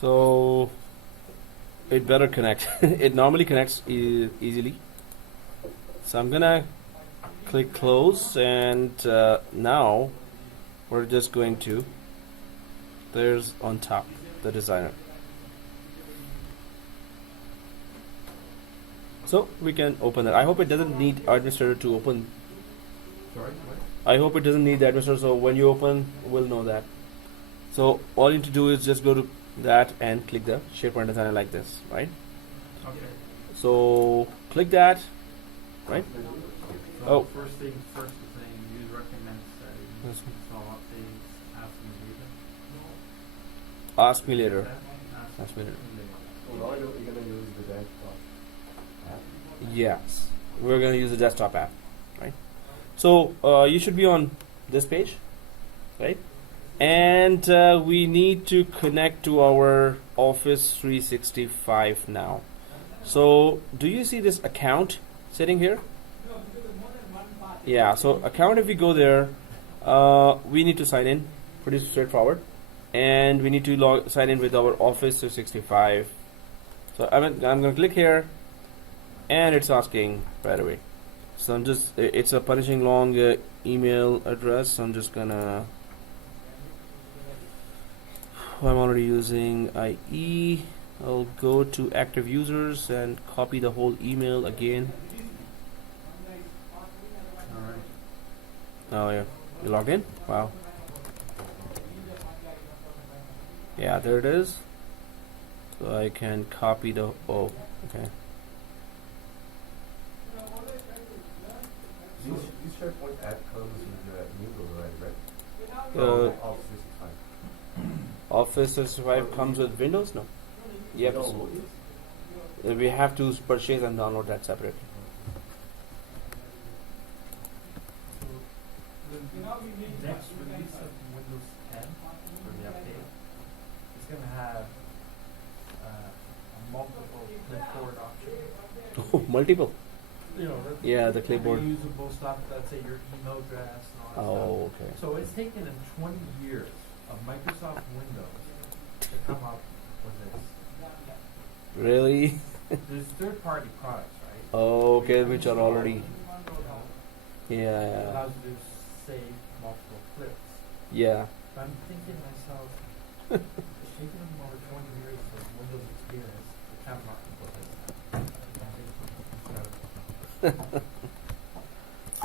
So, it better connect. It normally connects easily. So I'm gonna click close, and now we're just going to, there's on top the designer. So we can open it. I hope it doesn't need administrator to open. Sorry, what? I hope it doesn't need the administrator, so when you open, we'll know that. So all you need to do is just go to that and click the SharePoint designer like this, right? Okay. So click that, right? So Oh. first thing first, the thing you recommend settings, Yes. install updates, ask me later. Ask me later. Ask Ask me later. So now you're gonna use the desktop app. Yes, we're going to use the desktop app, right? So you should be on this page, right? And we need to connect to our Office 365 now. So do you see this account sitting here? Yeah, so account, if we go there, we need to sign in, pretty straightforward. And we need to sign in with our Office 365. So I'm going to click here, and it's asking right away. So it's a punishing long email address. So I'm just gonna, I'm already using IE. I'll go to active users and copy the whole email again. Oh yeah, you logged in? Wow. Yeah, there it is. So I can copy the, oh, okay. This SharePoint app comes with Windows already, right? Office 365. Office 365 comes with Windows? No. Yep. No. We have to purchase and download that separately. The next release of Windows 10 for the update is going to have a multiple clipboard option. Oh, multiple. You know, Yeah, the clipboard. reusable stuff. Let's say your email address and all that Oh, stuff. okay. So it's taken them 20 years of Microsoft Windows to come up with this. Really? There's third-party products, right? Oh, okay, which are already. It Yeah. allows you to save multiple clips. Yeah. But I'm thinking to myself, it's taken them over 20 years of Windows experience to come up with this.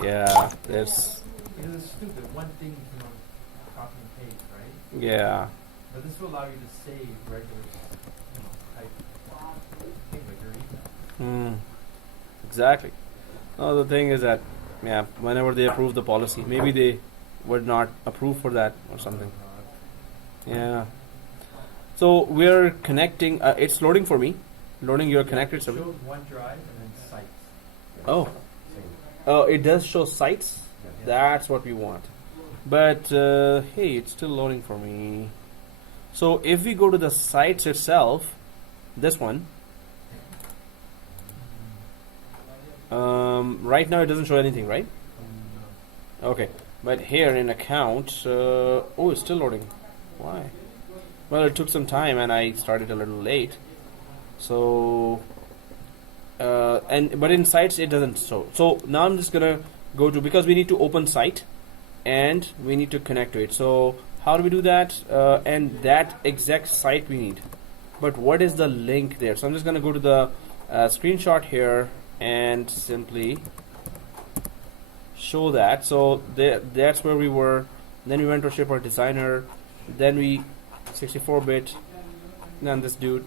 Yeah. There's. Because it's stupid. One thing you can copy and paste, right? Yeah. But this will allow you to save regular, type thing like your email. Exactly. No, the thing is that, yeah, whenever they approve the policy, maybe they were not approved for that or something. Yeah. So we're connecting. It's loading for me. Loading your connected It service. shows OneDrive and then Sites. Oh. Same. Oh, it does show sites. Yeah. That's what we want. But hey, it's still loading for me. So if we go to the sites itself, this one. Right now it doesn't show anything, right? Okay, but here in account, oh, it's still loading. Why? Well, it took some time and I started a little late. So, but in sites it doesn't show. So now I'm just gonna go to, because we need to open site and we need to connect to it. So how do we do that? And that exact site we need. But what is the link there? So I'm just gonna go to the screenshot here and simply show that. So that's where we were. Then we went to SharePoint Designer. Then we 64-bit. Then this dude,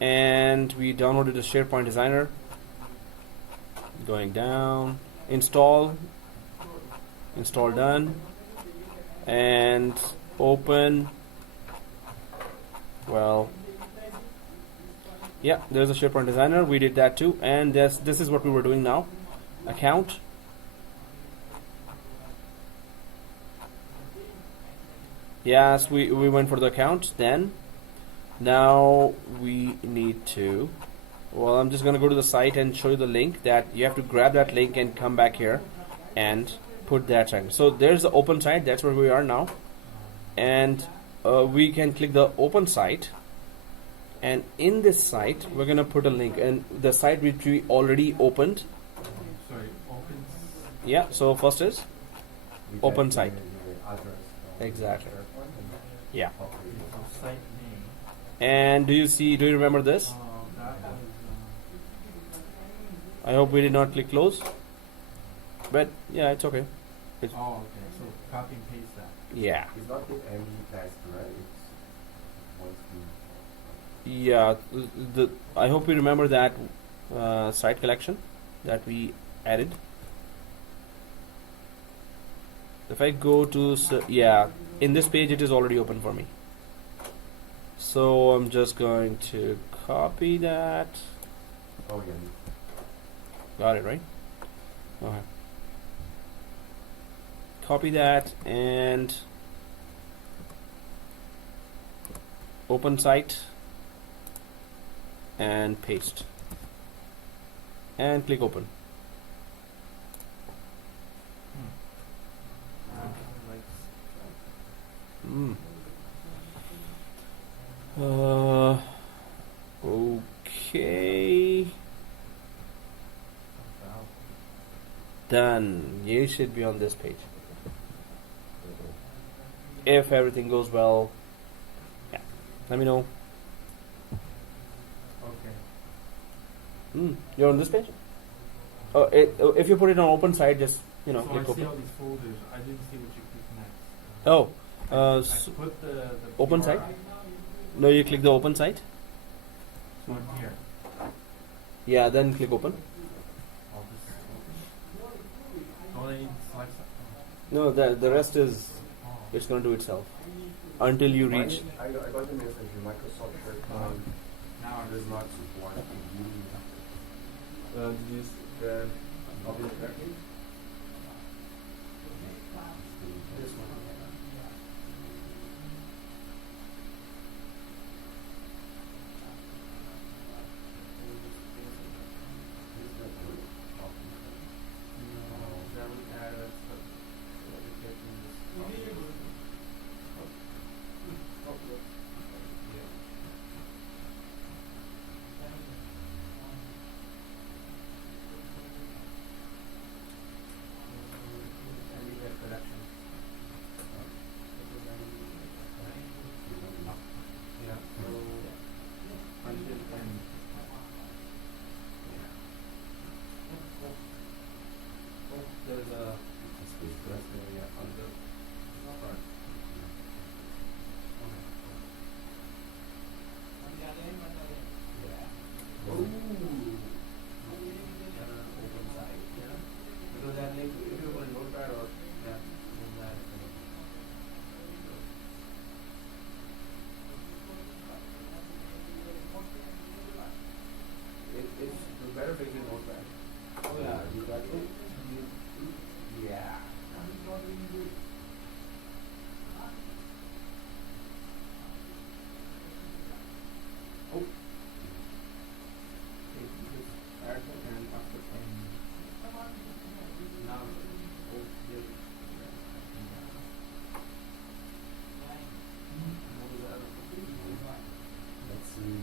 and we downloaded the SharePoint Designer. Going down, install done, and open. Well, yeah, there's a SharePoint Designer. We did that too, and this is what we were doing now. Account. Yes, we went for the account. Then now we need to, well, I'm just gonna go to the site and show you the link that you have to grab that link and come back here and put that site. So there's the open site. That's where we are now, and we can click the open site, and in this site we're gonna put a link, and the site which we already opened. Sorry, opens. Yeah, so first is We Open get site. your address from Exactly. SharePoint and Yeah. copy it. So site name. And do you remember this? That was. I hope we did not click close, but yeah, it's okay. Oh, okay. So copy and paste that. Yeah. It's not with any text, right? It's once you Yeah, I hope you remember that site collection that we added. If I go to, yeah, in this page it is already open for me. So I'm just going to copy that. oh yeah. Got it, right? Okay. copy that and open site and paste and click open. Okay. Done. You should be on this page. If everything goes well, yeah, let me know. Okay. You're on this page? If you put it on open site, just So click I see open. all these folders. I didn't see what you click next. Oh, I s- put the open PR site? icon. no, you click the open site. So I'm here. Yeah, then click open. All this. Don't I need to select something? No, the rest is Oh. it's going to do itself until you reach. I got the message. Microsoft SharePoint Now does not support use the Office tracking. This one. That would add a stuff. Yeah, so until end. Oh, there's a That's the under. part. Ooh. Open site. Yeah. Because that link, if you want to notepad or Yeah. it's better facing notepad. Oh yeah. You got it. Yeah. Oh. Add and after now. Oh, yeah. Let's see.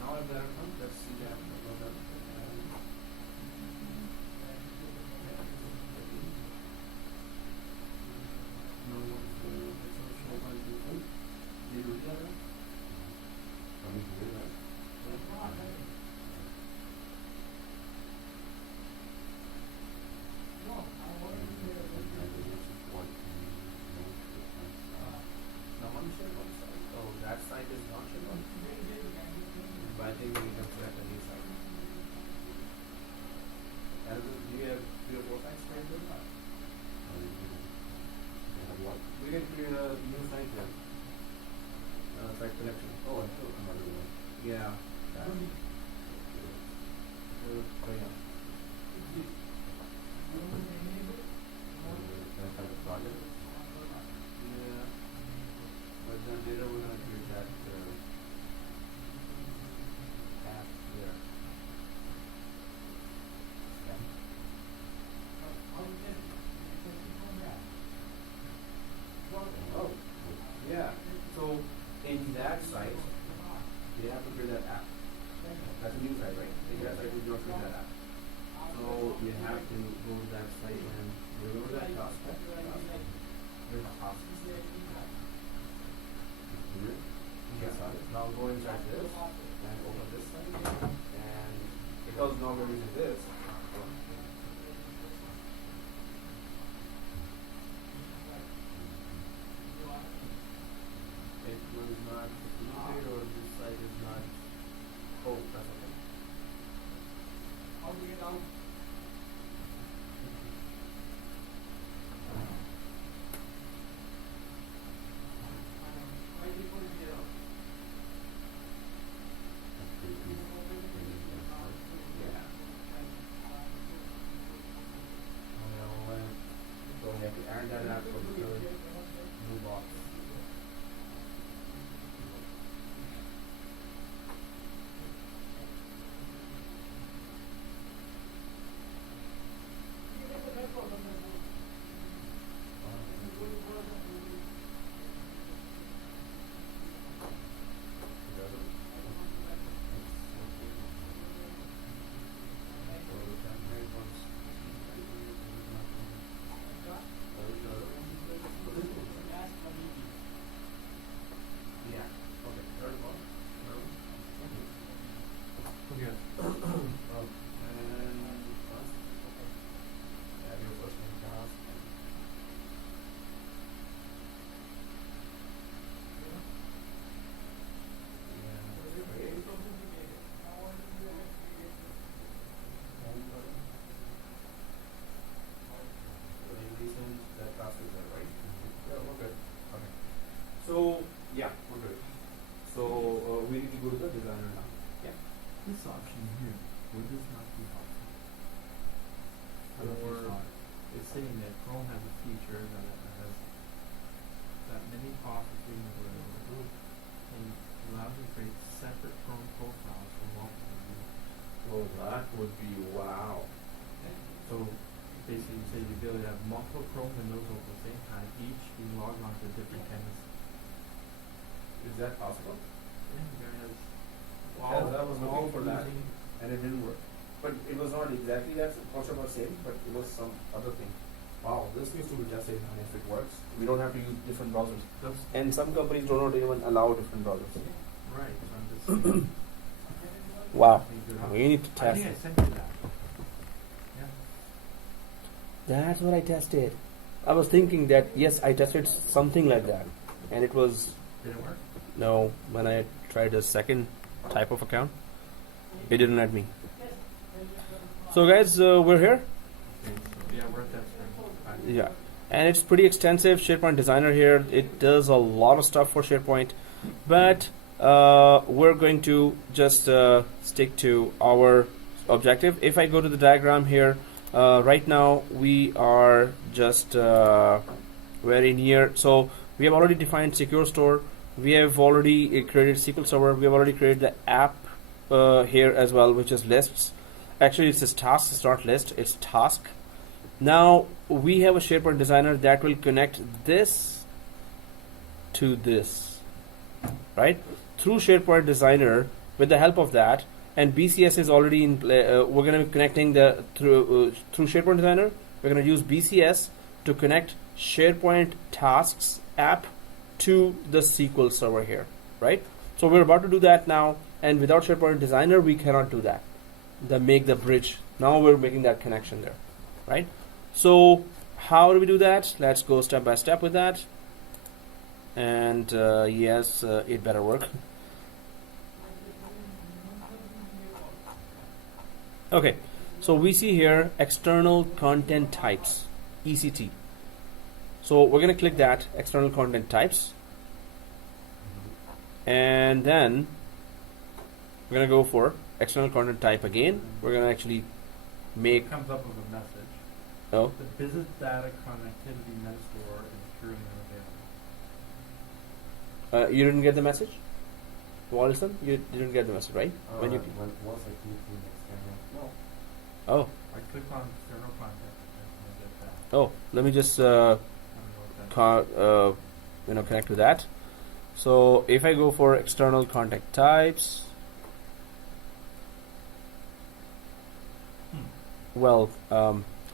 Now if there comes, let's see that. No, Oh, that site is not SharePoint. But I think we can select a new site. And do you have 3 or 4 sites right there? We can create a new site then. Site collection. Oh, I took another one. Yeah. That. Yeah. Project. Yeah. But then later we're gonna create that app here. Oh, yeah. So in that site, they have to create that app. That's a new site, right? In that site, we don't create that app. So you have to go to that site and remember that task. There's a task. Yes, now go inside this and open this site. And because now we're using this, it was not completed or this site is not. Oh, that's okay. feature that it has that many offices will do and allows you to create separate Chrome profiles for multiple users. Well, that would be wow. So basically, you say the ability to have multiple Chrome windows open at the same time, each being logged onto a different tenancy. Is that possible? There has Yeah, I was looking for that. using- And it didn't work. But it was not exactly that concept was same, but it was some other thing. Wow, this needs to be tested and if it works, we don't have to use different browsers. those- And some companies do not even allow different browsers. Right, so I'm just saying. Wow. things that We need to I test. think I sent you that. Yeah. That's what I tested. I was thinking that yes, I tested something like that, and it was Did it work? no. When I tried a second type of account, it didn't let me. So guys, we're here. Okay, so yeah, we're at that screen. Yeah, and it's pretty extensive. SharePoint Designer here. It does a lot of stuff for SharePoint, but we're going to just stick to our objective. If I go to the diagram here, right now we are just very near. So we have already defined Secure Store. We have already created SQL Server. We have already created the app here as well, which is lists. Actually, it says tasks. It's not list. It's task. Now we have a SharePoint Designer that will connect this to this, right? Through SharePoint Designer, with the help of that, and BCS is already in play. We're going to be connecting the through SharePoint Designer. We're going to use BCS to connect SharePoint Tasks app to the SQL Server here, right? So we're about to do that now, and without SharePoint Designer, we cannot do that. Make the bridge. Now we're making that connection there, right? So how do we do that? Let's go step by step with that. And yes, it better work. Okay, so we see here external content types, ECT. So we're going to click that external content types, and then we're going to go for external content type again. We're going to actually make It comes up with a message. oh The business data connectivity metastore is currently unavailable. you didn't get the message, Wallison? You didn't get the message, right? When you once I click the external, no. oh I click on external content and I get that. oh let me just I don't know what that connect with that. So if I go for external contact types, well,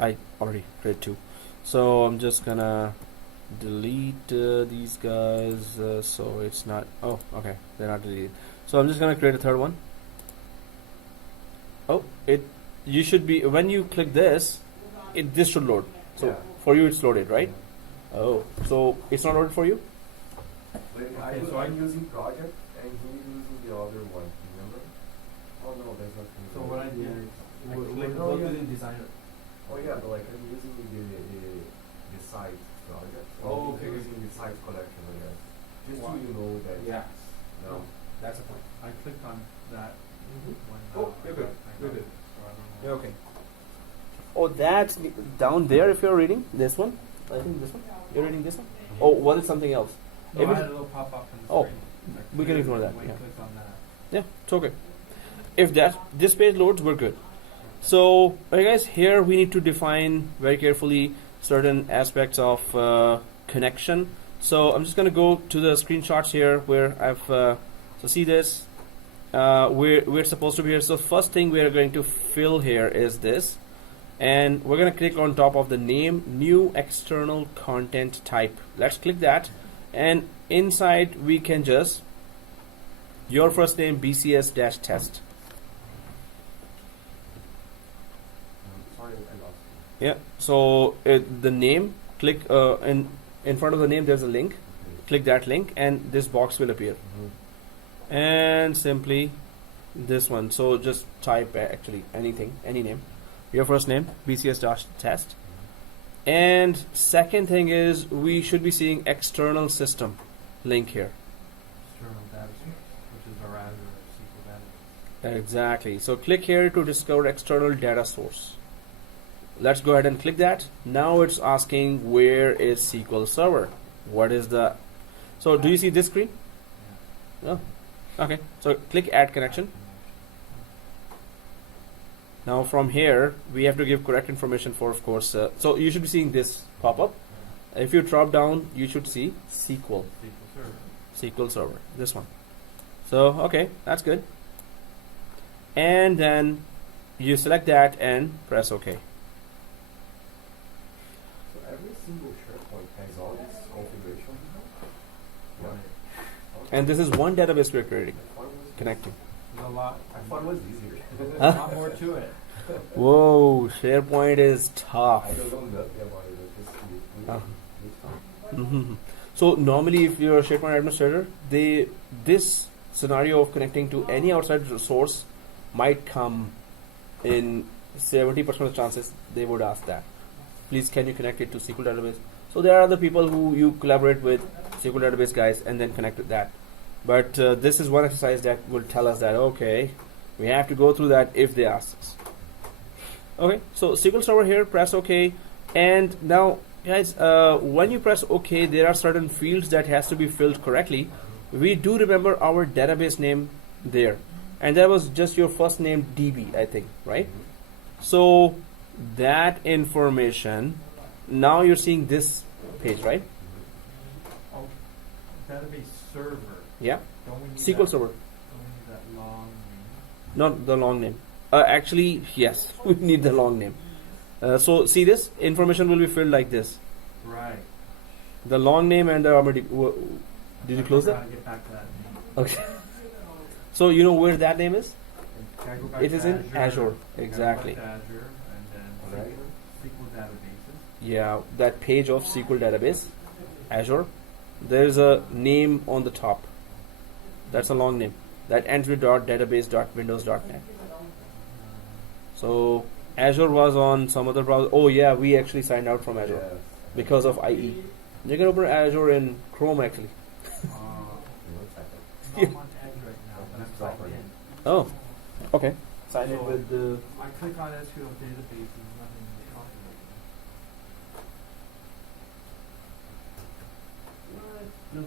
I already created two, so I'm just gonna delete these guys. So it's not. Oh, okay, they're not deleted. So I'm just gonna create a third one. Oh, you should be when you click this, this should load. So Yeah. for you, it's loaded, right? Oh, so it's not loaded for you? Okay, so I'm using project and he's using the other one, remember? Oh no, there's nothing. So what I did is I click Oh, both yeah. within designer. Oh yeah, but like I'm using the site project. Oh, okay. I'm using the site collection, I guess. Just Wow. so you know that. Yeah. No. That's the point. I clicked on that when Oh, I you're got- good. I You're got good. it. So I don't know. Yeah, okay. Oh, that's down there. If you're reading this one, I think this one. You're reading this one. Oh, what is something else? No, If I it's- had a little pop up on the Oh, screen. I we can clicked ignore that, when yeah. I clicked on that. Yeah, it's okay. If this page loads, we're good. So, hey guys, here we need to define very carefully certain aspects of connection. So I'm just going to go to the screenshots here where I've so see this. We're supposed to be here. So first thing we're going to fill here is this, and we're going to click on top of the name, new external content type. Let's click that, and inside we can just your first name BCS-test. Sorry, I lost Yeah. So the name, click in front of the name. There's a link. Click that link, and this box will appear. And simply this one. So just type actually anything, any name. Your first name BCS-test. And second thing is we should be seeing external system link here. External data source, which is our Azure SQL database. Exactly. So click here to discover external data source. let's go ahead and click that. Now it's asking where is SQL Server. What is the, so do you see this screen? No. Okay, so click add connection. Now from here we have to give correct information for, of course, so you should be seeing this pop up. If you drop down, you should see SQL Server, this one. So okay, that's good. And then you select that and press OK. So every single SharePoint has all this configuration. Yeah. And this is one database we're creating, connecting. There's a lot. I thought it was easier. There's a lot more to it. Whoa, SharePoint is tough. I don't know nothing about it. Just So normally if you're a SharePoint administrator, this scenario of connecting to any outside resource might come in 70% of the chances they would ask that. Please can you connect it to SQL database? So there are other people who you collaborate with, SQL database guys, and then connect with that. But this is one exercise that will tell us that, okay, we have to go through that if they ask us. Okay, so SQL Server here, press OK. And now guys, when you press OK, there are certain fields that has to be filled correctly. We do remember our database name there, and that was just your first name DB, I think, right? So that information, now you're seeing this page, right? Oh, database server. Yeah, Don't we need SQL that, Server, don't we need that long name? not the long name. Actually, yes, we need the long name. So see this information will be filled like this. Right. The long name and the did you close I that? gotta get back to that name. Okay. So you know where that name is? Gotta go back It to is in Azure. Gotta go Exactly. back to Azure and then Right. SQL databases. Yeah, that page of SQL database, Azure. There's a name on the top. That's a long name. That ends with .database.windows.net. So Azure was on some other browser. Oh yeah, we actually signed out from Azure Yes. because of IE. You can open Azure in Chrome actually. It's not on Edge right now, but I'm signed in. Oh, okay. Sign in So- with the. I click on SQL database and nothing pops up. No.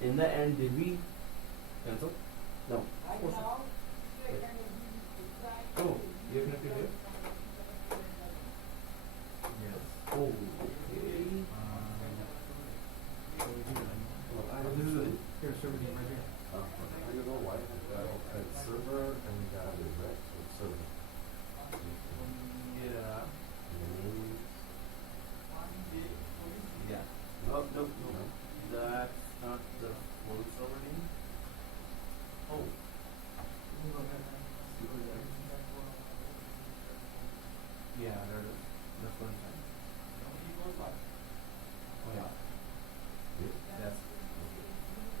In the end, did we cancel? No. Oh, you have connected here? Yes. Oh, okay. This is here, server name right here. I don't know why. It's server and database, right? So it's server. Yeah. Yeah. No. That's not the full server name. Oh. Yeah, there it is. That's what I'm saying. Oh, yeah. Yes.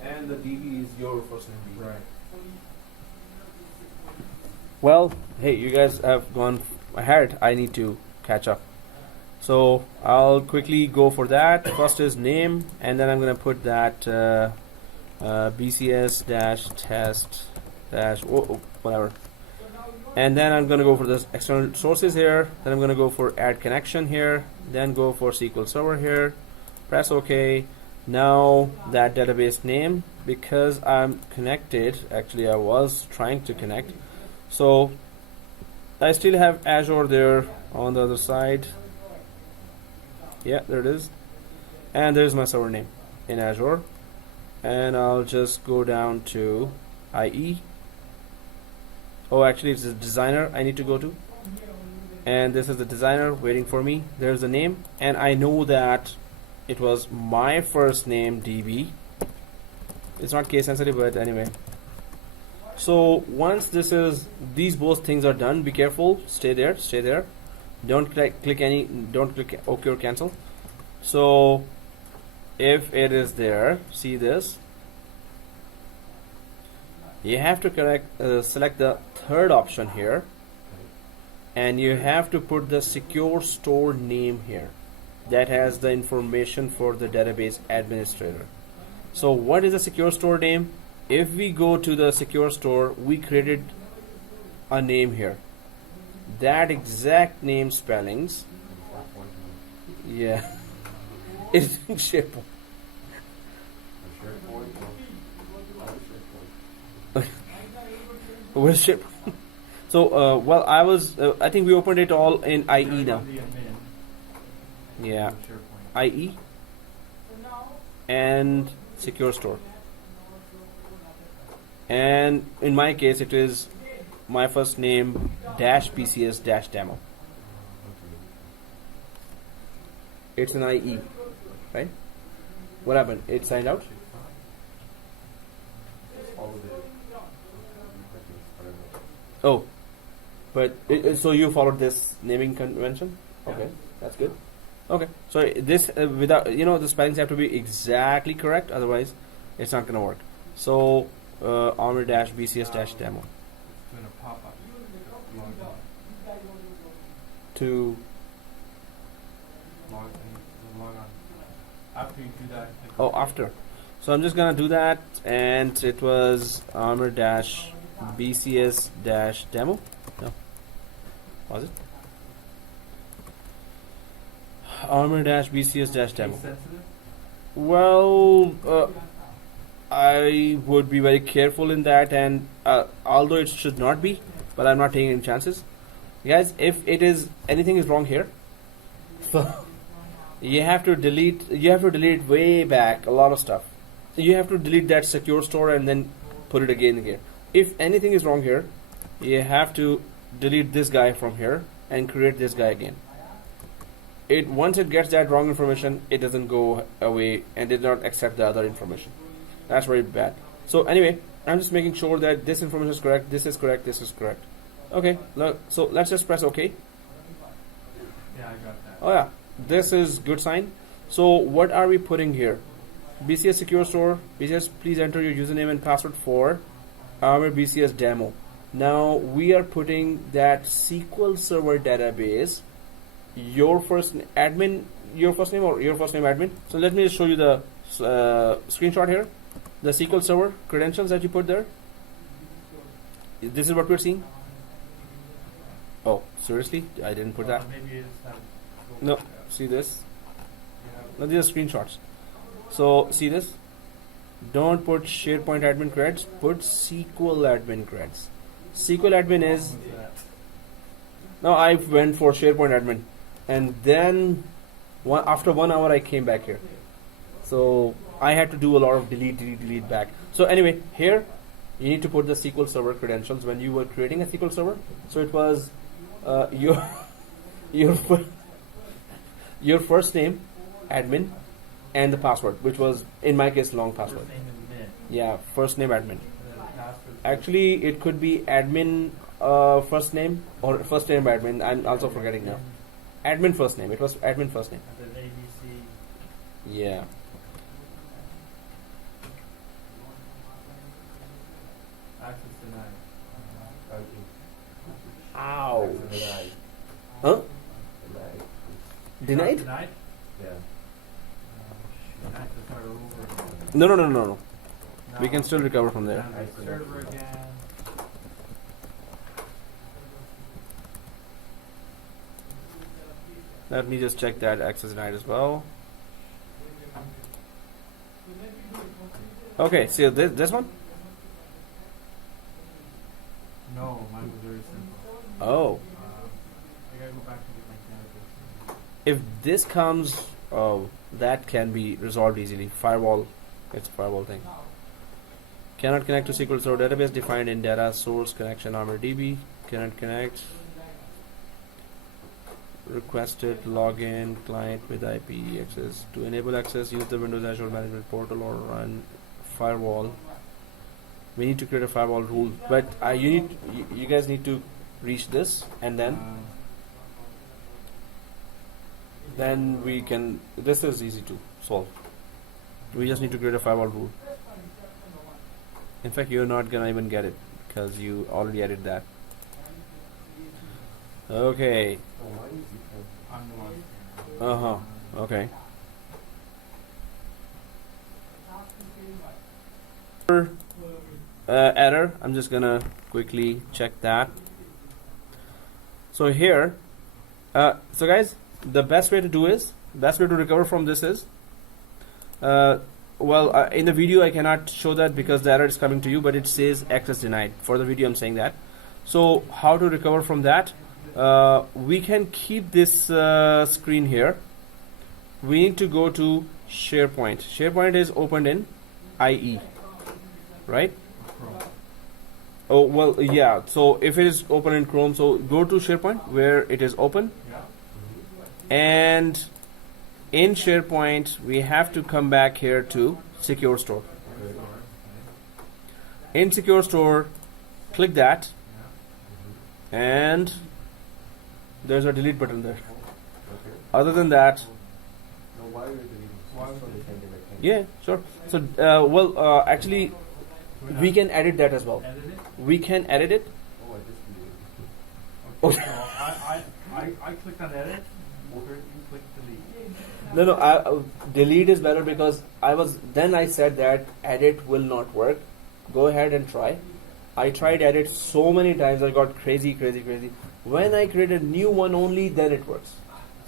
And the DB is your first name. Right. Well, hey, you guys have gone ahead. I need to catch up. So I'll quickly go for that. First is name, and then I'm going to put that BCS dash test dash whatever. And then I'm going to go for the external sources here. Then I'm going to go for add connection here. Then go for SQL Server here. Press OK. Now that database name, because I'm connected, actually I was trying to connect. So I still have Azure there on the other side. Yeah, there it is. And there's my server name in Azure. And I'll just go down to IE. Oh, actually it's the designer I need to go to. And this is the designer waiting for me. There's the name. And I know that it was my first name, DB. It's not case sensitive, but anyway. So once these both things are done, be careful. Stay there. Don't click OK or cancel. So if it is there, see this. You have to select the third option here. and you have to put the secure store name here that has the information for the database administrator. So what is a secure store name? If we go to the secure store, we created a name here. That exact name spellings, yeah, is in SharePoint. Where's SharePoint? So, well, I think we opened it all in IE now. Yeah, IE and secure store. And in my case, it is my first name dash BCS dash demo. It's an IE, right? What happened? It signed out? Oh, but so you followed this naming convention? Okay, that's good. Okay, so this without the spellings have to be exactly correct, otherwise it's not gonna work. So armor dash BCS dash demo Doing a pop up. to Log on. After you do that, click oh after. So I'm just gonna do that, and it was armor dash BCS dash demo. No, was it armor dash BCS dash demo? case sensitive. Well, I would be very careful in that, and although it should not be, but I'm not taking any chances. Guys, if anything is wrong here, you have to delete way back a lot of stuff. You have to delete that secure store and then put it again here. If anything is wrong here, you have to delete this guy from here and create this guy again. Once it gets that wrong information, it doesn't go away and did not accept the other information. That's very bad. So anyway, I'm just making sure that this information is correct, this is correct, this is correct. Okay, so let's just press OK. Yeah, I got that. Oh yeah, this is good sign. So what are we putting here? BCS secure store. BCS, please enter your username and password for our BCS demo. Now we are putting that SQL Server database. Your first name admin admin. So let me just show you the screenshot here. The SQL Server credentials that you put there. This is what we're seeing. Oh, seriously? I didn't put that. Maybe it's No, see this? No, these are screenshots. So see this? Don't put SharePoint admin creds, put SQL admin creds. SQL admin is, now I went for SharePoint admin, and then after 1 hour I came back here. So I had to do a lot of delete back. So anyway, here you need to put the SQL Server credentials when you were creating a SQL Server. So it was your first name, admin, and the password, which was in my case long password. First name and min. Yeah, first name admin. And then the password. Actually, it could be admin first name or first name admin. I'm also forgetting now. Admin first name. It was admin first name. And then ABC. Yeah. Access denied. Ouch. Denied. Huh? Denied. Denied? Denied? Yeah. Shoot, I have to start over. No. We No. can still recover from there. Down the server again. Let me just check that access denied as well. Okay, see this one? No, mine was very simple. Oh. I gotta go back and get my database. If this comes, that can be resolved easily. Firewall, it's a firewall thing. Cannot connect to SQL Server database defined in data source connection armor DB. Cannot connect. Requested login client with IP access. To enable access, use the Windows Azure Management Portal or run firewall. We need to create a firewall rule, but you guys need to reach this, and then we can. This is easy to solve. We just need to create a firewall rule. In fact, you're not gonna even get it because you already added that. Okay. Oh, why is it? I'm the one. Okay. Error. I'm just gonna quickly check that. So here, so guys, the best way to recover from this is, in the video I cannot show that because the error is coming to you, but it says access denied. For the video I'm saying that. So how to recover from that? We can keep this screen here. We need to go to SharePoint. SharePoint is opened in IE, right? Chrome. Oh, well, yeah. So if it is open in Chrome, so go to SharePoint where it is open. Yeah. And in SharePoint, we have to come back here to Secure Store. In Secure Store, click that, and there's a delete button there. Other than that, No, why are you deleting? Why would So they- they can get back in. yeah, sure. So, actually, we can edit that as well. Edit it? We can edit it. Oh, I just deleted. Okay, so I clicked on edit, you clicked delete. No, delete is better because I said that edit will not work. Go ahead and try. I tried edit so many times, I got crazy. When I create a new one only, then it works.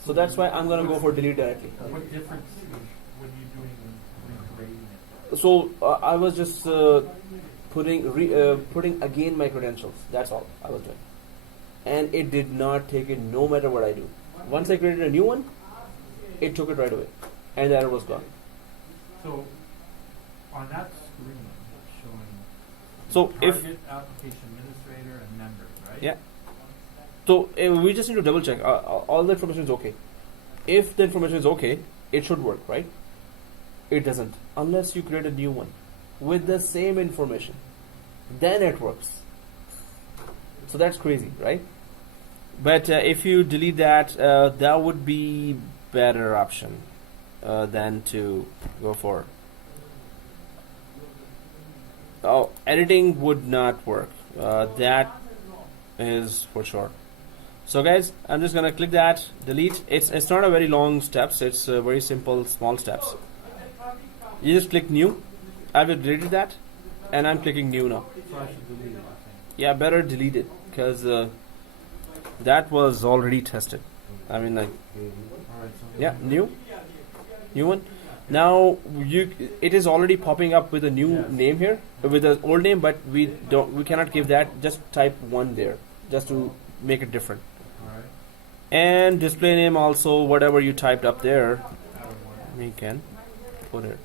So that's why I'm gonna go for delete directly. What difference were you doing when creating it? So I was just putting again my credentials. That's all I was doing, and it did not take it no matter what I do. Once I created a new one, it took it right away, and the error was gone. So on that screen it's showing So if target, application administrator, and members, right? Yeah. So we just need to double check. All the information is okay. If the information is okay, it should work, right? It doesn't unless you create a new one with the same information. Then it works. So that's crazy, right? But if you delete that, that would be better option than to go for. Oh, editing would not work. That is for sure. So guys, I'm just gonna click that, delete. It's not a very long steps. It's very simple, small steps. You just click new. I've deleted that, and I'm clicking new now. So I should delete it, I think. Yeah, better delete it because that was already tested. I mean, like, Alright, so yeah, new one. Now it is already popping up with a new Yes. name here, with the old name, but we cannot give that. Just type one there, just to make it different. Alright. And display name also, whatever you typed up there, Add one. we can put it.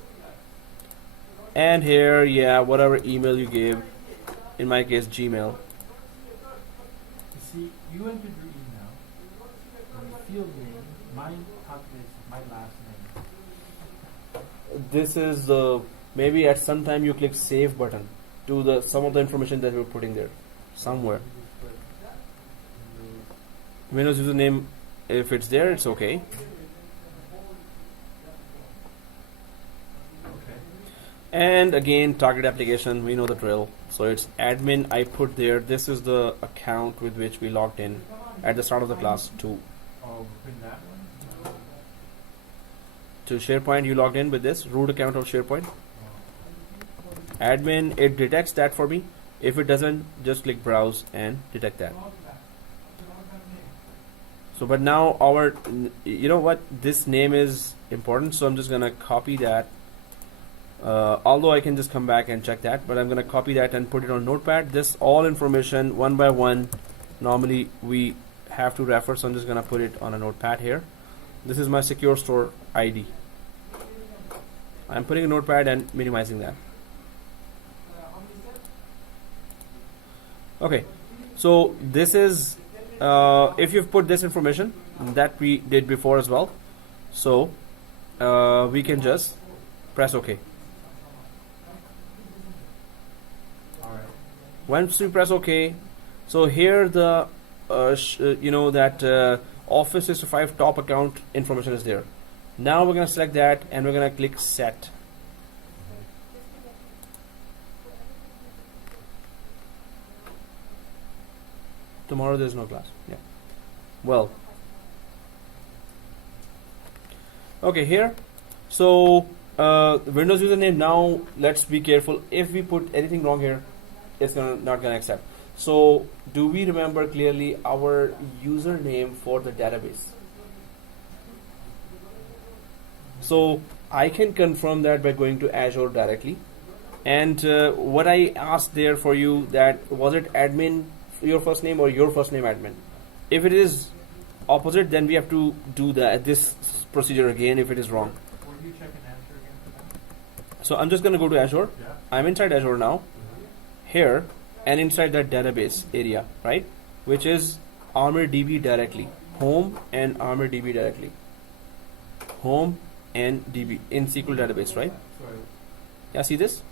And here, yeah, whatever email you gave, in my case, Gmail. You see, you entered your email, and the field name, mine calculates my last name. This is the, maybe at some time you click save button to some of the information that we're putting there, somewhere. Windows username, if it's there, it's okay. Okay. And again, target application, we know the drill. So it's admin, I put there. This is the account with which we logged in at the start of the class to Oh, putting that one? SharePoint. You logged in with this root account of SharePoint. Admin, it detects that for me. If it doesn't, just click browse and detect that. So, but now you know what? This name is important, so I'm just gonna copy that. Although I can just come back and check that, but I'm gonna copy that and put it on Notepad. This all information one by one. Normally we have to refer, so I'm just gonna put it on a Notepad here. This is my Secure Store ID. I'm putting a Notepad and minimizing that. Okay, so this is if you've put this information that we did before as well, so we can just press OK. Alright. Once we press OK, so here the Office 365 top account information is there. Now we're going to select that and we're going to click set. Tomorrow there's no class. Yeah. Well, okay, here. So Windows username. Now let's be careful. If we put anything wrong here, it's not gonna accept. So do we remember clearly our username for the database? So I can confirm that by going to Azure directly. And what I asked there for you, that was it admin your first name or your first name admin? If it is opposite, then we have to do this procedure again if it is wrong. Were you checking Azure again? So I'm just going to go to Azure. Yeah. I'm inside Azure now, here, and inside that database area, right? Which is ArmorDB directly, home and ArmorDB directly, home and DB in SQL database, right? Sorry. Yeah, see this?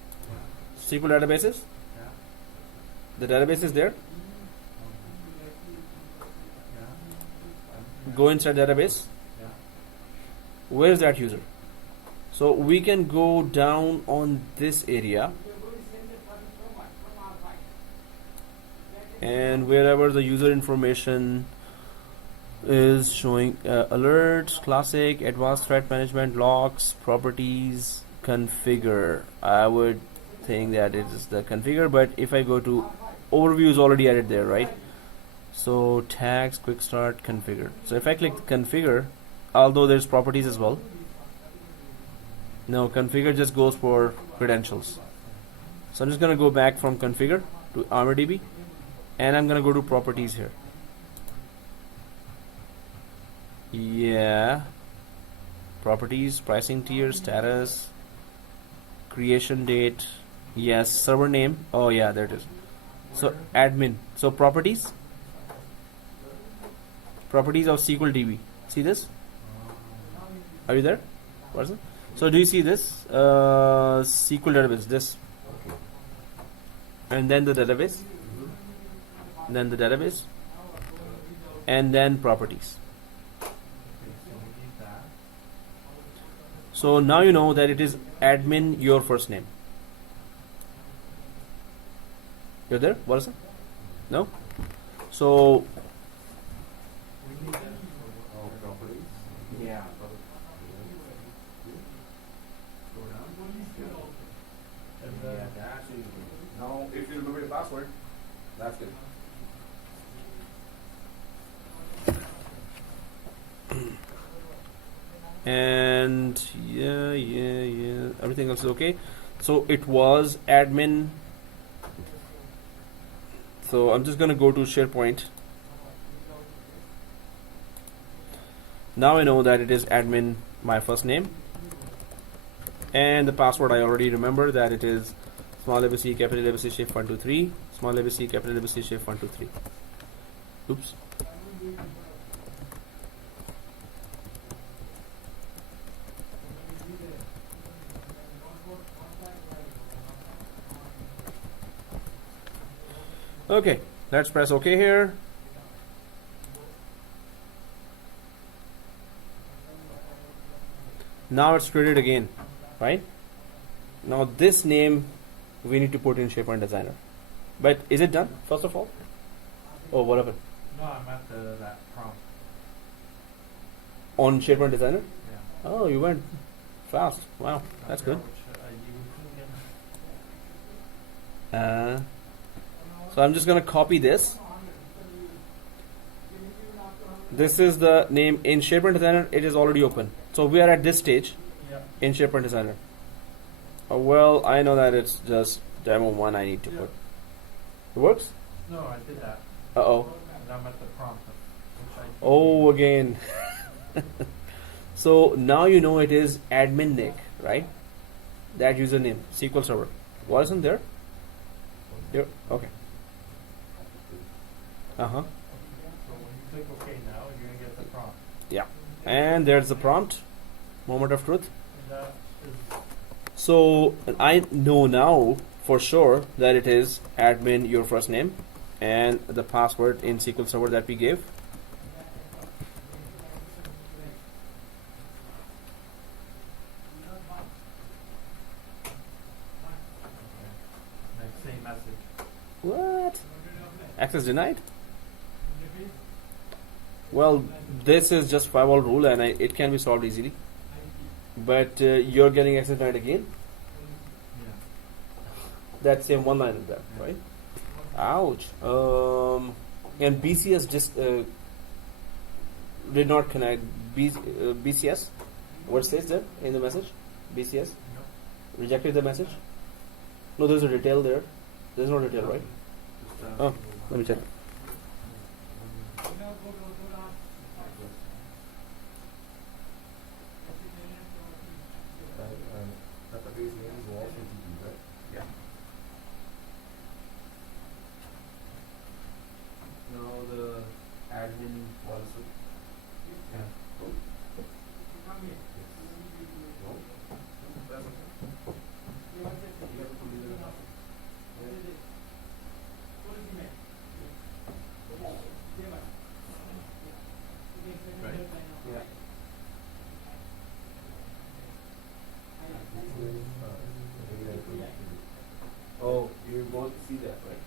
SQL databases. Yeah. The database is there. Yeah. Go inside database. Yeah. Where is that user? So we can go down on this area, and wherever the user information is showing, alerts, classic, advanced threat management, logs, properties, configure. I would think that it is the configure, but if I go to overview, is already added there, right? So tags, quick start, configure. So if I click configure, although there's properties as well, no, configure just goes for credentials. So I'm just going to go back from configure to ArmorDB, and I'm going to go to properties here. Yeah, properties, pricing tier, status, creation date, yes, server name. Oh yeah, there it is. So admin. So properties of SQL DB. See this? Are you there? What's it? So do you see this? SQL database. This, and then the database, then the database, and then properties. So now you know that it is admin your first name. You're there? What is it? No? So We need that for Properties. Yeah. Go down. and Yeah, that's it. Now, if you remember your password, that's good. and yeah, everything else is okay. So it was admin. So I'm just gonna go to SharePoint. Now I know that it is admin my first name, and the password I already remember that it is small ABC, capital ABC, shift 123, small ABC, capital ABC, shift 123. Oops. Okay, let's press OK here. Now it's created again, right? Now this name we need to put in SharePoint Designer. But is it done, first of all? Oh, whatever. no, I'm at that prompt. On SharePoint Designer? Yeah. Oh, you went fast. Wow, that's good. Which I used again. So I'm just going to copy this. This is the name in SharePoint Designer. It is already open. So we are at this stage Yeah. in SharePoint Designer. Well, I know that it's just demo 1 I need to put. It works? No, I did that. Uh-oh. And I'm at the prompt. Which I Oh, again. So now you know it is admin Nick, right? That username, SQL Server. Wasn't there? There. Okay. Uh-huh. So when you click OK now, you're going to get the prompt. Yeah. And there's the prompt. Moment of truth. And that is So I know now for sure that it is admin your first name and the password in SQL Server that we gave. the same message. What? Access denied? Well, this is just firewall rule, and it can be solved easily. But you're getting access denied again. Yeah. That same one line is there, right? Ouch. And BCS just did not connect. BCS. What says there in the message? BCS No. rejected the message. No, there's a detail there. There's no detail, right? Oh, let me check. Database name is also TD, right? Yeah. Now the admin policy. Yeah. No? That's okay. You have to leave it up. Right? Yeah. Oh, you want to see that, right?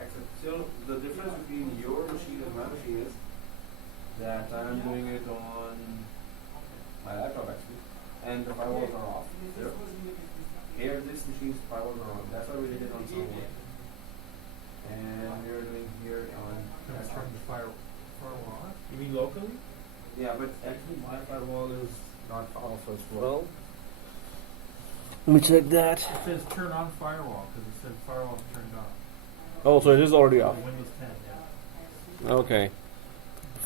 Excellent. So the difference between your machine and my machine is that I'm doing it on my laptop actually, and the firewalls are off. There. Here, this machine's firewalls are on. That's why we did it on server 1. And we're doing here on Can I desktop. turn the firewall on? You mean locally? Yeah, but actually my firewall is not off as Well, let me check that. It says turn on firewall because it said firewall turned on. Oh, so it is already off. On Windows 10, yeah. Okay.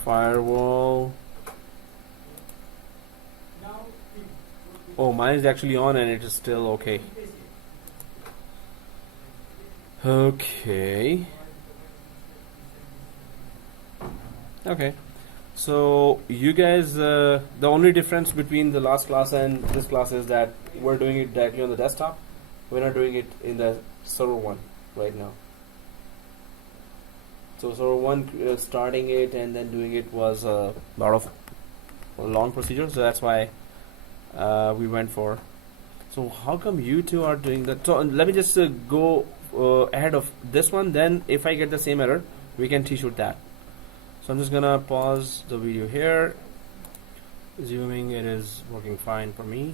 Firewall. Oh, mine is actually on and it is still okay. Okay. Okay. So you guys, the only difference between the last class and this class is that we're doing it directly on the desktop. We're not doing it in the server 1 right now. So server 1 starting it and then doing it was a lot of long procedure. So that's why we went for. So how come you two are doing that? So let me just go ahead of this one. Then if I get the same error, we can t-shoot that. So I'm just gonna pause the video here. Assuming it is working fine for me.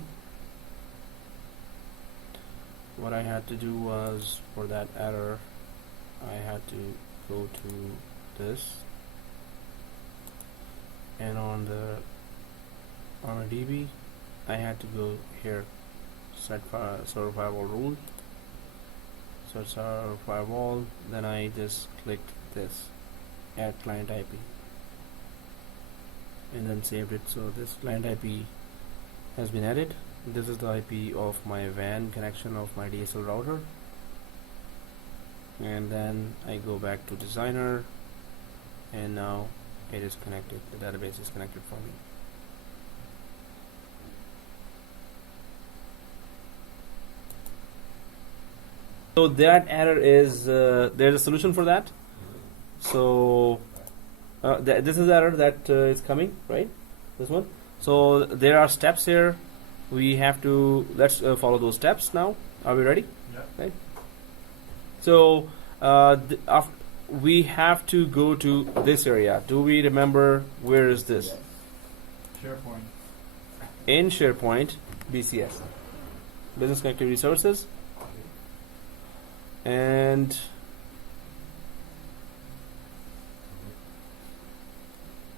What I had to do was, for that error, I had to go to this, and on the DB, I had to go here, set server firewall rule. So it's our firewall. Then I just clicked this, add client IP, and then saved it. So this client IP has been added. This is the IP of my WAN connection of my DSL router, and then I go back to designer, and now it is connected. The database is connected for me. So that error is there's a solution for that. So this is the error that is coming, right? This one. So there are steps here. We have to let's follow those steps now. Are we ready? Yeah. Right. So we have to go to this area. Do we remember where is this? SharePoint. In SharePoint, BCS, Business Connectivity Services, and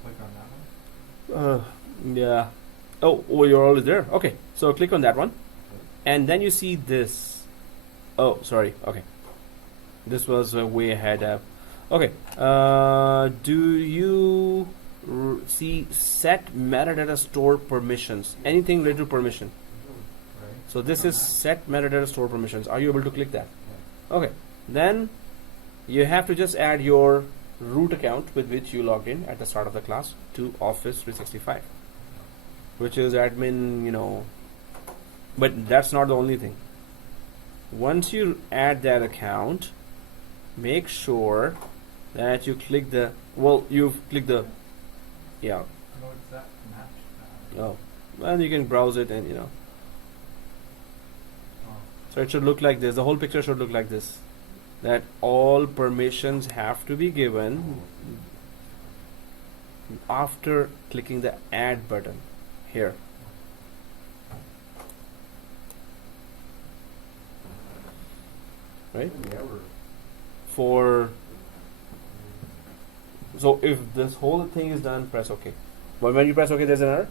Click on that one. yeah. Oh, you're already there. Okay, so click on that one, and then you see this. Oh, sorry. Okay, this was way ahead. Okay. Do you see set metadata store permissions? Anything related to permission? Right. So this is set metadata store permissions. Are you able to click that? Okay. Then you have to just add your root account with which you logged in at the start of the class to Office 365, which is admin, but that's not the only thing. Once you add that account, make sure that you click the, you've clicked the, yeah, No, it's that match. oh, and you can browse it and, Oh. so it should look like this. The whole picture should look like this, that all permissions have to be given. after clicking the add button here. Right? For so if this whole thing is done, press OK. But when you press OK, there's an error.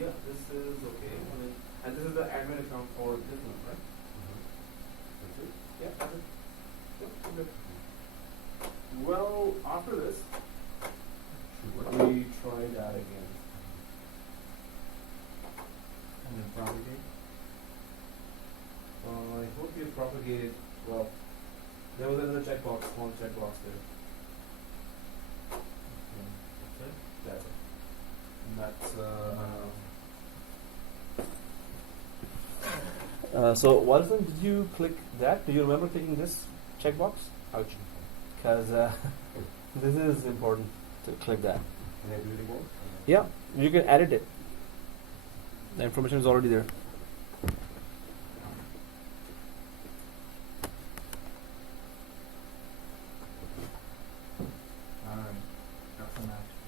Yeah, this is okay. And this is the admin account for this one, right? Yeah, that's it. Yep, good. Well, after this, we try that again. And then propagate. I hope you propagated well. There was another checkbox, small checkbox there. That's it. That's so Walton, did you click that? Do you remember clicking this checkbox? Ouch. Because this is important to click that. Can I do it again? Yeah, you can edit it. The information is already there. Alright. Got some action.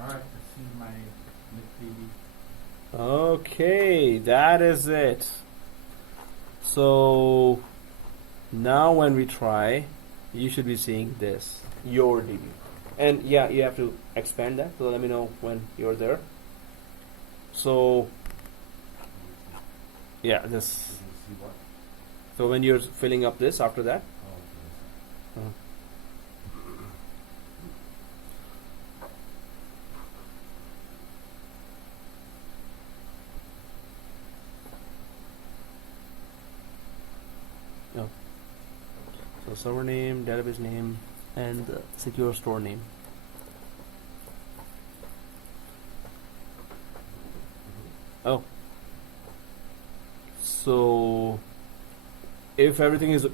Alright, receive my nifty. Okay, that is it. So now when we try, you should be seeing this, your DB. And yeah, you have to expand that, so let me know when you're there. So yeah, this. See what? So when you're filling up this after that. Oh, okay. So server name, database name, and the secure store name. Oh. So if everything is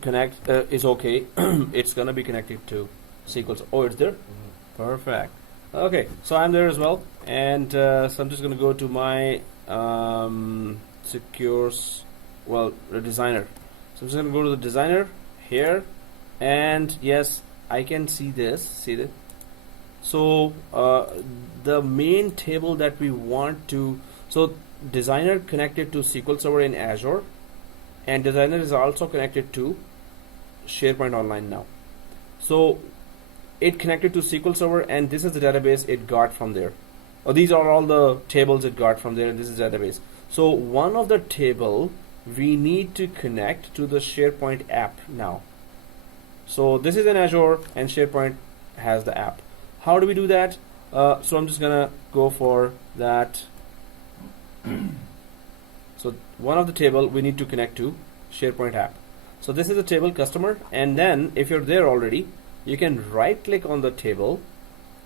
is okay, it's gonna be connected to SQL. Oh, it's there. Perfect. Okay, so I'm there as well, and so I'm just gonna go to my the designer. So I'm just gonna go to the designer here, and yes, I can see this. See this? So the main table that we want to, so designer connected to SQL Server in Azure, and designer is also connected to SharepointOnline now. So it connected to SQL Server, and this is the database it got from there. These are all the tables it got from there, and this is the database. So one of the table we need to connect to the SharePoint app now. So this is in Azure, and SharePoint has the app. How do we do that? So I'm just gonna go for that. So one of the table we need to connect to SharePoint app. So this is the table customer, and then if you're there already, you can right click on the table,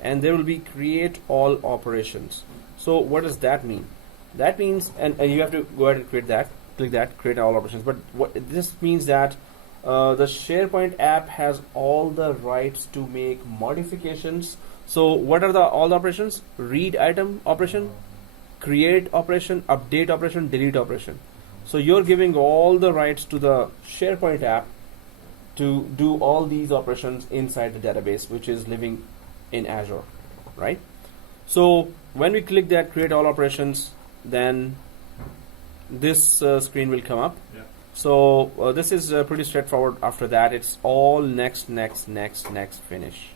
and there will be create all operations. So what does that mean? That means, and you have to go ahead and create that, click that, create all operations. But what this means that the SharePoint app has all the rights to make modifications. So what are all the operations? Read item operation, create operation, update operation, delete operation. So you're giving all the rights to the SharePoint app to do all these operations inside the database, which is living in Azure, right? So when we click that create all operations, then this screen will come up. Yeah. So this is pretty straightforward. After that, it's all next, finish.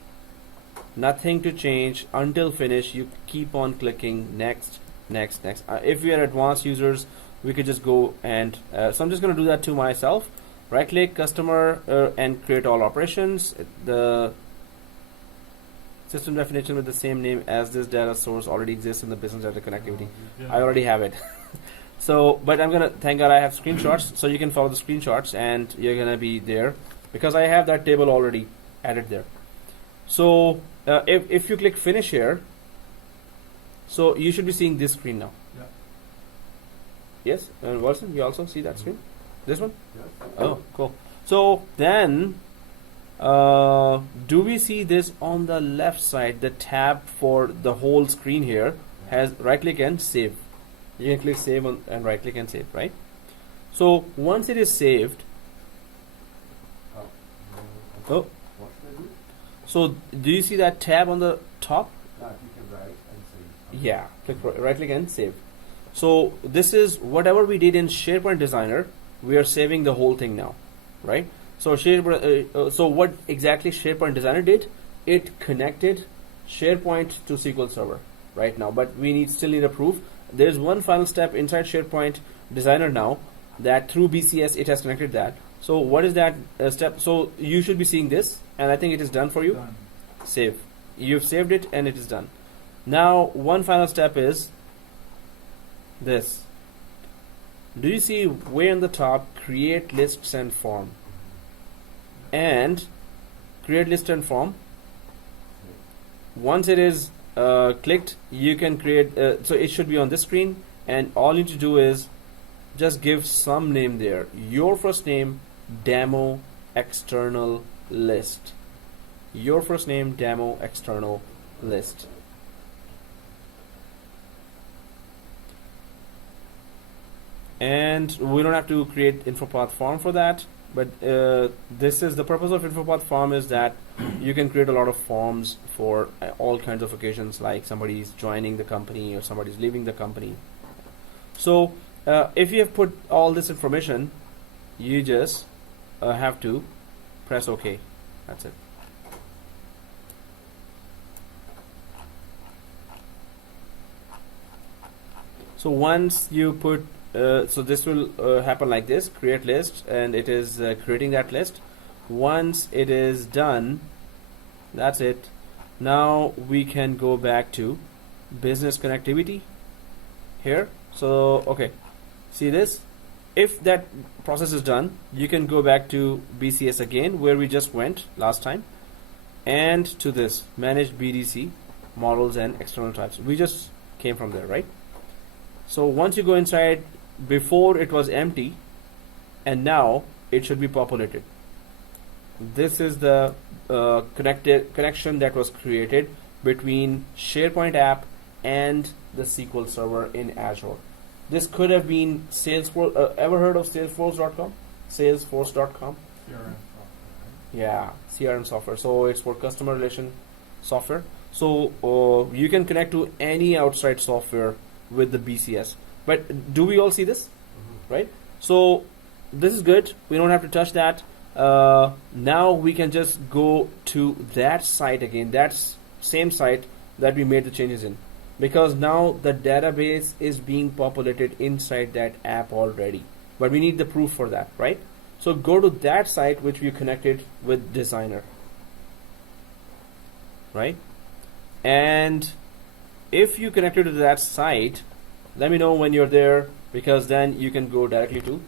Nothing to change until finish. You keep on clicking next. If we are advanced users, we could just go and so I'm just going to do that to myself. Right click customer and create all operations. The system definition with the same name as this data source already exists in the business data connectivity. I already have it. So, but I'm gonna, thank God I have screenshots, so you can follow the screenshots and you're gonna be there because I have that table already added there. So if you click finish here, so you should be seeing this screen now. Yeah. Yes, and Wilson, you also see that screen? This one? Yeah. Oh, cool. So then, do we see this on the left side? The tab for the whole screen here has right click and save. You can click save on, and right click and save, right? So once it is saved, oh, What should I do? so do you see that tab on the top? You can write and say. Yeah, click right click and save. So this is whatever we did in SharePoint Designer, we are saving the whole thing now, right? So so what exactly SharePoint Designer did? It connected SharePoint to SQL Server right now, but we still need a proof. There's one final step inside SharePoint Designer now that through BCS it has connected that. So what is that step? So you should be seeing this, and I think it is done for you. Done. Save. You've saved it and it is done. Now one final step is this. Do you see way on the top create lists and form? And create list and form, once it is clicked, you can create, so it should be on this screen, and all you need to do is just give some name there. Your first name, demo external list. Your first name, demo external list. And we don't have to create InfoPath form for that, but this is the purpose of InfoPath form, is that you can create a lot of forms for all kinds of occasions, like somebody's joining the company or somebody's leaving the company. So if you have put all this information, you just have to press OK. That's it. So once you put so this will happen like this, create list, and it is creating that list. Once it is done, that's it. Now we can go back to business connectivity here. So okay, see this? If that process is done, you can go back to BCS again, where we just went last time, and to this manage BDC models and external types. We just came from there, right? So once you go inside, before it was empty, and now it should be populated. This is the connection that was created between SharePoint app and the SQL Server in Azure. This could have been Salesforce. Ever heard of Salesforce.com? Salesforce.com. CRM software, right? Yeah, CRM software. So it's for customer relation software. So you can connect to any outside software with the BCS. But do we all see this? Right? So this is good. We don't have to touch that. Now we can just go to that site again. That's same site that we made the changes in. Because now the database is being populated inside that app already. But we need the proof for that, right? So go to that site which we connected with Designer. Right? And if you connected to that site, let me know when you're there, because then you can go directly to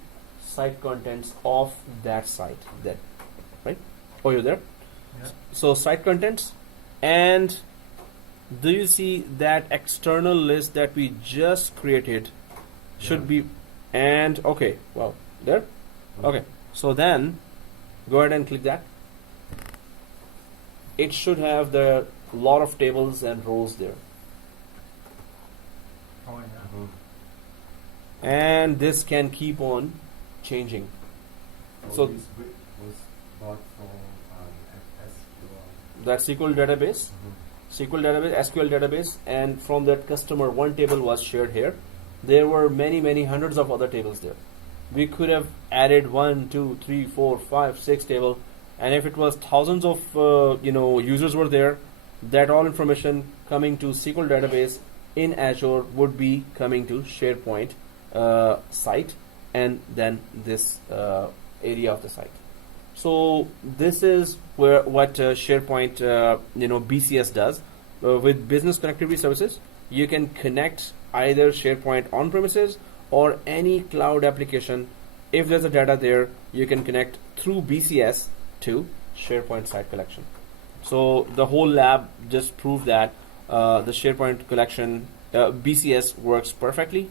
site contents of that site. Then, right? Oh, you're there? Yeah. So site contents, and do you see that external list that we just created should be, and okay, well, there? Okay, so then go ahead and click that. It should have the lot of tables and rows there. Oh, yeah. And this can keep on changing. So this was bought from that SQL database, SQL database, and from that customer, one table was shared here. There were many hundreds of other tables there. We could have added 1, 2, 3, 4, 5, 6 table, and if it was thousands of users were there, that all information coming to SQL database in Azure would be coming to SharePoint site, and then this area of the site. So this is what SharePoint BCS does with business connectivity services. You can connect either SharePoint on premises or any cloud application. If there's a data there, you can connect through BCS to SharePoint site collection. So the whole lab just proved that the SharePoint collection BCS works perfectly.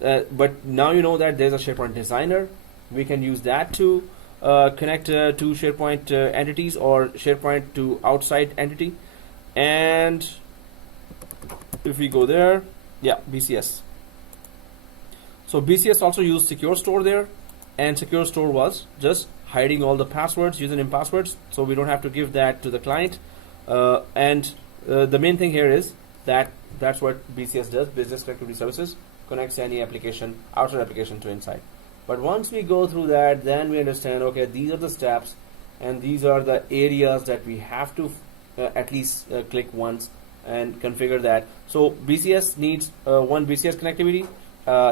But now you know that there's a SharePoint Designer. We can use that too. connect to SharePoint entities or SharePoint to outside entity. And if we go there, yeah, BCS. So BCS also used Secure Store there, and Secure Store was just hiding all the passwords, username passwords, so we don't have to give that to the client. The main thing here is that that's what BCS does, Business Connectivity Services, connects any application, outside application to inside. But once we go through that, then we understand, okay, these are the steps, and these are the areas that we have to at least click once and configure that. So BCS needs one BCS connectivity,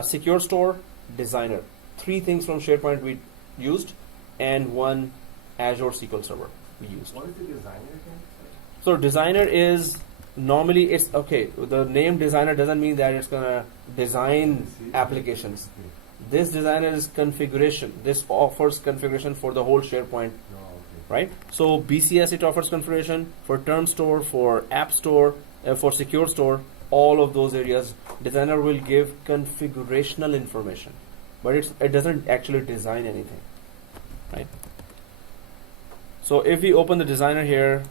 Secure Store, Designer. 3 things from SharePoint we used, and one Azure SQL Server we used. What is the designer again? So Designer is normally, it's okay. The name Designer doesn't mean that it's gonna design applications. This Designer is configuration. This offers configuration for the whole SharePoint, right? So BCS, it offers configuration for TermStore, for App Store, for Secure Store. All of those areas, Designer will give configurational information, but it doesn't actually design anything, right? So if we open the Designer here,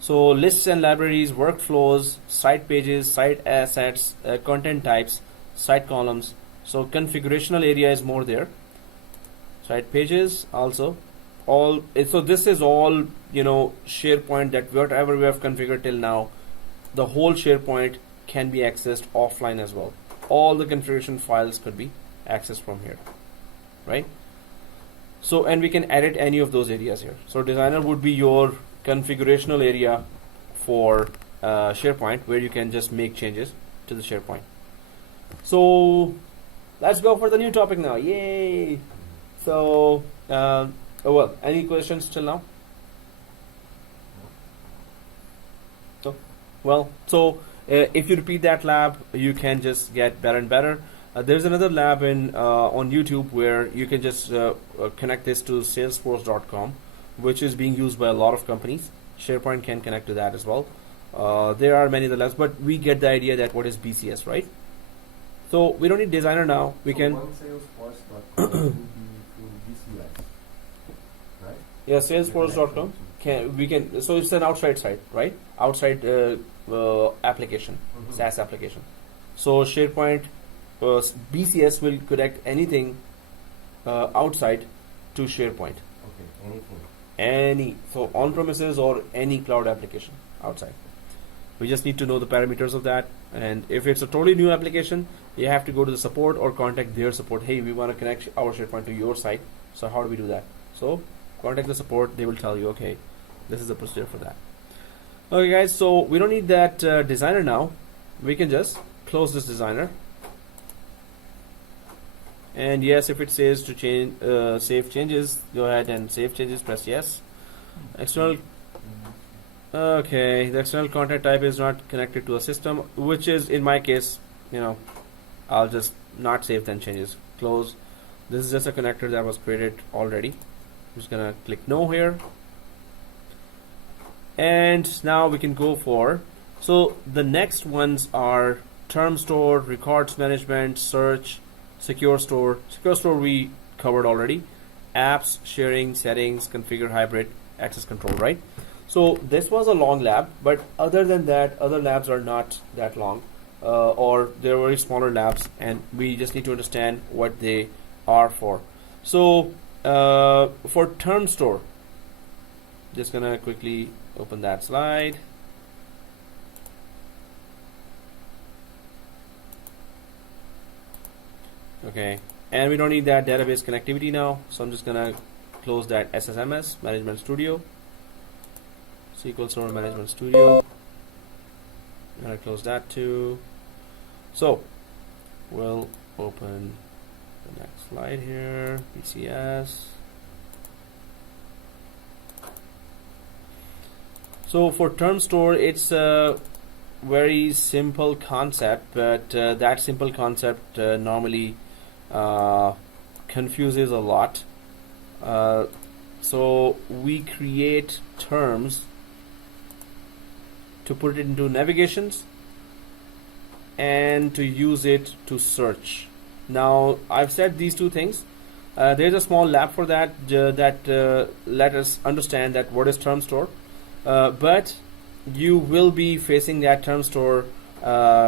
so lists and libraries, workflows, site pages, site assets, content types, site columns. So configurational area is more there. Site pages also. So this is all, SharePoint, that whatever we have configured till now, the whole SharePoint can be accessed offline as well. All the configuration files could be accessed from here, right? So, and we can edit any of those areas here. So Designer would be your configurational area for SharePoint, where you can just make changes to the SharePoint. So let's go for the new topic now. Yay! So, any questions till now? So if you repeat that lab, you can just get better and better. There's another lab on YouTube where you can just connect this to Salesforce.com, which is being used by a lot of companies. SharePoint can connect to that as well. There are many other labs, but we get the idea that what is BCS, right? So we don't need Designer now. We can. Salesforce.com would be through BCS, right? Yeah, Salesforce.com. So it's an outside site, right? Outside application, SaaS application. So SharePoint, BCS will connect anything outside to SharePoint. Okay, anything. So on-premises or any cloud application outside. We just need to know the parameters of that. And if it's a totally new application, you have to go to the support or contact their support. Hey, we want to connect our SharePoint to your site. So how do we do that? So contact the support. They will tell you, okay, this is the procedure for that. Okay, guys. So we don't need that Designer now. We can just close this Designer. And yes, if it says to change, save changes, go ahead and save changes. Press yes. External. Okay, the external content type is not connected to a system, which is in my case, I'll just not save then changes. Close. This is just a connector that was created already. I'm just gonna click no here. And now we can go for. So the next ones are TermStore, RecordsManagement, Search, Secure Store. Secure Store we covered already. Apps, sharing, settings, configure, hybrid, access control, right? So this was a long lab, but other than that, other labs are not that long, or they're very smaller labs, and we just need to understand what they are for. So for TermStore, just gonna quickly open that slide. Okay, and we don't need that database connectivity now, so I'm just gonna close that SSMS, Management Studio, SQL Server Management Studio. I'm gonna close that too. So we'll open the next slide here, BCS. So for TermStore, it's a very simple concept, but that simple concept normally confuses a lot. So we create terms to put it into navigations and to use it to search. Now I've said these two things. There's a small lab for that let us understand that what is TermStore, but you will be facing that TermStore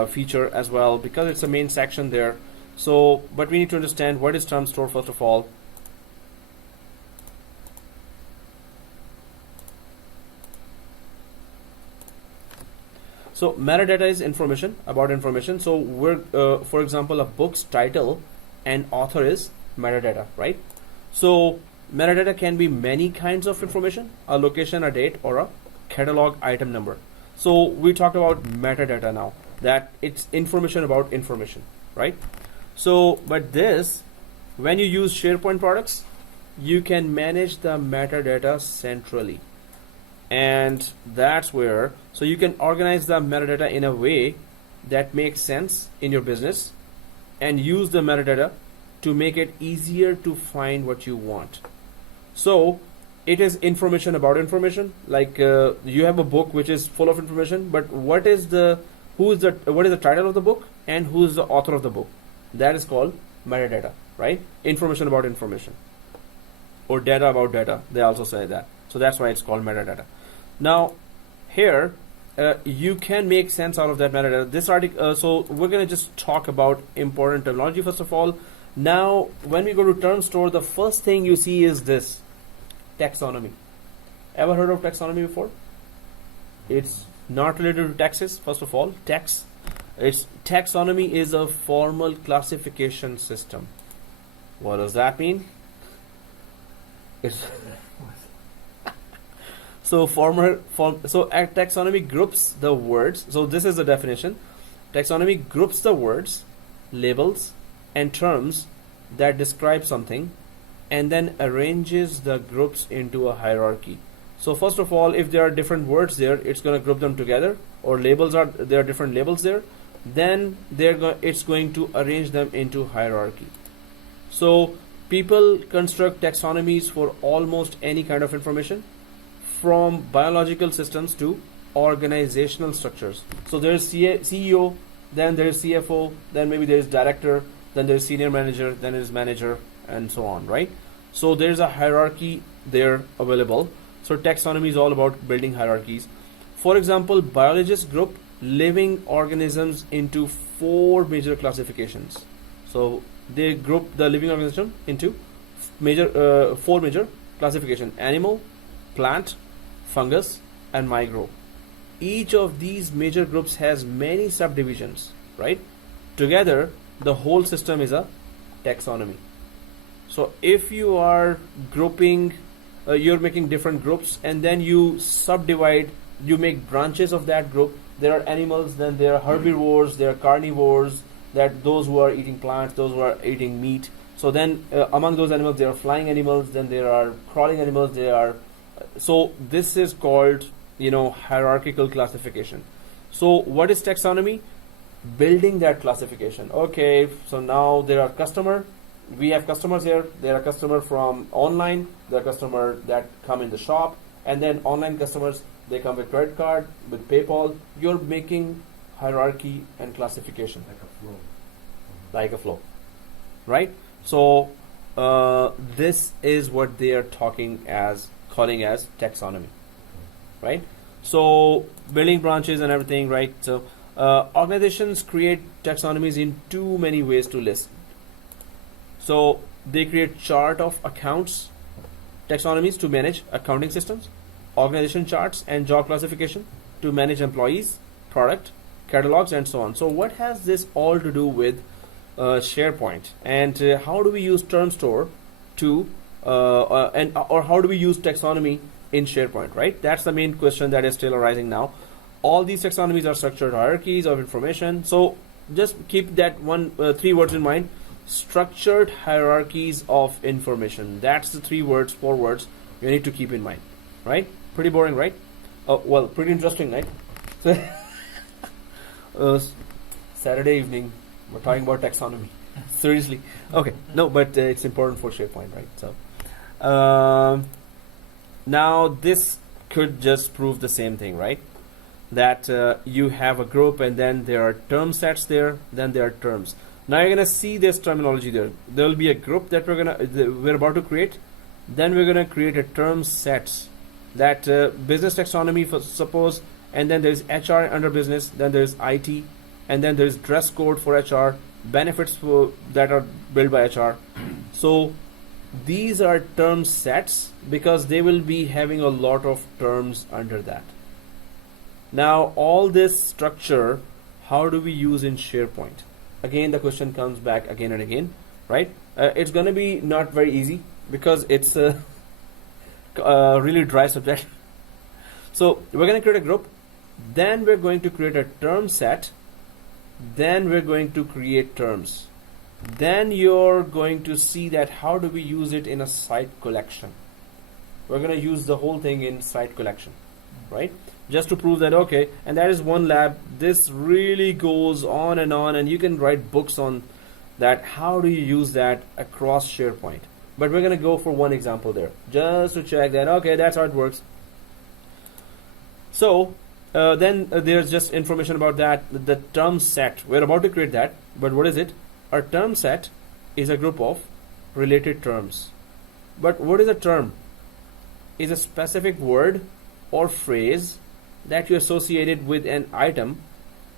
feature as well because it's a main section there. So, but we need to understand what is TermStore first of all. So metadata is information about information. So we're, for example, a book's title and author is metadata, right? So metadata can be many kinds of information, a location, a date, or a catalog item number. So we talked about metadata now, that it's information about information, right? So, but this, when you use SharePoint products, you can manage the metadata centrally. And that's where, so you can organize the metadata in a way that makes sense in your business and use the metadata to make it easier to find what you want. So it is information about information. Like you have a book which is full of information, but what is the title of the book and who is the author of the book? That is called metadata, right? Information about information, or data about data. They also say that. So that's why it's called metadata. Now, here you can make sense out of that metadata. This article. So we're gonna just talk about important terminology first of all. Now, when we go to TermStore, the first thing you see is this taxonomy. Ever heard of taxonomy before? It's not related to taxes. First of all, taxonomy is a formal classification system. What does that mean? It's so taxonomy groups the words. So this is the definition. Taxonomy groups the words, labels, and terms that describe something, and then arranges the groups into a hierarchy. So first of all, if there are different words there, it's going to group them together, or there are different labels there, then it's going to arrange them into hierarchy. So people construct taxonomies for almost any kind of information, from biological systems to organizational structures. So there's CEO, then there's CFO, then maybe there's director, then there's senior manager, then there's manager, and so on, right? So there's a hierarchy there available. So taxonomy is all about building hierarchies. For example, biologists group living organisms into 4 major classifications. So they group the living organism into 4 major classifications: animal, plant, fungus, and micro. Each of these major groups has many subdivisions, right? Together, the whole system is a taxonomy. So if you are grouping, you're making different groups, and then you subdivide, you make branches of that group. There are animals, then there are herbivores, there are carnivores, that those who are eating plants, those who are eating meat. So then among those animals, there are flying animals, then there are crawling animals, so this is called, hierarchical classification. So what is taxonomy? Building that classification. Okay, so now there are we have customers here. There are customers from online, there are customers that come in the shop, and then online customers, they come with credit card, with PayPal. You're making hierarchy and classification. Like a flow. Right? So this is what they are calling as taxonomy. Right? So building branches and everything, right? So organizations create taxonomies in too many ways to list. So they create chart of accounts taxonomies to manage accounting systems, organization charts and job classification to manage employees, product, catalogs, and so on. So what has this all to do with SharePoint, and how do we use TermStore or how do we use taxonomy in SharePoint, right? That's the main question that is still arising now. All these taxonomies are structured hierarchies of information. So just keep that 3 words in mind: structured hierarchies of information. That's the 4 words you need to keep in mind, right? Pretty boring, right? Well, pretty interesting, right? So, Saturday evening, we're talking about taxonomy. Seriously. Okay, no, but it's important for SharePoint, right? So now this could just prove the same thing, right? That you have a group, and then there are term sets there, then there are terms. Now you're gonna see this terminology there. There will be a group that we're about to create. Then we're gonna create a term sets that business taxonomy for suppose, and then there's HR under business, then there's IT, and then there's dress code for HR, benefits that are built by HR. So these are term sets because they will be having a lot of terms under that. Now all this structure, how do we use in SharePoint? Again, the question comes back again and again, right? It's going to be not very easy because it's a really dry subject. So we're going to create a group, then we're going to create a term set, then we're going to create terms. Then you're going to see that how do we use it in a site collection. We're going to use the whole thing in site collection, right? Just to prove that, okay, and that is one lab. This really goes on, and you can write books on that. How do you use that across SharePoint? But we're going to go for one example there, just to check that, okay, that's how it works. So then there's just information about that, the term set. We're about to create that, but what is it? A term set is a group of related terms. But what is a term? Is a specific word or phrase that you associated with an item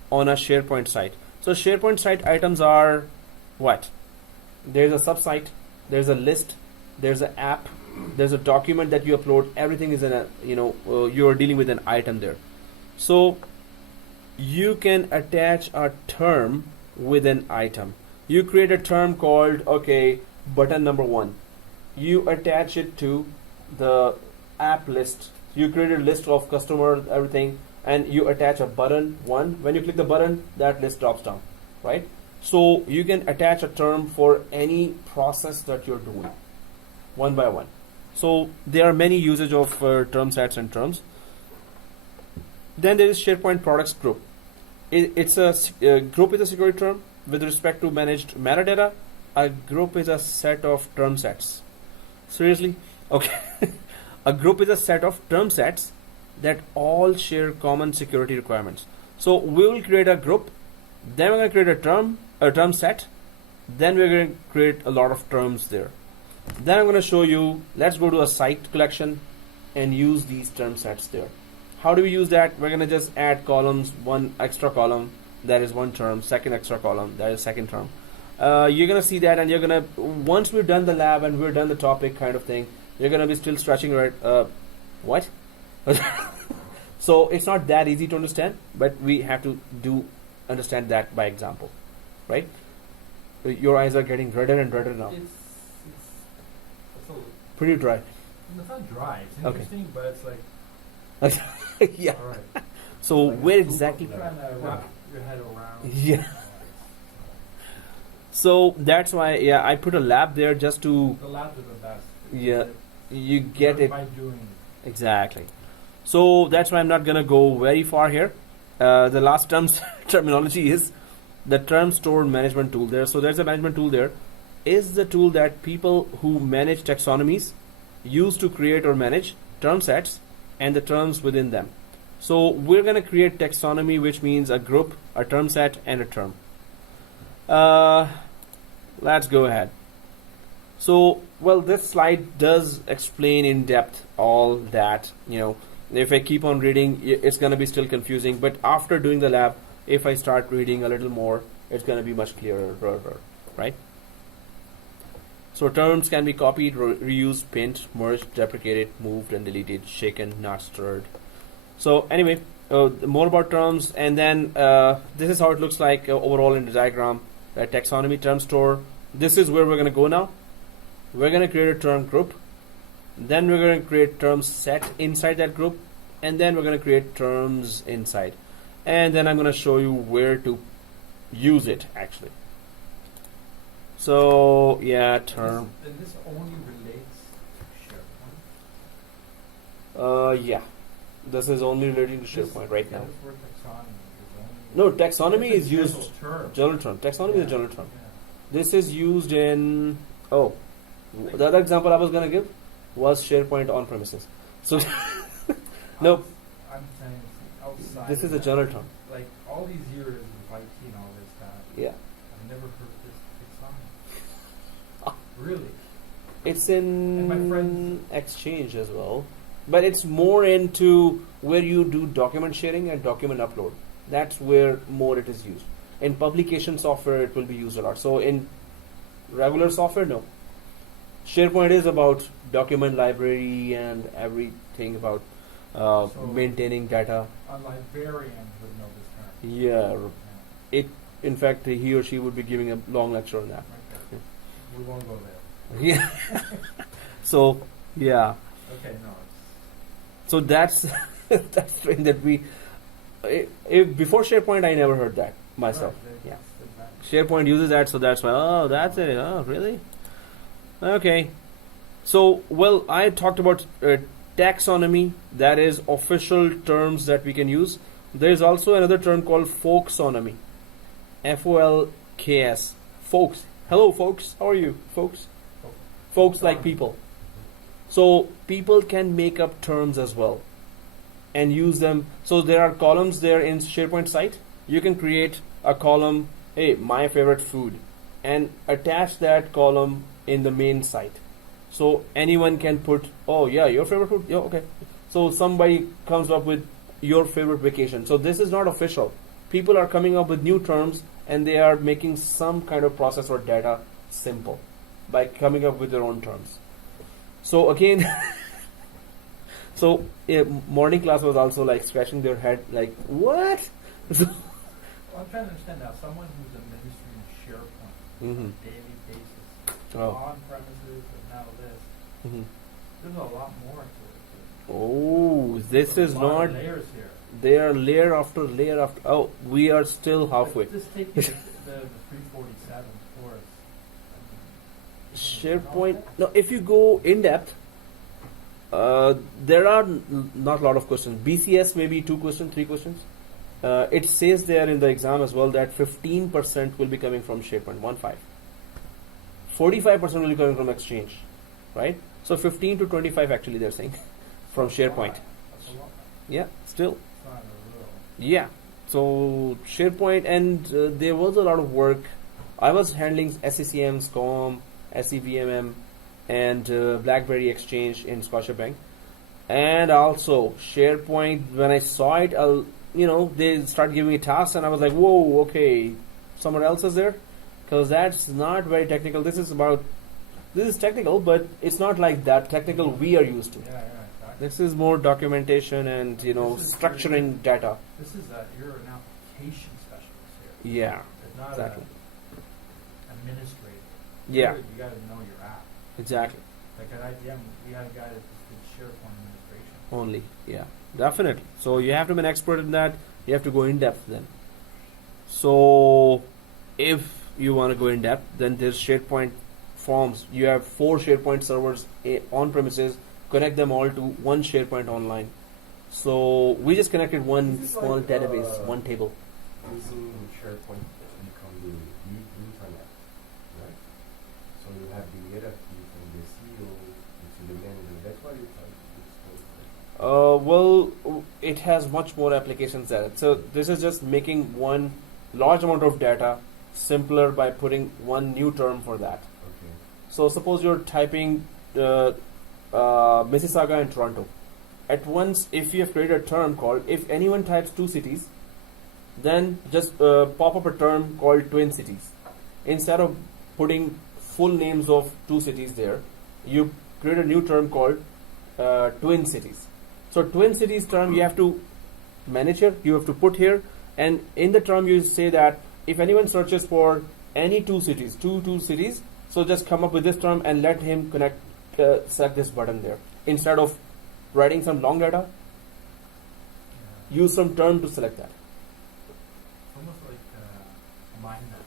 on a SharePoint site. So SharePoint site items are what? There's a subsite, there's a list, there's an app, there's a document that you upload. Everything is in a, you're dealing with an item there. So you can attach a term with an item. You create a term called, okay, button number 1. You attach it to the app list. You create a list of customers, everything, and you attach a button 1. When you click the button, that list drops down, right? So you can attach a term for any process that you're doing, one by one. So there are many usage of term sets and terms. Then there is SharePoint products group. It's a group is a security term with respect to managed metadata. A group is a set of term sets. Seriously? Okay. A group is a set of term sets that all share common security requirements. So we will create a group, then we're going to create a term set, then we're going to create a lot of terms there. Then I'm going to show you, let's go to a site collection and use these term sets there. How do we use that? We're going to just add columns, one extra column, that is one term, second extra column, that is second term. You're going to see that, and you're going to, once we've done the lab and we've done the topic kind of thing, you're going to be still stretching, right? What? So it's not that easy to understand, but we have to understand that by example, right? Your eyes are getting redder and redder now. It's Pretty dry. it's not dry. It's Okay. interesting, but it's like, Yeah. all right. So Like a where soup exactly? of Trying to wrap your head around. Yeah. So that's why, yeah, I put a lab there just to, The labs are the best. yeah, you get Learn it. by doing it. Exactly. So that's why I'm not going to go very far here. The last terminology is the TermStore management tool there. So there's a management tool there. Is the tool that people who manage taxonomies use to create or manage term sets and the terms within them. So we're going to create taxonomy, which means a group, a term set, and a term. Let's go ahead. So, well, this slide does explain in depth all that. If I keep on reading, it's going to be still confusing. But after doing the lab, if I start reading a little more, it's going to be much clearer, right? So terms can be copied, reused, pinned, merged, deprecated, moved, and deleted, shaken, not stirred. So anyway, more about terms, and then this is how it looks like overall in the diagram. Taxonomy, term store. This is where we're going to go now. We're going to create a term group. Then we're going to create term set inside that group, and then we're going to create terms inside. And then I'm going to show you where to use it actually. So yeah, term. And this only relates to SharePoint. Yeah, this is only relating to SharePoint right now. This word taxonomy is only. No, taxonomy It's is a used. general term. General term. Taxonomy is a general term. Yeah. This is used in. Oh, the other example I was gonna give was SharePoint on premises. So no, I'm saying outside. this is of a that. general term. Like all these years of IT and all this stuff, Yeah. I've never heard this Really? It's And my in friends- Exchange as well, but it's more into where you do document sharing and document upload. That's where more it is used. In publication software, it will be used a lot. So in regular software, no. SharePoint is about document library and everything about So- maintaining data. A librarian would know this term. Yeah, Yeah. it. In fact, he or she would be giving a long lecture on that. Okay. We won't go there. Yeah. So yeah. Okay, no. It's, So that's that's the thing that we. Before SharePoint, I never heard that myself. right, Yeah. it's SharePoint uses that, so that's why. Oh, that's it. Oh, really? Okay. So, well, I talked about taxonomy. That is official terms that we can use. There is also another term called folksonomy. Folks. Folks. Hello, folks. How are you, folks? Folks like people. So people can make up terms as well and use them. So there are columns there in SharePoint site. You can create a column, hey, my favorite food, and attach that column in the main site. So anyone can put, oh yeah, your favorite food? Yeah, okay. So somebody comes up with your favorite vacation. So this is not official. People are coming up with new terms and they are making some kind of process or data simple by coming up with their own terms. So again, so morning class was also like scratching their head, like what? Well, I'm trying to understand now. Someone who's administering SharePoint on Mhm. a daily basis, Oh. on premises, and now this. Mhm. There's a lot more to it. Oh, this There's is a lot not. of layers here. They are layer after layer after. Oh, we are still halfway. Just take the 347 course. SharePoint. No, if you go in depth, there are not a lot of questions. BCS maybe 2 questions, 3 questions. It says there in the exam as well that 15% will be coming from SharePoint, 1.5. 45% will be coming from Exchange, right? So 15 to 25 actually they're saying from SharePoint. That's a lot. Yeah, still. It's not a little. Yeah. So SharePoint, and there was a lot of work. I was handling SCCM, SCOM, SCVMM, and BlackBerry Exchange in Scotiabank, and also SharePoint. When I saw it, they started giving me tasks, and I was like, "Whoa, okay, someone else is there," because that's not very technical. This is technical, but it's not like that technical we are used to. Yeah, exactly. This is more documentation and This is structuring data. This is you're an application specialist here. Yeah, It's not exactly. an administrator. Yeah, You got to know your app. exactly. Like at IBM, we had a guy that just did SharePoint administration. Only, yeah, definitely. So you have to be an expert in that. You have to go in depth then. So if you want to go in depth, then there's SharePoint forms. You have 4 SharePoint servers on premises. Connect them all to one SharepointOnline. So we just connected one This is small like, database, one table. Using SharePoint to become the internet, right? So you have the hierarchy from the CEO to the manager. That's why it's Well, it has much more applications than it. So this is just making one large amount of data simpler by putting one new term for that. okay. So suppose you're typing Mississauga and Toronto. At once, if you have created a term called, if anyone types 2 cities, then just pop up a term called twin cities. Instead of putting full names of 2 cities there, you create a new term called twin cities. So twin cities term you have to manage here, you have to put here, and in the term you say that if anyone searches for any 2 cities, two cities, so just come up with this term and let him select this button there. Instead of writing some long data, Yeah. use some term to select that. It's almost like mind map.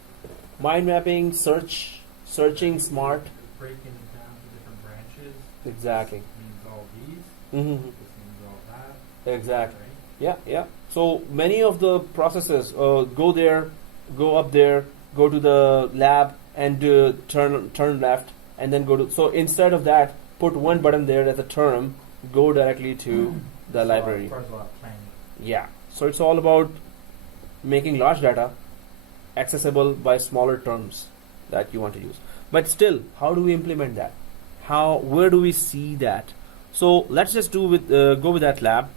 Mind mapping, searching smart. Breaking it down to different branches. Exactly. This means all these. Mm-hmm. This means all that. Exactly. Right? Yeah. So many of the processes go there, go up there, go to the lab, and turn left, and then go to. So instead of that, put one button there as a term, go directly to the library. Requires a lot of planning. Yeah. So it's all about making large data accessible by smaller terms. that you want to use. But still, how do we implement that? Where do we see that? So let's just go with that lab.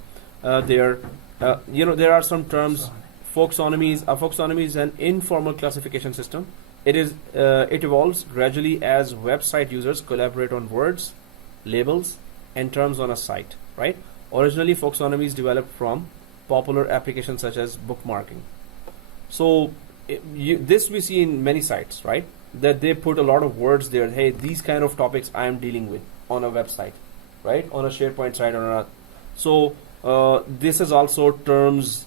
There are some terms. Folksonomy is an informal classification system. It evolves gradually as website users collaborate on words, labels, and terms on a site. Right? Originally, folksonomy is developed from popular applications such as bookmarking. So this we see in many sites, right? That they put a lot of words there. Hey, these kind of topics I am dealing with on a website, right? On a SharePoint site or not. So this is also terms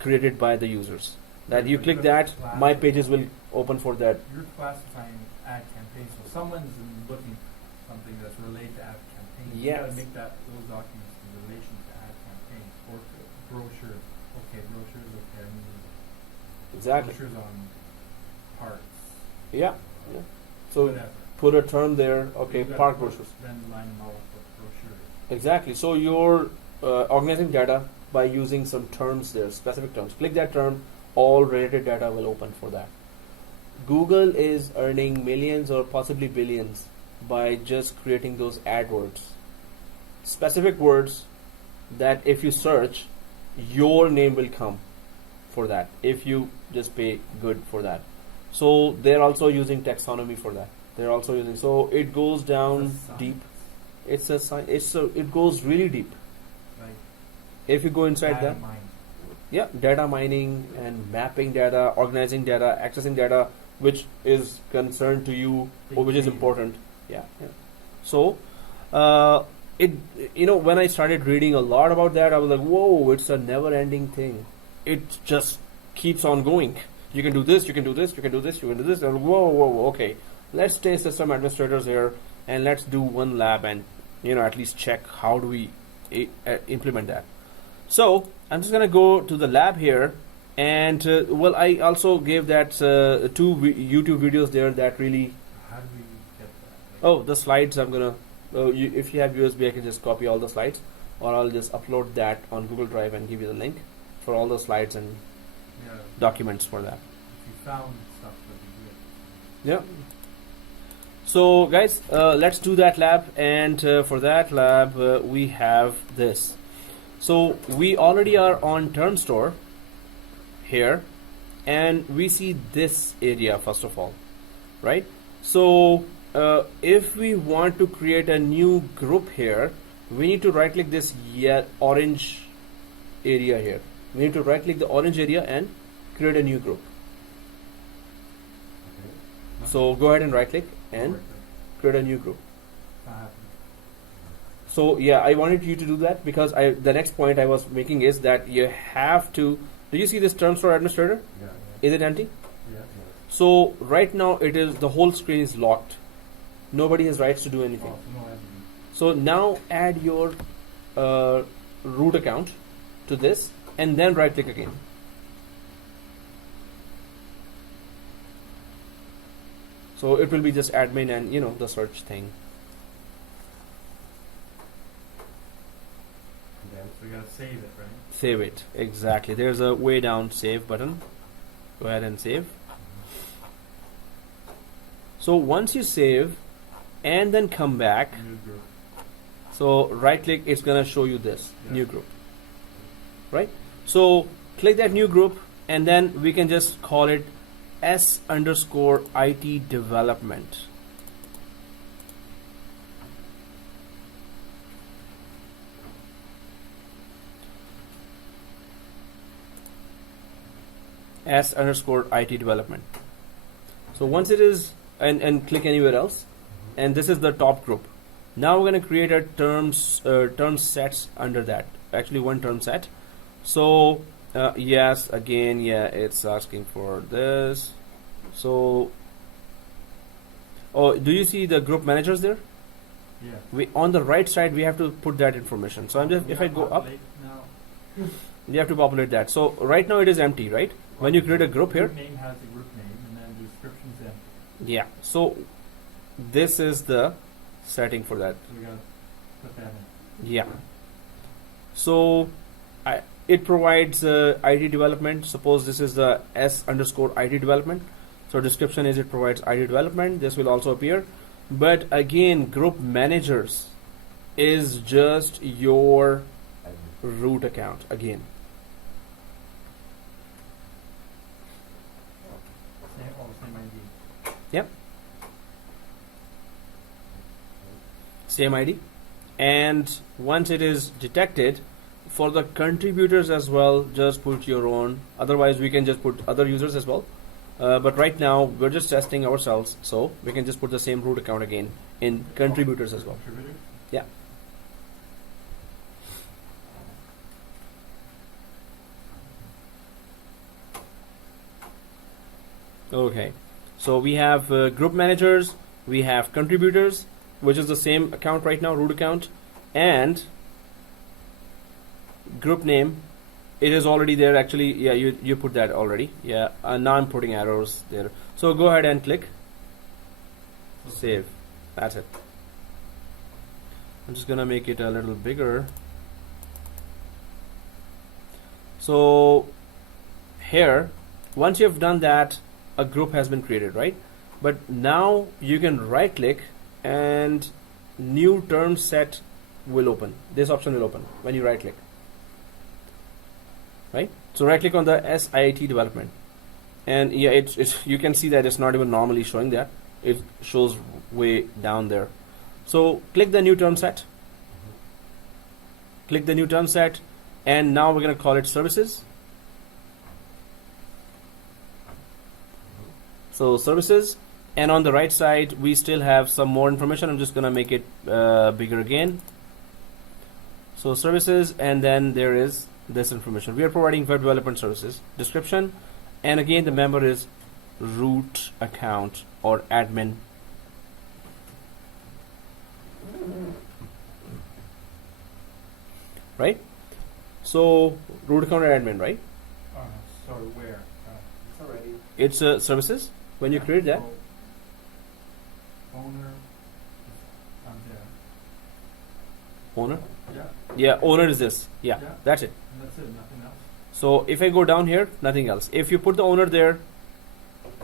created by the users. That you click that, my pages will open for that. You're classifying ad campaigns, so someone's looking for something that's related to ad campaigns. Yes. You gotta make those documents in relation to ad campaigns or to brochures. Okay, brochures. Okay, I need Exactly. brochures on parts. Yeah. So Whatever. put a term there. Okay, You gotta park put- brochures. Then line them all up with brochures. Exactly. So you're organizing data by using some terms there, specific terms. Click that term, all related data will open for that. Google is earning millions or possibly billions by just creating those AdWords. Specific words that if you search, your name will come for that if you just pay good for that. So they're also using taxonomy for that. They're also using, so it goes down deep. It goes really deep. Like If you go inside data that, mining. yeah, data mining and mapping data, organizing data, accessing data, which is concerned to you or which is Big important. Yeah. So, when I started reading a lot about that, I was like, whoa, it's a never-ending thing. It just keeps on going. You can do this, you can do this, you can do this, you can do this. And whoa, okay. Let's stay system administrators here and let's do one lab and at least check how do we implement that. So I'm just gonna go to the lab here, and I also gave that 2 YouTube videos there that really. How do we get that? Oh, the slides I'm gonna. If you have USB, I can just copy all the slides, or I'll just upload that on Google Drive and give you the link for all the slides and Yeah, documents for that. if you found stuff, that'd be good. Yeah. So guys, let's do that lab, and for that lab we have this. So we already are on TermStore here, and we see this area first of all, right? So if we want to create a new group here, we need to right click this orange area here. We need to right click the orange area and create a new group. So go ahead and right click and create a new group. Not happening. So yeah, I wanted you to do that because the next point I was making is that you have to. Do you see this TermStore administrator? Yeah. Is it empty? Yeah. So right now the whole screen is locked. Nobody has rights to do anything. Oh, so no editing. So now add your root account to this and then right click again. So it will be just admin and the search thing. So we gotta save it, right? Save it. Exactly. There's a way down save button. Go ahead and save. So once you save and then come back, New group. so right click, it's gonna show you this Yeah. new group. Right? So click that new group and then we can just call it S_IT development. S_IT development. So once it is, and click anywhere else, and this is the top group. Now we're going to create a term sets under that. Actually, one term set. So yes, again, yeah, it's asking for this. So, do you see the group managers there? Yeah. On the right side, we have to put that information. So I'm just, if I go up, Now, you have to populate that. So right now it is empty, right? When you create a group here, group name has the group name, and then the description's empty. yeah. So this is the setting for that. So we gotta put that in. Yeah. So it provides IT development. Suppose this is the S_IT development. So description is it provides ID development. This will also appear. But again, group managers is just your root account again. Same ID. Yep. Same ID. And once it is detected, for the contributors as well, just put your own. Otherwise, we can just put other users as well. But right now, we're just testing ourselves, so we can just put the same root account again in contributors as well. Contributors? Yeah. Okay. So we have group managers, we have contributors, which is the same account right now, root account, and group name. It is already there actually. Yeah, you put that already. Yeah, now I'm putting arrows there. So go ahead and click save. That's it. I'm just gonna make it a little bigger. So here, once you've done that, a group has been created, right? But now you can right click and new term set will open. This option will open when you right click. Right? So right click on the SIT development, and yeah, it's you can see that it's not even normally showing that. It shows way down there. So click the new term set. Click the new term set, and now we're going to call it services. So services, and on the right side we still have some more information. I'm just going to make it bigger again. So services, and then there is this information. We are providing web development services. Description, and again the member is root account or admin. Right? So root account or admin, right? So where? It's already. It's services. When you create that, Owner. I'm there. owner. Yeah. Yeah, owner is this. Yeah, Yeah. that's it. And that's it. Nothing else. So if I go down here, nothing else. If you put the owner there,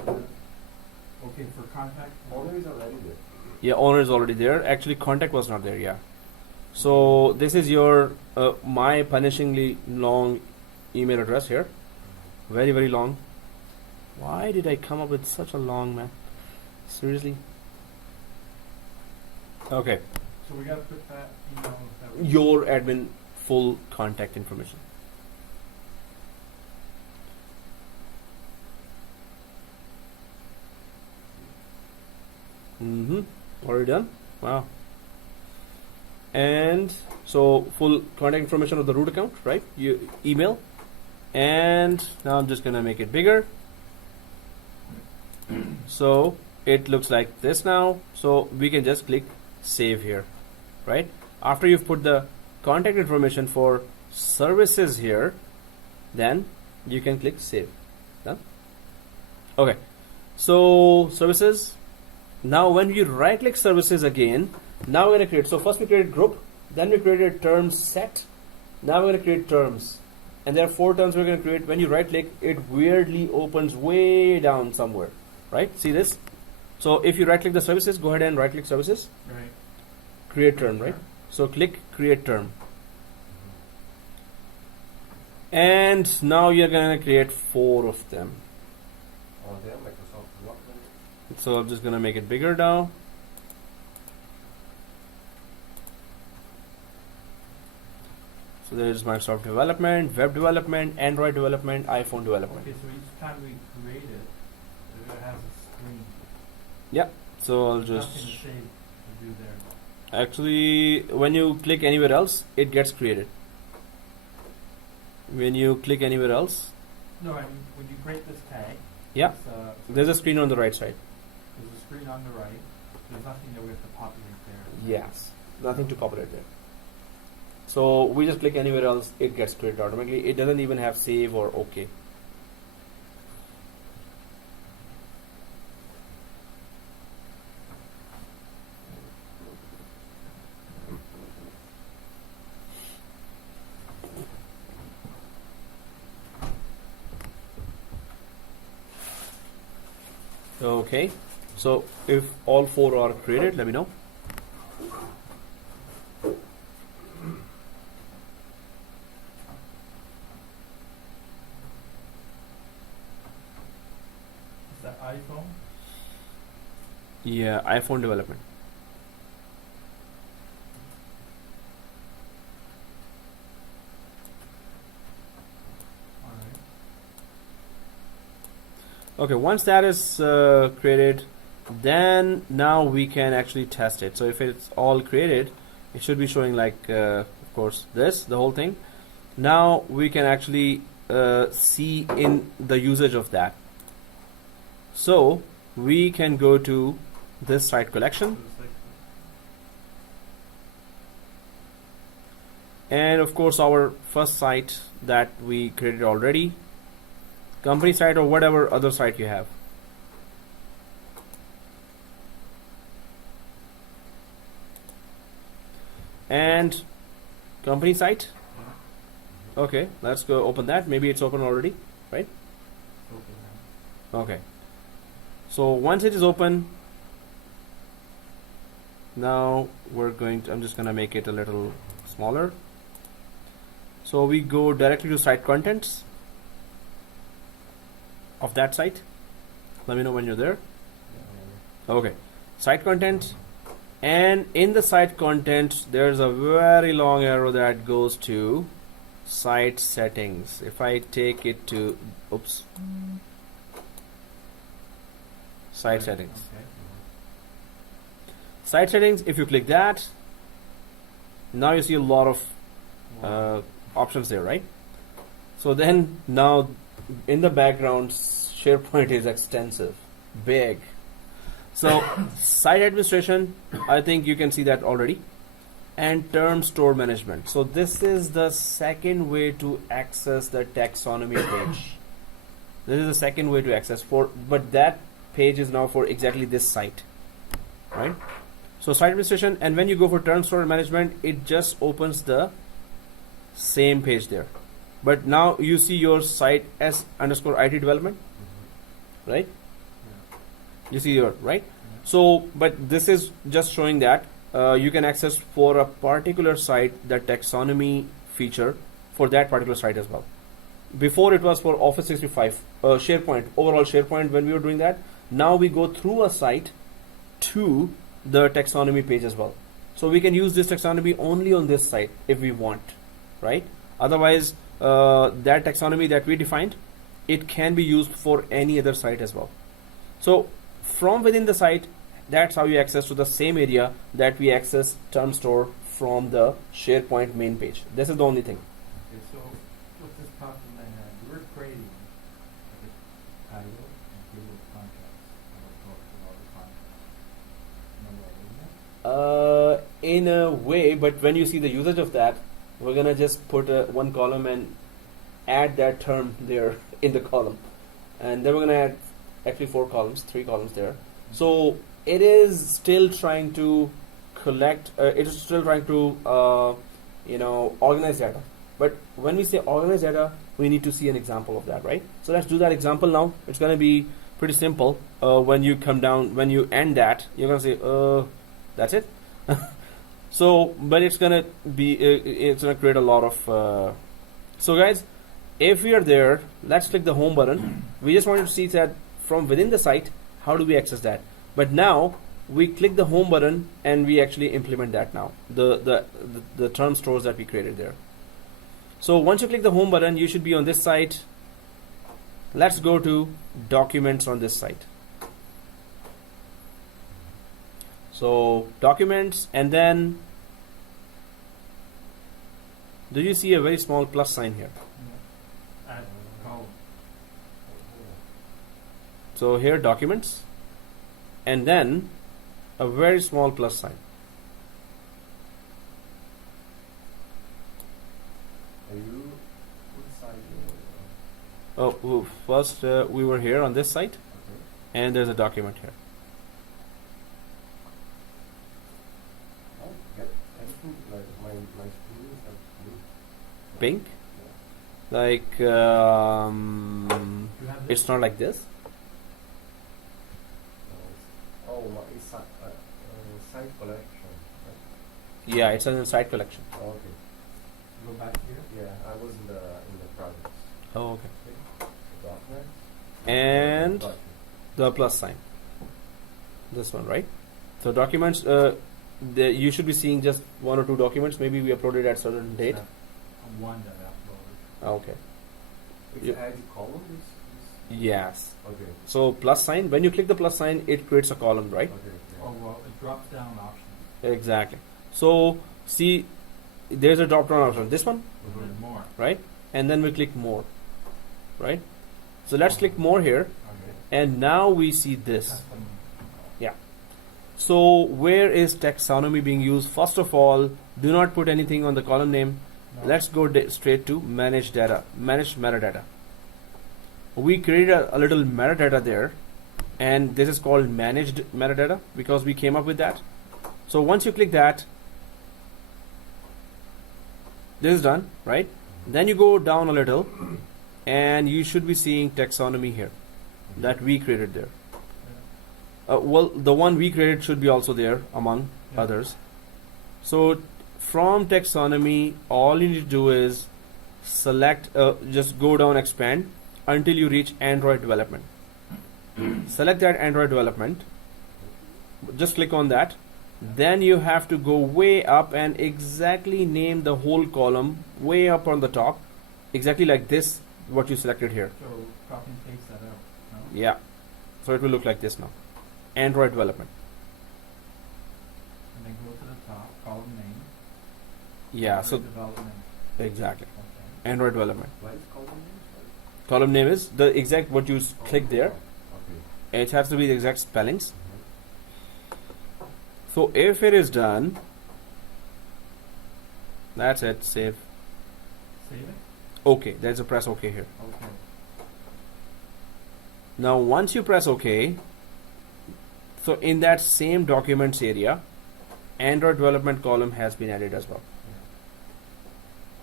Okay, for contact. Owner is already there. yeah, owner is already there. Actually, contact was not there. Yeah. So this is your my punishingly long email address here. Very, very long. Why did I come up with such a long, man? Seriously? Okay. So we gotta put that email. That Your admin full contact information. Already done? Wow. And so full contact information of the root account, right? You email. And now I'm just gonna make it bigger. So it looks like this now. So we can just click save here, right? After you've put the contact information for services here, then you can click save. Done? Okay. So services. Now when you right click services again, now we're gonna create. So first we created group, then we created term set. Now we're gonna create terms. And there are 4 terms we're gonna create. When you right click, it weirdly opens way down somewhere. Right? See this? So if you right click the services, go ahead and right click services. right. Create term, right? So click create term. And now you're gonna create 4 of them. All there, Microsoft development. So I'm just gonna make it bigger now. So there's Microsoft development, web development, Android development, iPhone development. Okay, so each time we create it, it has a screen. Yeah. So I'll Nothing just to save to do there. actually when you click anywhere else, it gets created. When you click anywhere else, No, I mean, when you create this tag, yeah, it's, there's a screen on the right side. there's a screen on the right. There's nothing that we have to populate there. Yes, nothing to populate there. So we just click anywhere else, it gets created automatically. It doesn't even have save or OK. Okay, so if all 4 are created, let me know. Is that iPhone? Yeah, iPhone development. Alright. Okay, once that is created, then now we can actually test it. So if it's all created, it should be showing like, of course, this, the whole thing. Now we can actually see in the usage of that. So we can go to this site collection, So it's like and of course our first site that we created already, company site or whatever other site you have. And company site. Okay, let's go open that. Maybe it's open already, right? Okay. So once it is open, now we're going to, I'm just going to make it a little smaller. So we go directly to site contents of that site. Let me know when you're there. Okay. Site content. And in the site content, there's a very long arrow that goes to site settings. If I take it to, oops, site settings. Okay. Site settings, if you click that, now you see a lot of options there, right? So then now in the background, SharePoint is extensive, big. So site administration, I think you can see that already. And TermStore management. So this is the second way to access the taxonomy page. This is the second way to access for, but that page is now for exactly this site, right? So site administration, and when you go for TermStore management, it just opens the same page there. But now you see your site S_IT development, right? You see your, right? So, but this is just showing that you can access for a particular site the taxonomy feature for that particular site as well. Before it was for Office 365, SharePoint, overall SharePoint when we were doing that. Now we go through a site to the taxonomy page as well. So we can use this taxonomy only on this site if we want, right? Otherwise, that taxonomy that we defined, it can be used for any other site as well. So from within the site, that's how you access to the same area that we access TermStore from the SharePoint main page. This is the only thing. Okay, so what this popped in my head, we're creating like a title and table of contents. And we'll talk about the content. Remember that, isn't it? In a way, but when you see the usage of that, we're gonna just put one column and add that term there in the column, and then we're gonna add actually 3 columns there. So it is still trying to collect. It is still trying to organize data. But when we say organize data, we need to see an example of that, right? So let's do that example now. It's gonna be pretty simple. When you come down, when you end that, you're gonna say, that's it. So, but it's gonna be, it's gonna create a lot of. So guys, if we are there, let's click the home button. We just wanted to see that from within the site, how do we access that? But now we click the home button and we actually implement that now. The term stores that we created there. So once you click the home button, you should be on this site. Let's go to documents on this site. So documents, and then do you see a very small plus sign here? Add column. So here documents, and then a very small plus sign. Are you what side? Oh, first we were here on this site, Okay. and there's a document here. Oh, get everything like my screen is like blue. Pink, Yeah. like You have this? it's not like this. site collection. Right? Yeah, it's an site collection. Oh, okay. Go back here. Yeah, I was in the projects. Oh, okay. Okay. Documents. And Document. the plus sign. This one, right? So documents, you should be seeing just one or two documents. Maybe we uploaded at certain date. One that I uploaded. Okay. It's Yep. add column. Yes. Okay. So plus sign. When you click the plus sign, it creates a column, right? Okay. Yeah. Oh well, it drops down options. Exactly. So see, there's a drop down option. This one, Mhm. And more. right? And then we click more, right? So let's click more here, Okay. and now we see this. Custom. So where is taxonomy being used? First of all, do not put anything on the column name. No. Let's go straight to manage data, manage metadata. We created a little metadata there, and this is called managed metadata because we came up with that. So once you click that, this is done, right? Then you go down a little, and you should be seeing taxonomy here that we created there. Well, the one we created should be also there among Yeah. others. So from taxonomy, all you need to do is select, just go down, expand until you reach Android development. Select that Android development. Just click on that. Then you have to go way up and exactly name the whole column way up on the top, exactly like this, what you selected here. So copy and paste that out. No? Yeah. So it will look like this now. Android development. And then go to the top, column name. Yeah, so development. exactly. Okay. Android development. Why is column name? Column name is the exact what you click there. Okay. It has to be the exact spellings. Mhm. So if it is done, that's it. Save. Save it. Okay. There's a press OK here. Okay. Now once you press OK, so in that same documents area, Android development column has been added as well.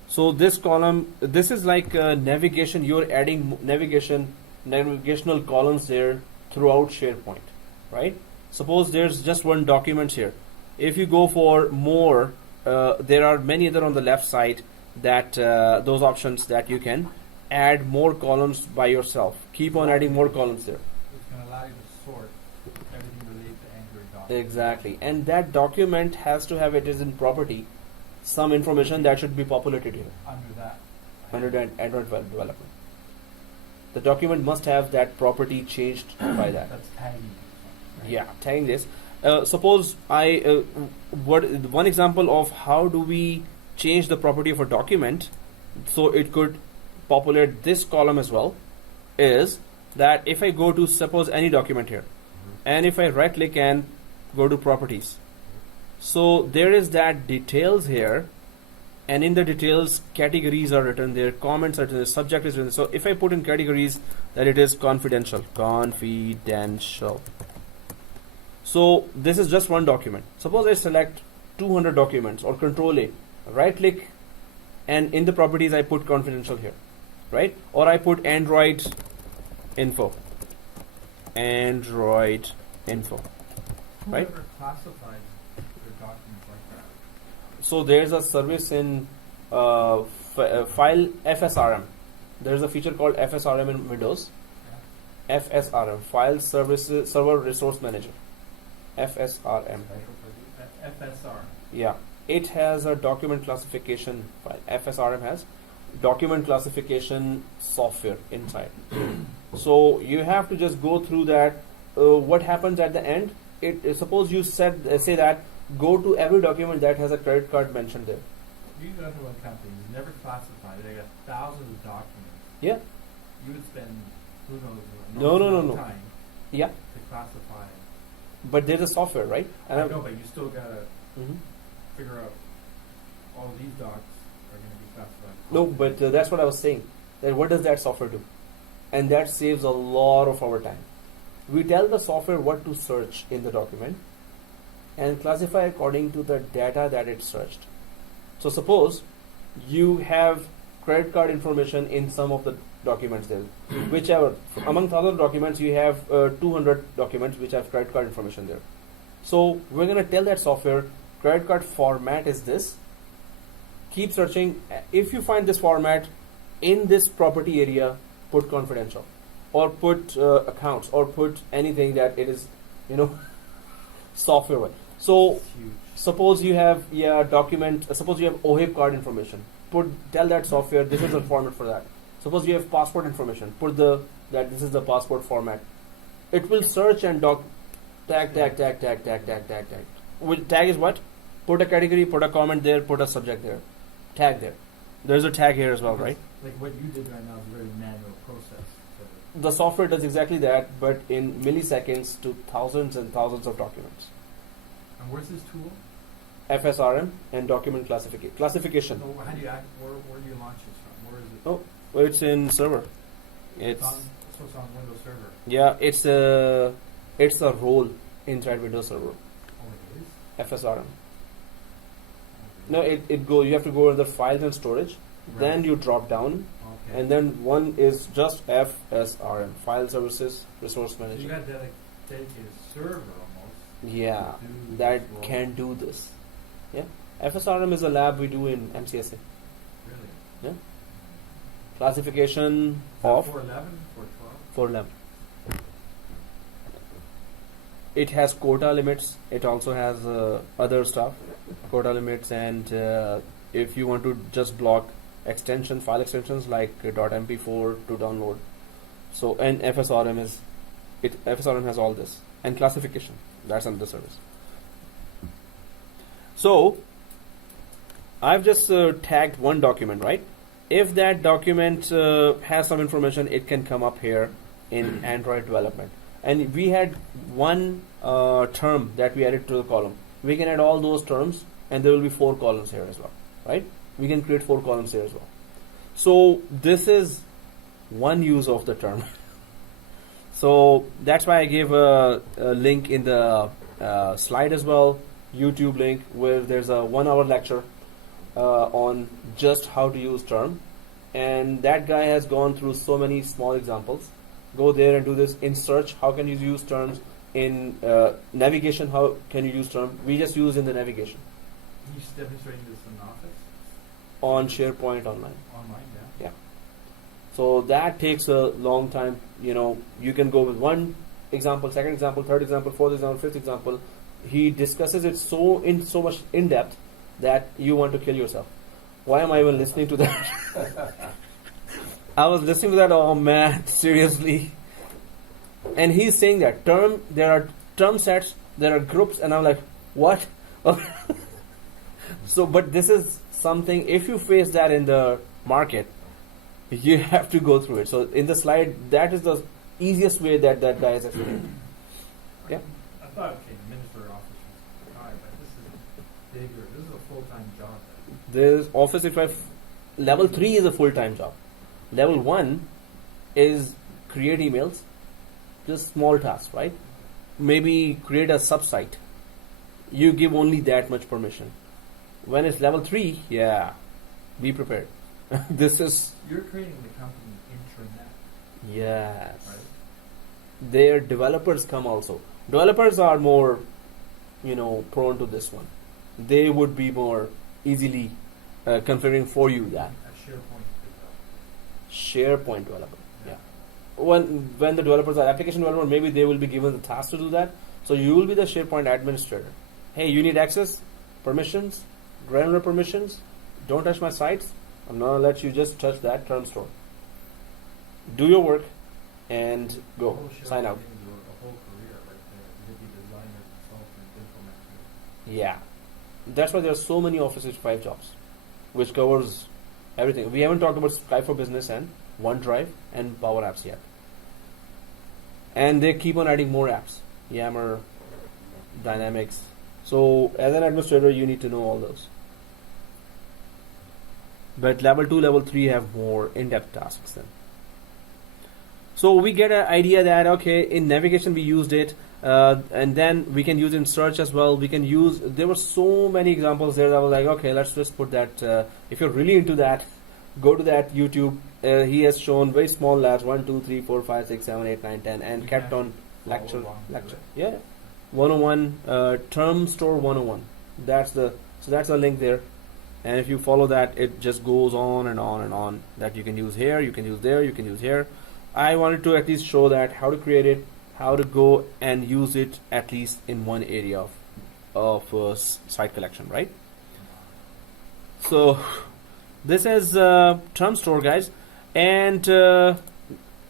So this column, this is like navigation. You're adding navigational columns there throughout SharePoint, right? Suppose there's just one document here. If you go for more, there are many other on the left side that those options that you can add more columns by yourself. Keep on adding more columns there. It's going to allow you to sort everything related to Android documents. Exactly, and that document has to have it is in property, some information that should be populated here Under that. under the Android development. The document must have that property changed by that. That's tagging. Right? Yeah, tagging this. Suppose one example of how do we change the property of a document so it could populate this column as well is that if I go to suppose any document here, and if I right click and go to properties, so there is that details here, and in the details categories are written there, comments are written there, subject is written. So if I put in categories that it is confidential. So this is just one document. Suppose I select 200 documents or Control A, right click, and in the properties I put confidential here, right? Or I put Android info. Right? Whoever classifies their documents like that. So there's a service in file FSRM. There's a feature called FSRM in Windows. Yeah. FSRM, File Services Server Resource Manager. FSRM. FSR. Yeah, it has a document classification file. FSRM has document classification software inside. So you have to just go through that. What happens at the end? Suppose you say that go to every document that has a credit card mentioned there. You go to one company, you never classify. They got thousands of documents. Yeah. You would spend who knows No. time Yeah, to classify. but there's a software, right? I know, but you still gotta Mhm. figure out all these docs are going to be classified. No, but that's what I was saying. That what does that software do? And that saves a lot of our time. We tell the software what to search in the document and classify according to the data that it searched. So suppose you have credit card information in some of the documents there, whichever. Among the other documents, you have 200 documents which have credit card information there. So we're gonna tell that software credit card format is this. Keep searching. If you find this format in this property area, put confidential, or put accounts, or put anything that it is, software. So It's huge. suppose you have document. Suppose you have OHIP card information. Tell that software this is the format for that. Suppose you have passport information. Put that this is the passport format. It will search and tag. Tag is what? Put a category, put a comment there, put a subject there, tag there. There's a tag here as well, right? Like what you did right now is a very manual process. So The software does exactly that, but in milliseconds to thousands and thousands of documents. and where's this tool? FSRM and document classification. So how do you where do you launch this from? Where is it? Oh, well, it's in server. It's on Windows Server. Yeah, it's a role inside Windows Server. Oh, it is? FSRM. No, you have to go to the files and storage. Right. Then you drop down, Okay. and then one is just FSRM, File Services Resource So you Manager. got dedicated server almost. Yeah, to do that this role. can do this. Yeah, FSRM is a lab we do in MCSA. Really? Yeah, classification Is that of 411, 412? 411. It has quota limits. It also has other stuff, quota limits, and if you want to just block file extensions like .mp4 to download. So and FSRM has all this, and classification. That's another service. So I've just tagged one document, right? If that document has some information, it can come up here in Android development. And we had one term that we added to the column. We can add all those terms, and there will be 4 columns here as well, right? We can create 4 columns here as well. So this is one use of the term. So that's why I gave a link in the slide as well, YouTube link, where there's a 1-hour lecture on just how to use term. And that guy has gone through so many small examples. Go there and do this. In search, how can you use terms? In navigation, how can you use term? We just use in the navigation. You demonstrating this in Office? On SharePoint Online. Online, yeah. Yeah. So that takes a long time. You can go with one example, second example, third example, fourth example, fifth example. He discusses it so much in depth that you want to kill yourself. Why am I even listening to that? I was listening to that. Oh man, seriously. And he's saying that there are term sets, there are groups, and I'm like, what? So, but this is something. If you face that in the market, you have to go through it. So in the slide, that is the easiest way that guy has explained. Yeah. I thought, okay, administer Office 365, but this is bigger. This is a full-time job. There's Office 365. Level 3 is a full-time job. Level 1 is create emails, just small tasks, right? Maybe create a sub-site. You give only that much permission. When it's level 3, yeah, be prepared. This is, You're creating the company intranet, yes. right? Their developers come also. Developers are more, prone to this one. They would be more easily configuring for you that. A SharePoint developer. SharePoint developer. Yeah. When the developers are application developer, maybe they will be given the task to do that. So you will be the SharePoint administrator. Hey, you need access, permissions, granular permissions. Don't touch my sites. I'm not gonna let you just touch that TermStore. Do your work and go. The whole Sign SharePoint out. thing is a whole career right there. You could be designer, consultant, implementer. Yeah. That's why there are so many Office 365 jobs, which covers everything. We haven't talked about Skype for Business and OneDrive and Power Apps yet. And they keep on adding more apps. Yammer, Dynamics. So as an administrator, you need to know all those. But level 2, level 3 have more in-depth tasks then. So we get an idea that, okay, in navigation we used it, and then we can use in search as well. We can use, there were so many examples there that I was like, okay, let's just put that, if you're really into that, go to that YouTube. He has shown very small labs, 1, 2, 3, 4, 5, 6, 7, 8, 9, 10, and You kept can on follow lecture. along with it. Yeah. 101 TermStore 101. That's the link there, and if you follow that, it just goes on and on and on. That you can use here, you can use there, you can use here. I wanted to at least show that how to create it, how to go and use it at least in one area of site collection, right? So this is TermStore, guys, and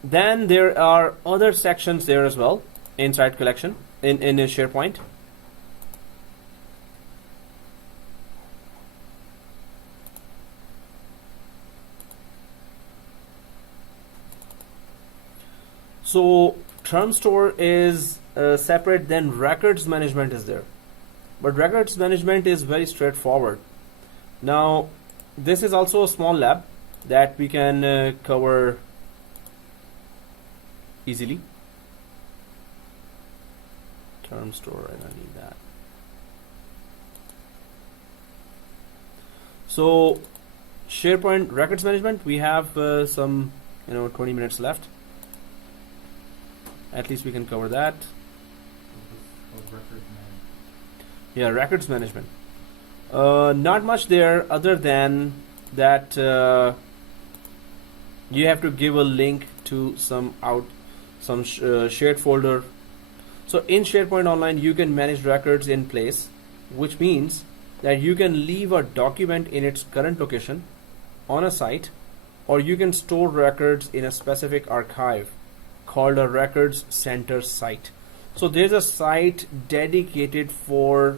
then there are other sections there as well in site collection in a SharePoint. So TermStore is separate, then records management is there. But records management is very straightforward. Now, this is also a small lab that we can cover easily. TermStore, I don't need that. So, SharePoint records management, we have some 20 minutes left. At least we can cover that. Yeah, records management. Not much there other than that you have to give a link to some shared folder. So in SharepointOnline, you can manage records in place, which means that you can leave a document in its current location on a site, or you can store records in a specific archive called a records center site. So there's a site dedicated for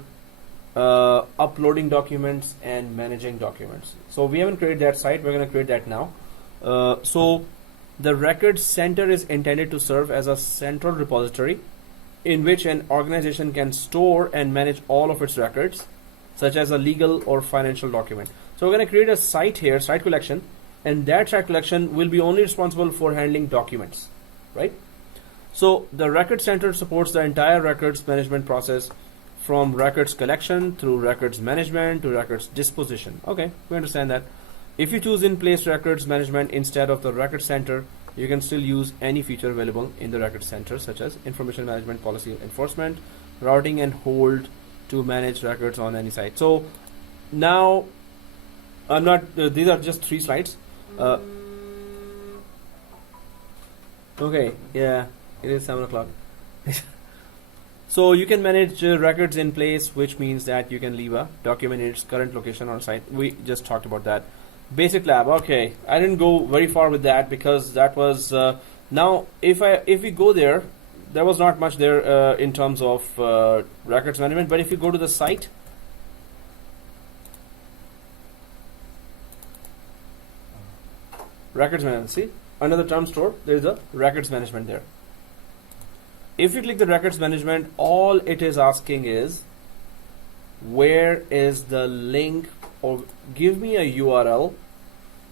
uploading documents and managing documents. So we haven't created that site, we're going to create that now. So the records center is intended to serve as a central repository in which an organization can store and manage all of its records, such as a legal or financial document. So we're going to create a site here, site collection, and that site collection will be only responsible for handling documents, right? So the record center supports the entire records management process, from records collection through records management to records disposition. Okay, we understand that. If you choose in place records management instead of the record center, you can still use any feature available in the record center, such as information management, policy enforcement, routing, and hold to manage records on any site. So now I'm not these are just 3 slides. Okay, yeah, it is 7 o'clock. So you can manage records in place, which means that you can leave a document in its current location on site. We just talked about that. Basic lab. Okay, I didn't go very far with that because that was now if we go there was not much there in terms of records management. But if you go to the site, records management, see under the TermStore there is a records management there. If you click the records management, all it is asking is where is the link, or give me a URL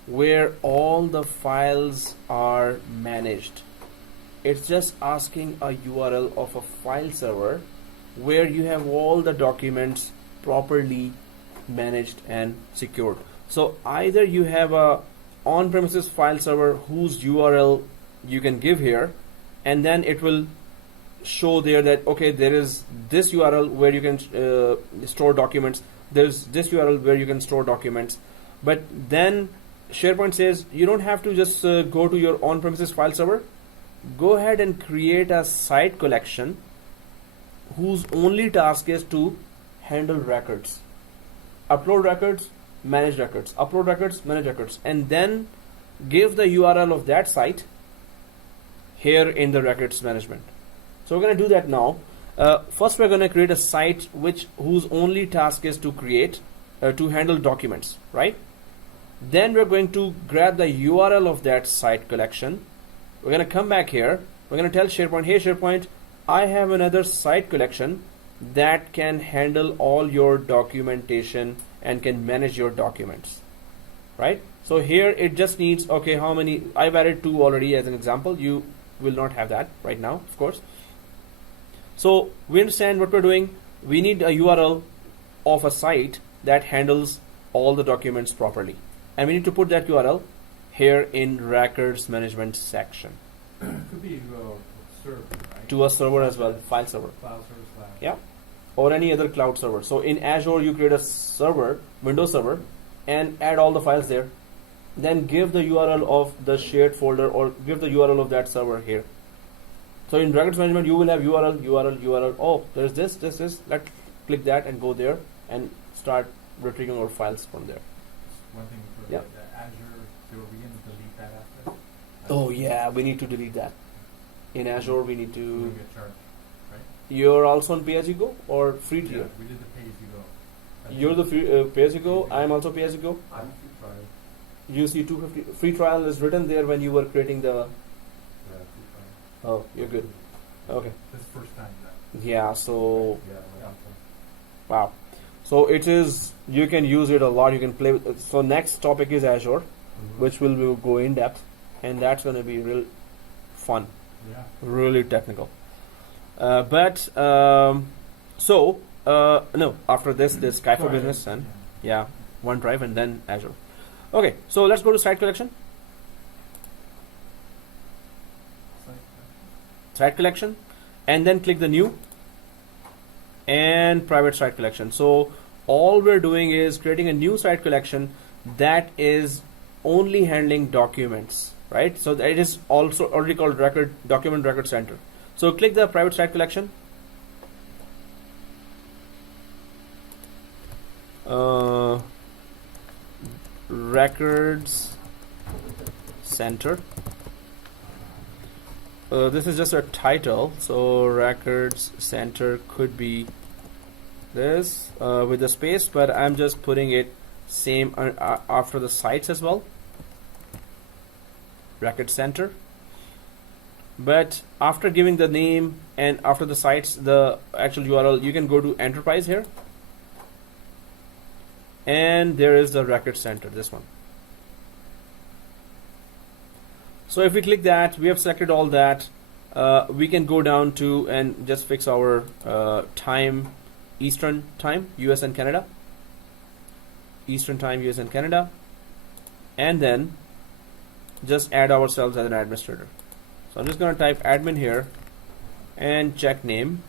where all the files are managed. It's just asking a URL of a file server where you have all the documents properly managed and secured. So either you have a on-premises file server whose URL you can give here, and then it will show there that okay, there is this URL where you can store documents, there's this URL where you can store documents. But then SharePoint says you don't have to just go to your on-premises file server. Go ahead and create a site collection whose only task is to handle records, upload records, manage records, upload records, manage records, and then give the URL of that site here in the records management. So we're going to do that now. First, we're going to create a site whose only task is to create, to handle documents, right? Then we're going to grab the URL of that site collection. We're going to come back here. We're going to tell SharePoint, hey SharePoint, I have another site collection that can handle all your documentation and can manage your documents, right? So here it just needs, okay, how many, I've added 2 already as an example. You will not have that right now, of course. So we understand what we're doing. We need a URL of a site that handles all the documents properly. And we need to put that URL here in records management section. Could be to a server, right? To a server as well, file server. File server yeah, or any other cloud server. So in Azure, you create a server, Windows server, and add all the files there. Then give the URL of the shared folder or give the URL of that server here. So in records management, you will have URL. Oh, there's this. Let's click that and go there and start retrieving our files from there. One thing for Yeah. the Azure, they were going to delete that after. Oh yeah, we need to delete that. In Azure, we need We to. get charged, right? You're also on pay-as-you-go or free Yeah, tier? we did the pay-as-you-go. I You're the think- free, pay-as-you-go. I'm also pay-as-you-go. I'm free trial. You see 250 free trial is written there when you were creating the. Yeah, free trial. Oh, you're good. Okay. This first time that. Yeah. So Yeah, Yeah. wow. So it is. You can use it a lot. You can play with it. So next topic is Azure, which will go in depth, and that's going to be real fun, Yeah. really technical. No. After this, there's Sky for Sorry, Business and yeah. OneDrive, and then Azure. Okay. So let's go to site collection. Site collection, and then click the new and private site collection. So all we're doing is creating a new site collection that is only handling documents, right? So that it is also already called document record center. So click the private site collection. Records center. This is just a title, so records center could be this with the space, but I'm just putting it same after the sites as well. Record center. But after giving the name and after the sites, the actual URL, you can go to enterprise here. And there is the record center, this one. So if we click that, we have selected all that. We can go down to and just fix our time, Eastern time, US and Canada. Eastern time, US and Canada. And then just add ourselves as an administrator. So I'm just going to type admin here and check name.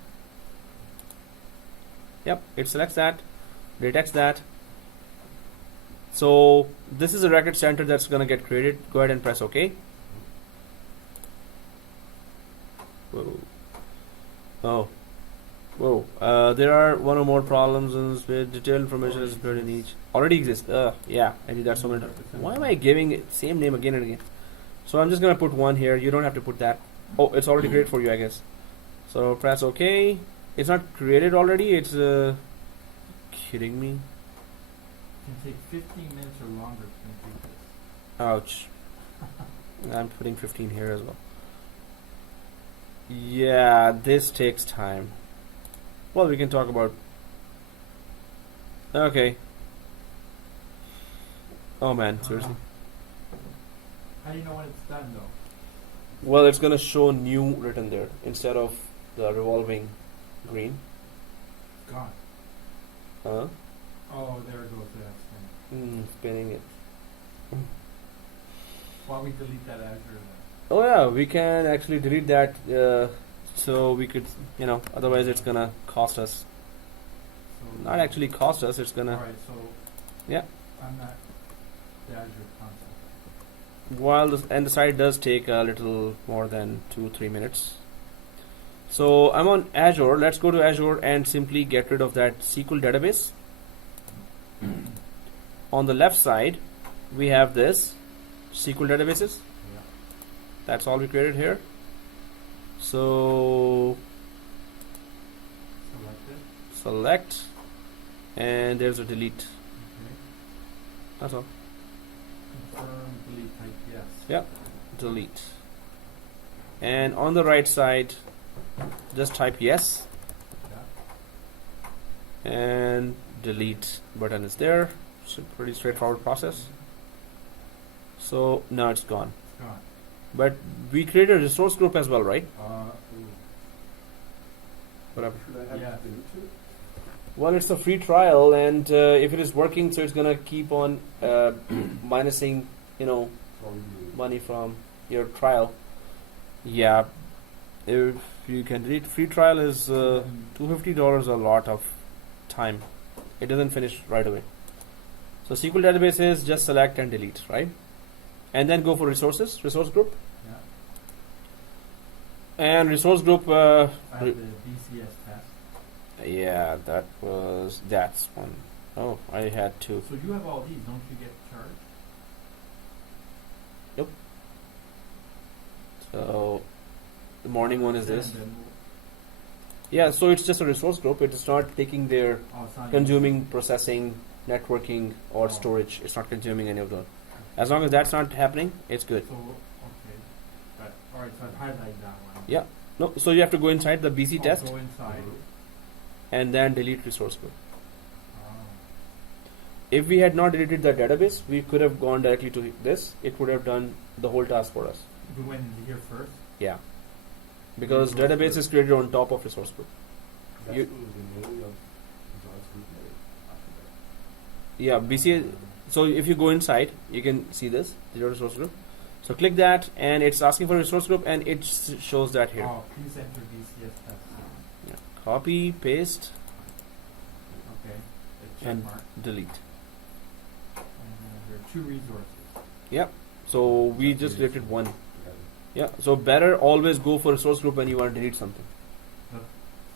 Yep, it selects that, detects that. So this is a record center that's going to get created. Go ahead and press OK. Whoa. Oh. Whoa. There are one or more problems with detailed information is included in each. Already exists. Yeah, I did that so many times. Why am I giving it same name again and again? So I'm just going to put one here. You don't have to put that. Oh, it's already created for you, I guess. So press OK. It's not created already. It's kidding me. It can take 15 minutes or longer to complete this. Ouch. I'm putting 15 here as well. Yeah, this takes time. Well, we can talk about. Okay. Oh man, seriously. How do you know when it's done though? Well, it's gonna show new written there instead of the revolving green. Gone. Huh? Oh, there goes that thing. Spinning it. Why don't we delete that Azure then? Oh yeah, we can actually delete that. So we could, otherwise it's gonna cost us. So Not actually cost us. It's gonna. Alright, so Yeah. I'm not the Azure console. While the site does take a little more than 2-3 minutes. So I'm on Azure. Let's go to Azure and simply get rid of that SQL database. On the left side, we have this SQL databases. Yeah. That's all we created here. So select, and there's a delete. Okay. That's all. Confirm, delete, type yes. Yep, delete. And on the right side, just type yes, Yeah. and delete button is there. It's a pretty straightforward process. So now it's gone. It's gone. But we created a resource group as well, right? Whatever. Should I have Yeah. to delete it? Well, it's a free trial, and if it is working, so it's gonna keep on minusing, So we do. money from your trial. Yeah, if you can delete. Free trial is $250, a lot of time. It doesn't finish right away. So SQL databases, just select and delete, right? And then go for resources, resource group. Yeah. And resource group, I have the BCS test. yeah, that's one. Oh, I had two. So you have all these, don't you get charged? So the morning one is And this. then Yeah, so it's just a resource group. It's not taking their it's not consuming, processing, networking, or Oh. storage. It's not consuming any of those. As long as that's not happening, it's good. So, okay. But, alright, so I've highlighted that one. Yeah. No, so you have to go inside the BC Oh, test go inside. and then delete resource group. Oh. If we had not deleted the database, we could have gone directly to this. It would have done the whole task for us. We went into here first. Yeah. Because database is created on top of resource group. That's You- the middle of resource group layer after that. Yeah, BC. So if you go inside, you can see this, the resource group. So click that, and it's asking for resource group, and it shows that here. Oh, please enter BCS test. Yeah. Copy, paste, Okay. The check And- mark. delete. And there are two resources. Yep. So we just deleted one. Yeah. Yeah. So better always go for resource group when you want to delete something. Yep.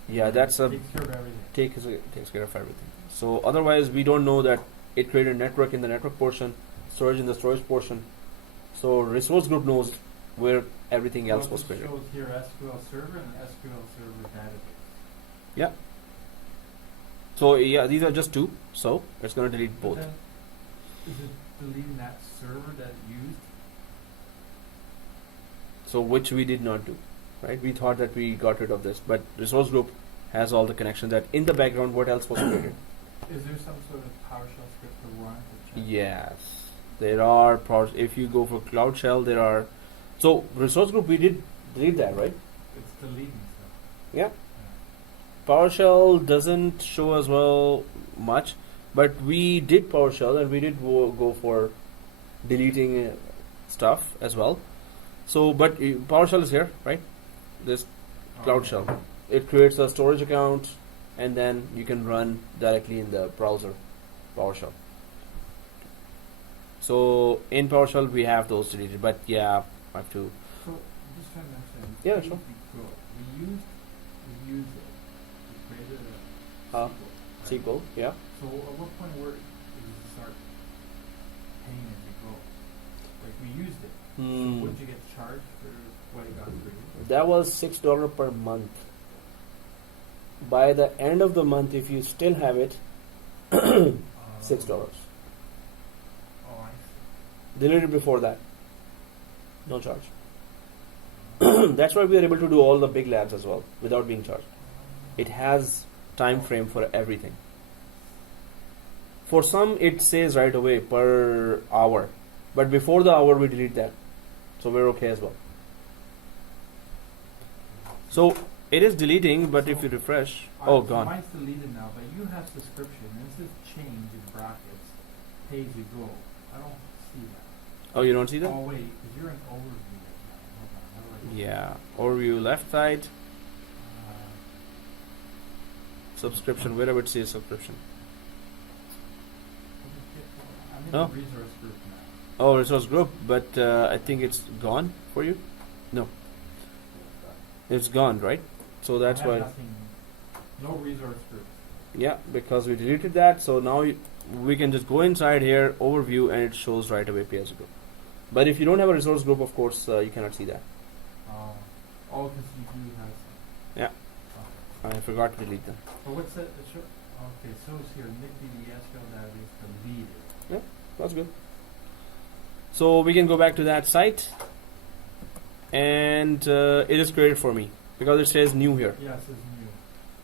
Yeah, that's a Takes care of everything. takes care of everything. So otherwise, we don't know that it created a network in the network portion, storage in the storage portion. So resource group knows where everything else was It created. shows here SQL Server and SQL Server database. Yeah. So yeah, these are just two. So it's going to delete But both. then, is it deleting that server that it used? So which we did not do, right? We thought that we got rid of this, but resource group has all the connections that in the background what else was created. Is there some sort of PowerShell script to run to check? Yes, there are if you go for Cloud Shell, there are. So resource group we did delete that, right? It's deleting stuff. Yeah. PowerShell doesn't show as well much, but we did PowerShell and we did go for deleting stuff as well. So, but PowerShell is here, right? This Cloud Okay. Shell. It creates a storage account, and then you can run directly in the browser, PowerShell. So in PowerShell we have those deleted, but yeah, I have to. So, I'm just trying to understand. Yeah, How sure. did we grow? We used it. We created a Huh? SQL. SQL, Right? yeah. So, at what point where did you start paying as you go? Like, we used it. So, would you get charged for what it got for you? That was $6 per month. By the end of the month, if you still have it, $6. Oh, I see. Deleted before that, no charge. That's why we are able to do all the big labs as well without being charged. It has time frame for everything. For some, it says right away per hour, but before the hour, we delete that, so we're okay as well. So it is deleting, but if you refresh, So gone. mine's deleted now, but you have subscription. And this is change in brackets, pay as you go. I don't see that. Oh, you don't see that? Oh wait, because you're in overview right now. Hold on, how do I? Yeah. Overview left side, Uh, subscription, wherever it says subscription. I'm in No. the resource group now. Oh, resource group, but I think it's gone for you. No, it's gone, right? So that's I have why. nothing, no resource group. Yeah, because we deleted that. So now we can just go inside here, overview, and it shows right away pay as you go. But if you don't have a resource group, of course, you cannot see that. Oh, because you do have some. Yeah. Okay. I forgot to delete them. But what's that? Okay, so it's here. Nick the SQL database deleted. That's good. So we can go back to that site, and it is created for me because it says new here. Yeah, it says new.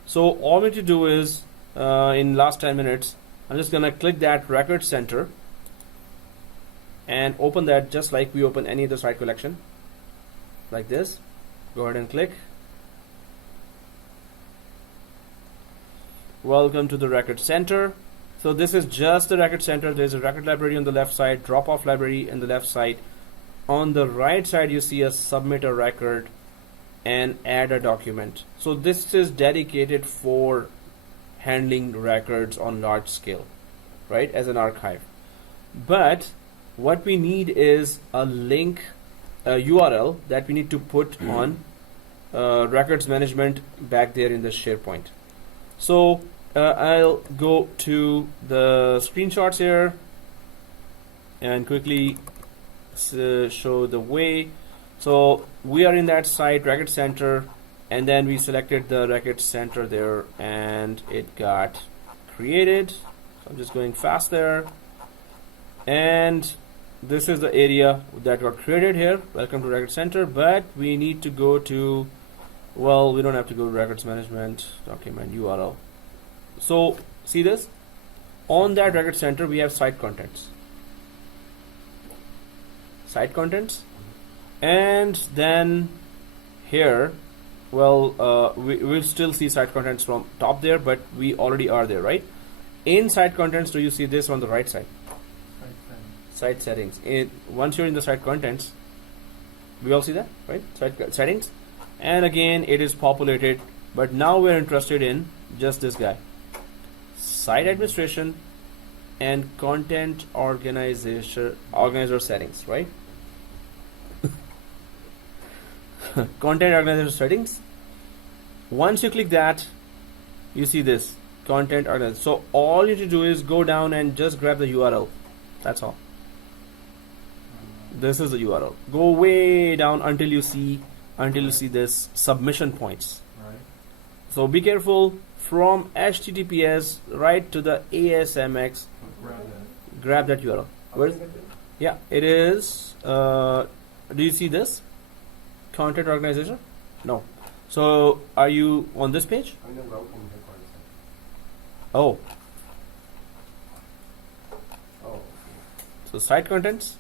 So all we need to do is, in last 10 minutes, I'm just gonna click that record center and open that just like we open any other site collection, like this. Go ahead and click. Welcome to the record center. So this is just the record center. There's a record library on the left side, drop-off library on the left side. On the right side, you see a submit a record and add a document. So this is dedicated for handling records on large scale, right, as an archive. But what we need is a link, a URL that we need to put on records management back there in the SharePoint. So I'll go to the screenshots here and quickly show the way. So we are in that site, Record Center, and then we selected the Record Center there, and it got created. So I'm just going fast there, and this is the area that got created here. Welcome to Record Center, but we need to go to, well, we don't have to go to Records Management, document URL. So see this? On that Record Center, we have site contents. Site contents. And then here, well, we'll still see site contents from top there, but we already are there, right? In site contents, do you see this on the right side? Site settings. Once you're in the site contents, we all see that, right? Site settings. And again, it is populated, but now we're interested in just this guy. Site administration and content organizer settings, right? Content organizer settings. Once you click that, you see this content organizer. So all you need to do is go down and just grab the URL. That's all. This is the URL. Go way down until you see this submission points. Right. So be careful, from HTTPS right to the ASMX. Grab that URL. Where's? Yeah, it is. Do you see this? Content organizer? No. So are you on this page? I'm going to route from headquarters. Oh. Oh. So site contents.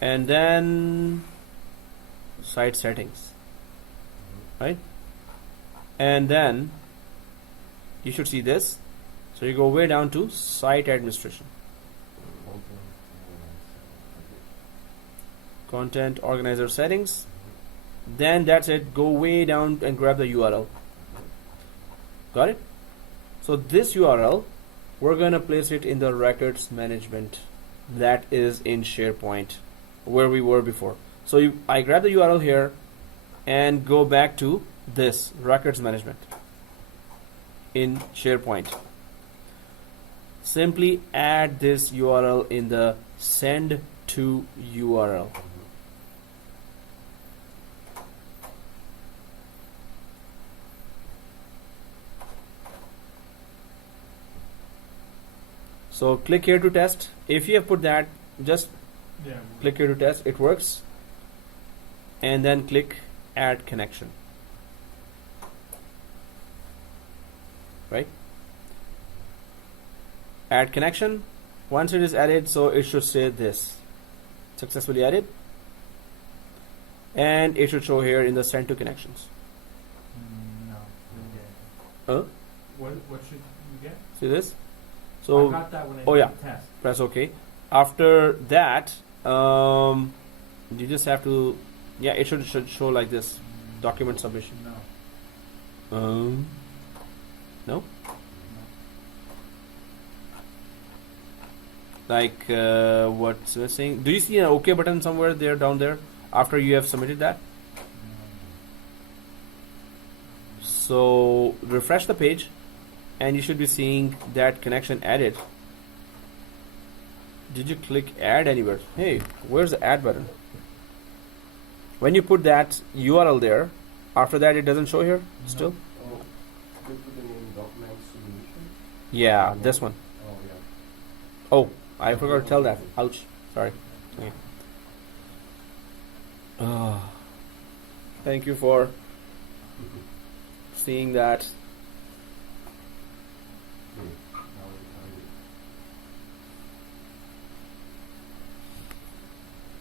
And then site settings. Right? And then you should see this. So you go way down to site administration. Content organizer settings. Then that's it. Go way down and grab the URL. Got it? So this URL, we're going to place it in the records management that is in SharePoint where we were before. So I grab the URL here and go back to this records management in SharePoint. Simply add this URL in the send to URL. So click here to test. If you have put that, just click here to test. It works. And then click add connection. Right? Add connection. Once it is added, so it should say this. Successfully added. And it should show here in the send to connections. No. Didn't get it. What should you get? See this? So I got that when I oh did yeah, the test. press OK. After that, you just have to, yeah, it should show like this, document submission. No. No? Like what's missing? Do you see an OK button somewhere there, down there, after you have submitted that? So refresh the page, and you should be seeing that connection added. Did you click add anywhere? Hey, where's the add button? When you put that URL there, after that it doesn't show here still? Oh, good for the name document solution. Yeah, this one. Oh, yeah. Oh, I forgot to tell that. Ouch. Sorry. Okay. Thank you for seeing that.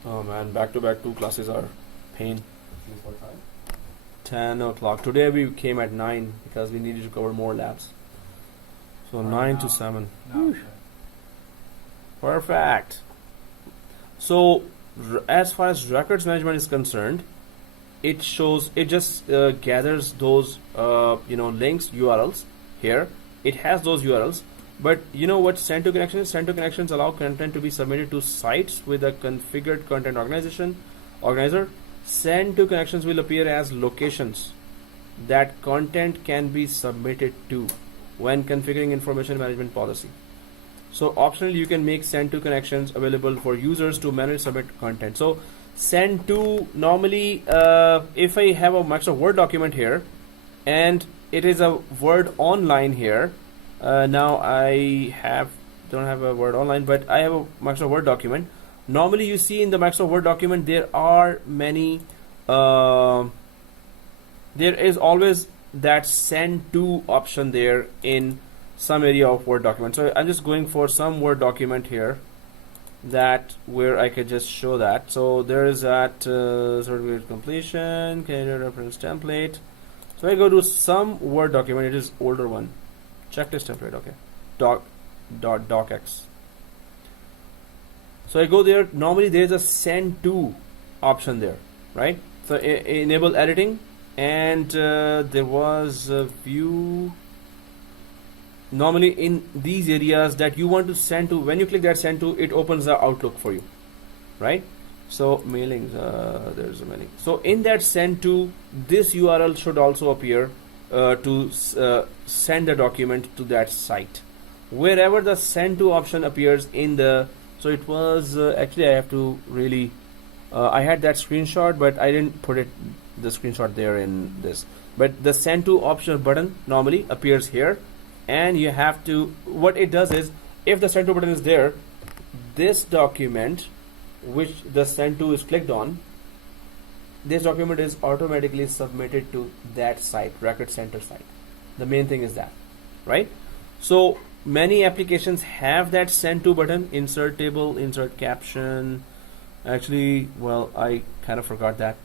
Oh man, back-to-back 2 classes are pain. Since what time? 10 o'clock. Today we came at 9 because we needed to cover more labs. So 9 to 7. No. Okay. Perfect. So as far as records management is concerned, it shows, it just gathers those links, URLs here. It has those URLs, but you know what send to connection is? Send to connections allow content to be submitted to sites with a configured content organizer. Send to connections will appear as locations that content can be submitted to when configuring information management policy. So optionally, you can make send to connections available for users to manage submit content. So send to, normally if I have a Microsoft Word document here and it is a Word online here, now I don't have a Word online, but I have a Microsoft Word document. Normally you see in the Microsoft Word document there are many there is always that send to option there in some area of Word document. So I'm just going for some Word document here that where I could just show that. So there is that certificate completion, candidate reference template. So I go to some Word document, it is older one, checklist template, okay, docx. So I go there, normally there is a send to option there, right? So enable editing, and there was a view. Normally in these areas that you want to send to, when you click that send to, it opens the Outlook for you, right? So mailings, there's a mailing. So in that send to, this URL should also appear to send the document to that site. Wherever the send to option appears in the, so it was actually I have to really, I had that screenshot, but I didn't put it, the screenshot there in this. But the send to option button normally appears here, and you have to, what it does is, if the send to button is there, this document which the send to is clicked on, this document is automatically submitted to that site, record center site. The main thing is that, right? So many applications have that send to button, insert table, insert caption. Actually, well, I kind of forgot that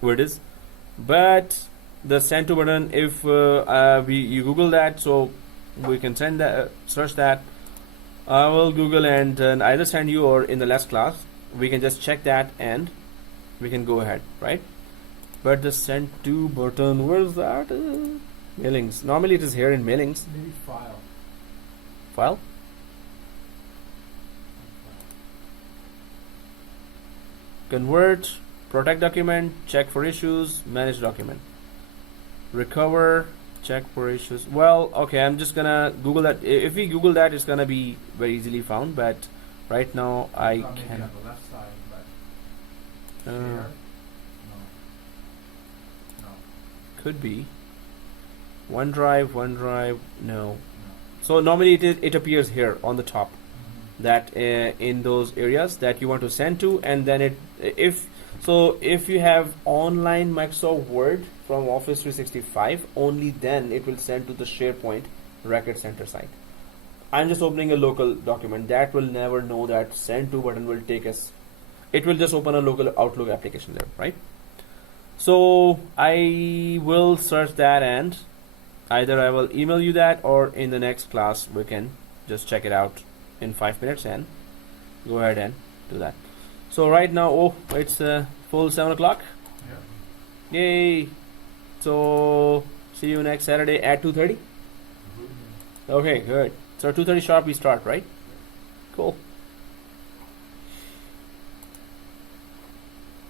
where it is, but the send to button, if you Google that, so we can send that, search that. I will Google and either send you, or in the last class we can just check that and we can go ahead, right? But the send to button, where's that? Mailings. Normally it is here in mailings. Maybe file. File. Convert, protect document, check for issues, manage document. Recover, check for issues. Well, okay, I'm just gonna Google that. If we Google that, it's gonna be very easily found, but right now I Maybe can. on the left side, but share? No. No. Could be OneDrive, no. No. So normally it appears here on the top, Mhm. that in those areas that you want to send to, and then if you have online Microsoft Word from Office 365, only then it will send to the SharePoint Record Center site. I'm just opening a local document that will never know that send to button will take us. It will just open a local Outlook application there, right? So I will search that, and either I will email you that, or in the next class we can just check it out in 5 minutes and go ahead and do that. So right now, it's full 7 o'clock. Yeah. Yay! So see you next Saturday at 2:30. Okay, good. So 2:30 sharp we start, right? Cool.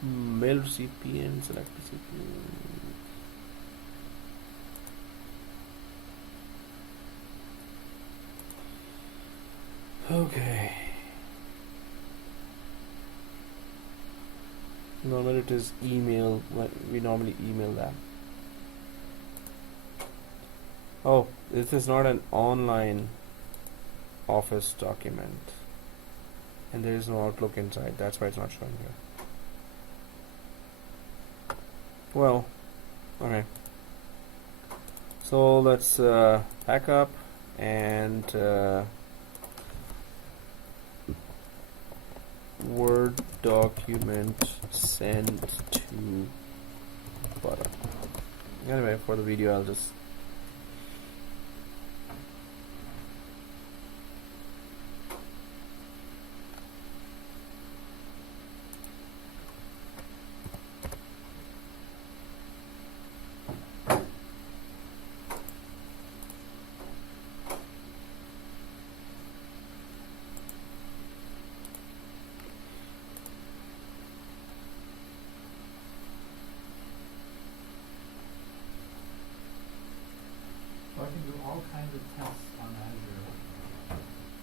Mail recipient, select recipient. Okay. Normally it is email. We normally email that. Oh, this is not an online Office document, and there is no Outlook inside. That's why it's not showing here. Well, okay. So let's pack up and Word document send to button. Anyway, for the video, I'll just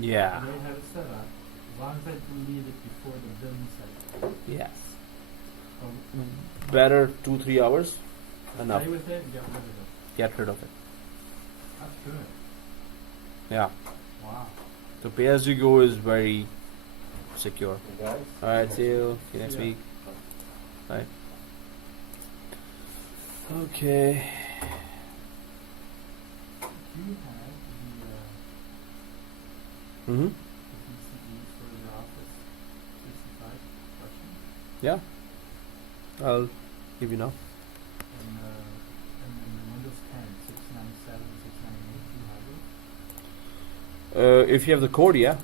Yeah. They have it set up. As long as I delete it before the billing cycle. Yes. Oh, Better 2-3 hours. Enough. play with it and get rid of it. Get rid of it. That's good. Yeah. Wow. So pay as you go is very secure. You guys? All right. See you next Yeah. week. Bye. Okay. Do you have Mm-hmm. the BCE for your Office 365 question? Yeah. I'll give you now. And then Windows 10, 697, 698, do you have it? If you have the code, yeah.